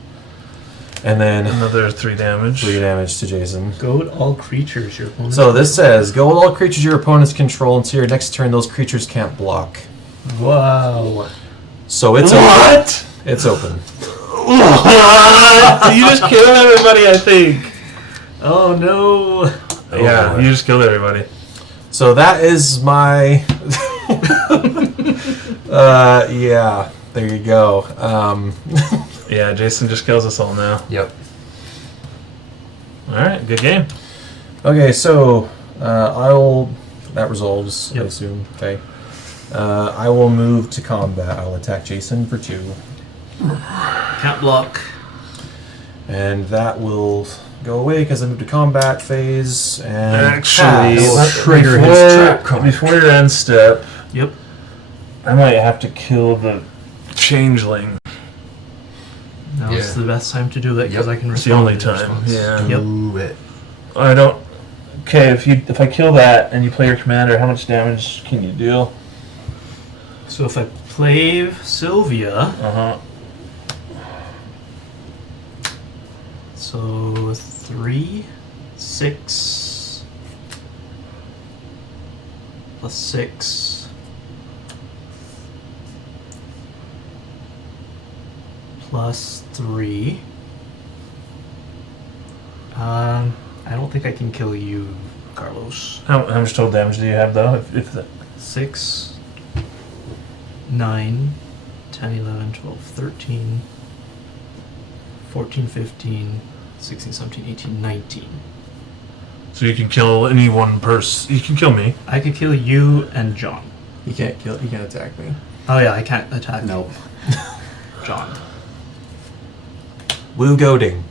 And then Another 3 damage. 3 damage to Jason. Goad all creatures your opponent. So this says, go with all creatures your opponents control until your next turn those creatures can't block. Wow. So it's What? open. It's open. What? You just killed everybody, I think. Oh no. Yeah, boy. you just killed everybody. So that is my... yeah, there you go. Yeah, Jason just kills us all now. Yep. Alright, good game. Okay, so I'll... That resolves, I Yep. assume. Okay. I will move to combat. I'll attack Jason for 2. Can't block. And that will go away because I moved to combat phase. And Actually, pass. Trigger his trap card. Before your end step, Yep. I might have to kill the changeling. Now Yeah. is the best time to do it because Yep. I can It's the respond. only in time. response. Yeah. Yep. Do it. I don't. Okay, if I kill that and you play your commander, how much damage can you deal? So if I play Sylvia, Uh-huh. so 3, 6, plus 6, plus 3. I don't think I can kill you, Carlos. How much total damage do you have though? If the, 6, 9, 10, 11, 12, 13, 14, 15, 16, 17, 18, 19. so you can kill any one person. You can kill me. I could kill you and John. You can't kill. You can't attack me. Oh yeah, I can't attack Nope. John. Woo goading.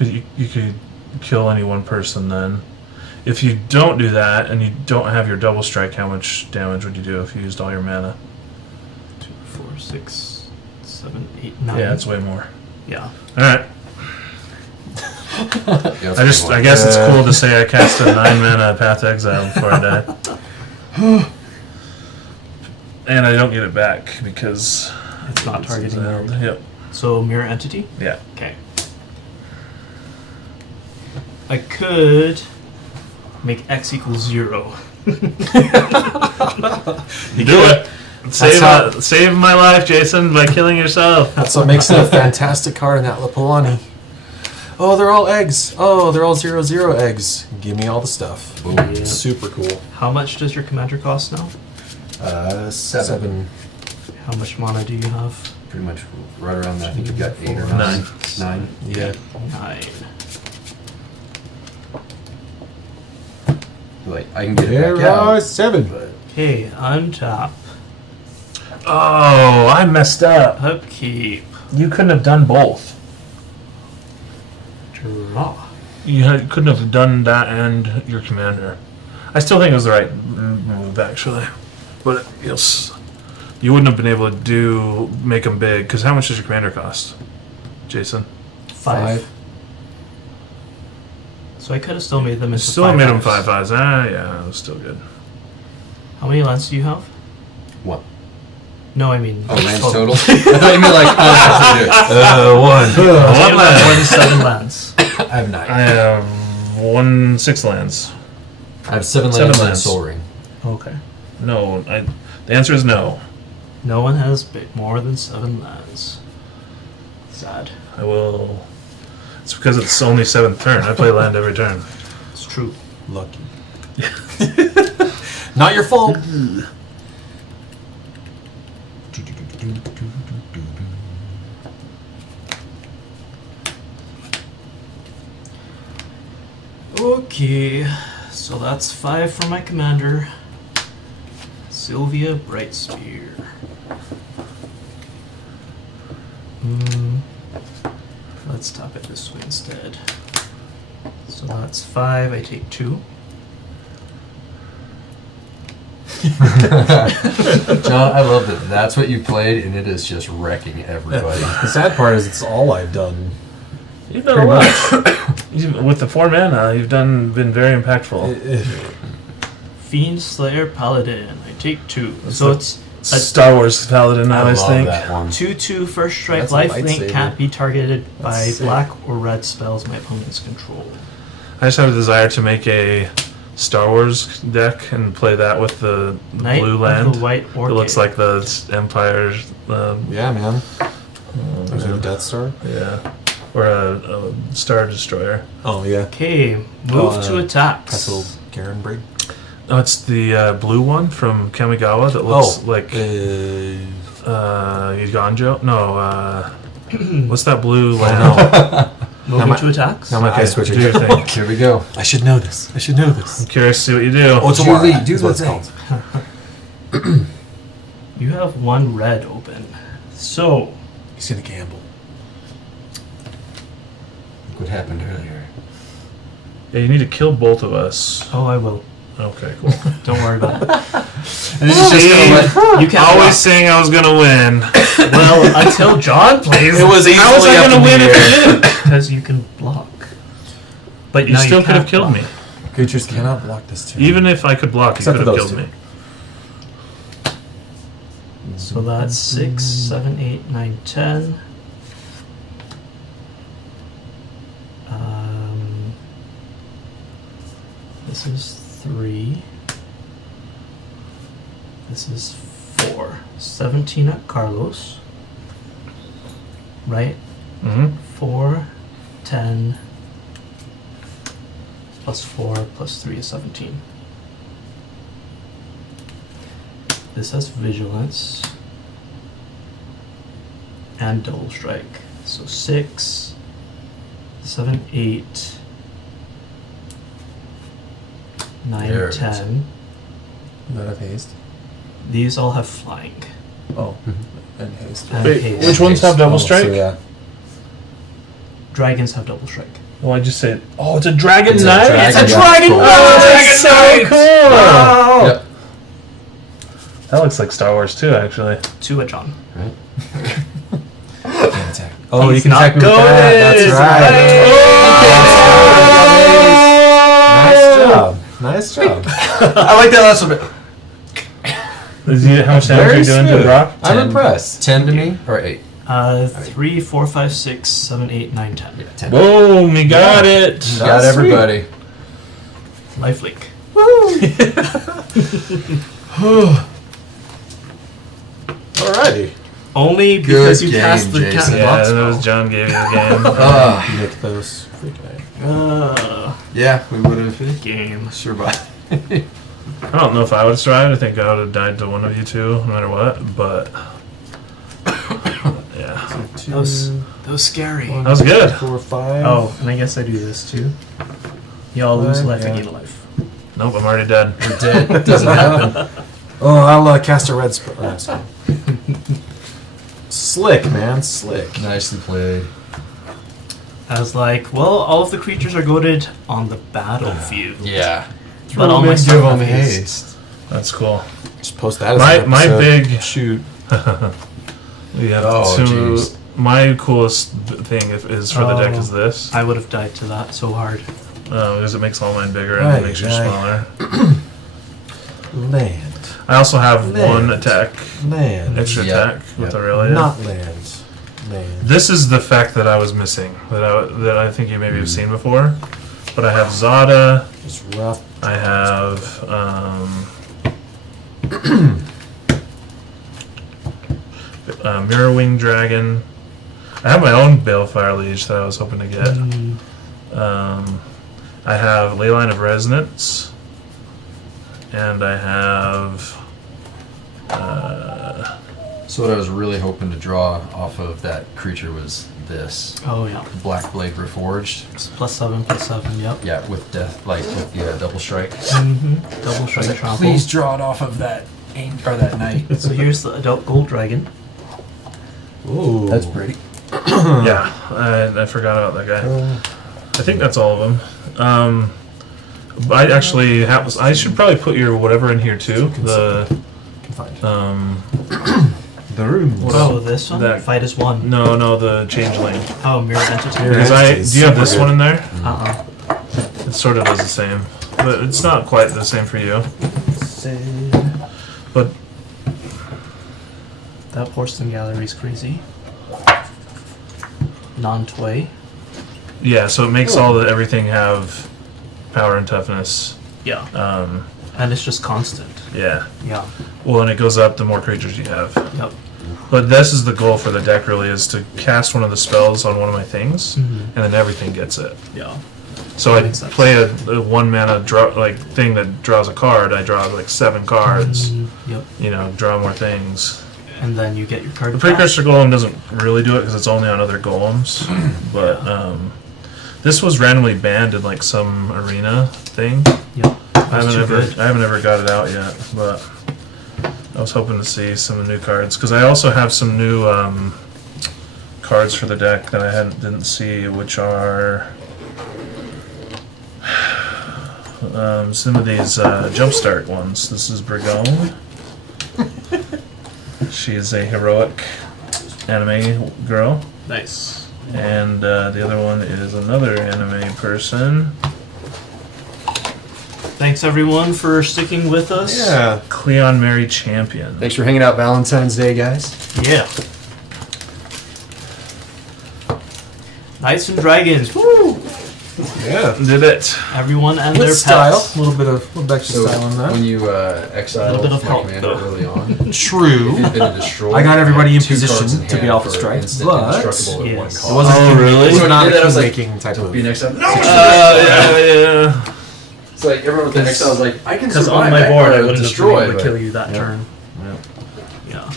You could kill any one person then. If you don't do that and you don't have your double strike, how much damage would you do if you used all your mana? 2, 4, 6, 7, 8, 9. Yeah, it's way more. Yeah. All right. Yeah, I guess it's cool to say I cast a 9 mana Path to Exile before I die. And I don't get it back because It's not it's targeting exiled. you. Yep. So mirror entity? Yeah. Okay. I could make X equals 0. You do it. Save my life, Jason, by killing yourself. That's what makes it a fantastic card in that Lapalani. Oh, they're all eggs. Oh, they're all 0/0 eggs. Give me all the stuff. Boom. Yeah. Super cool. How much does your commander cost now? 7. How much mana do you have? Pretty much right around that. I think you've got 8 or 9. 9. Yeah. 9. Like, I can get it There back are out. 7. But Okay, untap. Oh, I messed up. Upkeep. You couldn't have done both. Draw. You couldn't have done that and your commander. I still think it was the right move, actually. But yes, you wouldn't have been able to make them big. Because how much does your commander cost, Jason? 5. So I could have still made them into Still 5 made them fives. 5/5s. Ah, yeah, it was still good. How many lands do you have? what? No, I mean... Oh, lands total? I thought you meant like, One. So you One have more land. than 7 lands. I have 9. I have 6 lands. I have 7 Seven lands and a lands. Soul Ring. Okay. No, the answer is no. No one has more than 7 lands. Sad. I will. It's because it's only 7th turn. I play land every turn. It's true. Lucky. Not your fault. Okay, so that's 5 for my commander. Sylvia Bright Spear. Let's tap it this way instead. So that's 5, I take 2. John, I love that. That's what you played, and it is just wrecking everybody. The sad part is it's all I've done. You've done a lot. With the 4 mana, you've been very impactful. Fiend Slayer Paladin. I take 2. That's So the- it's Star Wars Paladin, I always love think. that one. 2/2 first strike. That's a Lifelink lightsaber. can't be targeted by That's sick. black or red spells my opponents control. I just have a desire to make a Star Wars deck and play that with the Knight blue of land. the White It Orchid. looks like the Empire. Yeah, man. There's a Death Star. Yeah. Or a Star Destroyer. Oh yeah. Okay, move to attacks. Castle Garenbrig. No, it's the blue one from Kamigawa that looks like Yuganjo. No, what's that blue land? Moving to attacks. Now my Okay, eyes switching. do your thing. Here we go. I should know this. I should know this. I'm curious to see what you do. Oh, it's Julie, Julie, do is what the it's thing. called. You have 1 red open. So, He's gonna gamble. Look what happened earlier. Yeah, you need to kill both of us. oh, I will. Okay, cool. Don't worry about it. And it's just gonna let. You can't Always block. saying I was gonna win. Well, until John plays. It was How was I easily up gonna in the win if air. you didn't? Because you can block. But You now still could have can't killed block. me. Creatures cannot block this turn. Even if I could block, you Except could for have those killed two. me. So that's 6, 7, 8, 9, 10. This is 3. This is 4. 17 at Carlos. Right? Mm-hmm. 4, 10, plus 4, plus 3 is 17. This has vigilance and double strike. So 6, 7, 8, 9, There it is. 10. Does that have haste? These all have flying. Oh, and haste. And Wait, haste. which ones have double Oh, strike? So yeah. Dragons have double strike. Well, I just said, oh, it's a dragon It's a knight. dragon It's a knight. dragon Cool. knight. Oh, that's so Dragon cool. Wow. Yep. That looks like Star Wars too, actually. 2 at John. Right. Can't attack. Oh, He's you can not attack me with going. that. That's right. Nice job. I like that last one. Is he, how much damage are Very you doing to smooth. Brock? I'm 10. impressed. 10 to me or 8? 3, 4, 5, 6, 7, 8, 9, 10. Yeah, 10. Boom, you got it. You got That's sweet. everybody. Lifelink. Alrighty. Only Good because you game, cast the Jason. cat Yeah, box that was spell. John gave you the game. Nick those. Freak Yeah, we would have Game. survived. I don't know if I would have survived. I think I would have died to one of you two, no matter what. But yeah, That was scary. that was good. 4, 5. Oh, and I guess I do this too. Y'all lose life, I Yeah. gain a life. Nope, I'm already dead. We're dead. It doesn't happen. Oh, I'll cast a red spell. Oh, that's fine. Slick, man. Slick. Nicely played. I was like, well, all of the creatures are goaded on the battlefield. Yeah. But all my give stuff them have haste. That's cool. Just post that as My- an my episode. big- shoot. We have Oh, two. jeez. My coolest thing is for the deck Oh. is this I would have died to that so hard. because it makes all mine bigger and Right, it makes you right. smaller. Land. I also have Land. one attack, Land. extra Yep, attack with yep. Aurelia. Not land. Land. This is the fact that I was missing that I think you maybe have seen before, but I have Zada. Just rough. I have Mirrorwing Dragon. I have my own Balefire Liege that I was hoping to get. I have Leyline of Resonance, and I have So what I was really hoping to draw off of that creature was this Oh, yeah. Black Blade Reforged. It's +7/+7, yep. Yeah, with death, like with the double strike. Double strike trample. Please draw it off of that or that knight. So here's the adult gold dragon. Ooh. That's pretty. yeah. I forgot about that guy. I think that's all of them. I actually have. I should probably put your whatever in here too. The Can find. The rooms. What Oh, this one? That- Fight as one. no, the changeling. Oh, mirror entity. Mirror Because Entity's do you have super this good. one in there? Uh-uh. It sort of does the same, but it's not quite the same for you. But That porcelain gallery's crazy. Non-toy. yeah, so it makes all the everything have power and toughness. Yeah. Um, And it's just constant. yeah. Yeah. Well, and it goes up the more creatures you have. Yep. But this is the goal for the deck, really, is to cast one of the spells on one of my things, Mhm. and then everything gets it. Yeah. So I Makes sense. play a 1 mana draw thing that draws a card. I draw like 7 cards. Yep. You know, draw more things. And then you get your card The back. Precursor Golem doesn't really do it because it's only on other golems. But this was randomly banned in like some arena thing. Yep. I That's too good. haven't ever got it out yet, but I was hoping to see some new cards because I also have some new cards for the deck that I didn't see, which are some of these jumpstart ones. This is Brigone. She is a heroic anime girl, Nice. and the other one is another anime person. Thanks everyone for sticking with us. Yeah. Cleon Mary Champion. Thanks for hanging out Valentine's Day, guys. Yeah. Knights and Dragons. Woo! Yeah. Did it. Everyone and With their style. pets. A little bit of extra style on that. when you exile Little bit of my help, commander though. early on, True. if you've been destroyed, I got everybody in 2 cards position to be hand Alpha for Strike, instant but indestructible at 1 yes. cost. It wasn't Oh, really? It's So not when a you did that, I was like, king type of. Be next time. No! Yeah. It's like everyone with the exile was like, I can Because survive on my that board card I with wouldn't have been destroy, able to but- kill you that Yeah. turn. Yeah. Yeah.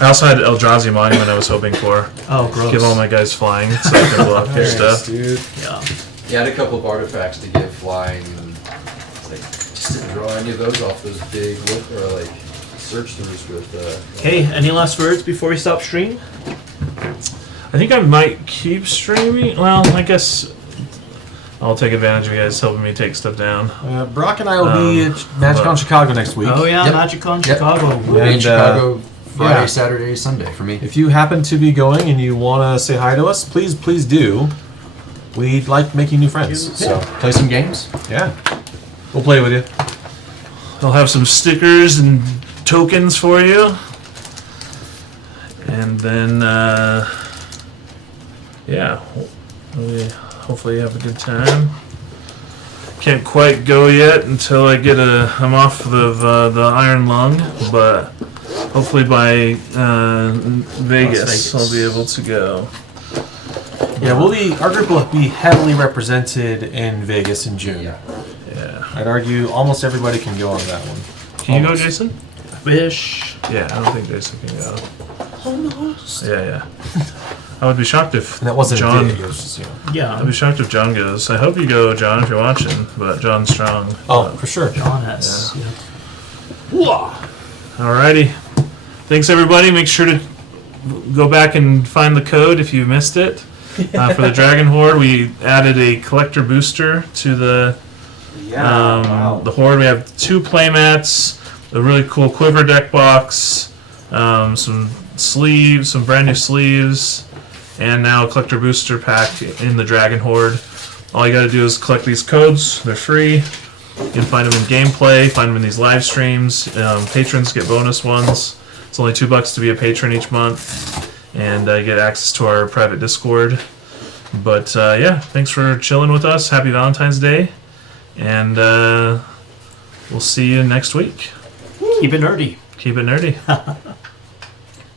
I also had Eldrazi Monument I was hoping for. Oh, gross. Give all my guys flying so I can block their stuff. dude. Yeah. Yeah, I had a couple of artifacts to give flying, and it's like, just didn't draw any of those off those big, or like, search throughs with, Okay, any last words before we stop stream? I think I might keep streaming. Well, I guess I'll take advantage of you guys helping me take stuff down. Brock and I will be at MagicCon Chicago next week. Oh yeah, Yep. MagicCon Yep. Chicago. We'll be in And, Chicago Friday, yeah. Saturday, Sunday for me. If you happen to be going and you want to say hi to us, please do. We'd like making new friends. So, Play some games. yeah. We'll play with you. I'll have some stickers and tokens for you. And then, yeah, hopefully you have a good time. Can't quite go yet until I'm off of the Iron Lung, but hopefully by Vegas I'll be able to go. Yeah, our group will be heavily represented in Vegas in June. Yeah. Yeah. I'd argue almost everybody can go on that one. Can you go, Almost. Jason? Wish. Yeah, I don't think Jason can go. Almost. Yeah. I would be shocked if And that wasn't John. big. It was just, I'd Yeah. be shocked if John goes. I hope you go, John, if you're watching. But John's strong. Oh, for sure. John S. Yeah. Alrighty. Thanks, everybody. Make sure to go back and find the code if you missed it. For the Dragon Horde, we added a collector booster to the the Horde. We have 2 playmats, a really cool quiver deck box, some sleeves, some brand new sleeves, and now a collector booster pack in the Dragon Horde. All you gotta do is collect these codes. They're free. You can find them in gameplay, find them in these live streams. Patrons get bonus ones. It's only $2 to be a patron each month, and you get access to our private Discord. But yeah, thanks for chilling with us. Happy Valentine's Day, and we'll see you next week. Keep it nerdy. Keep it nerdy.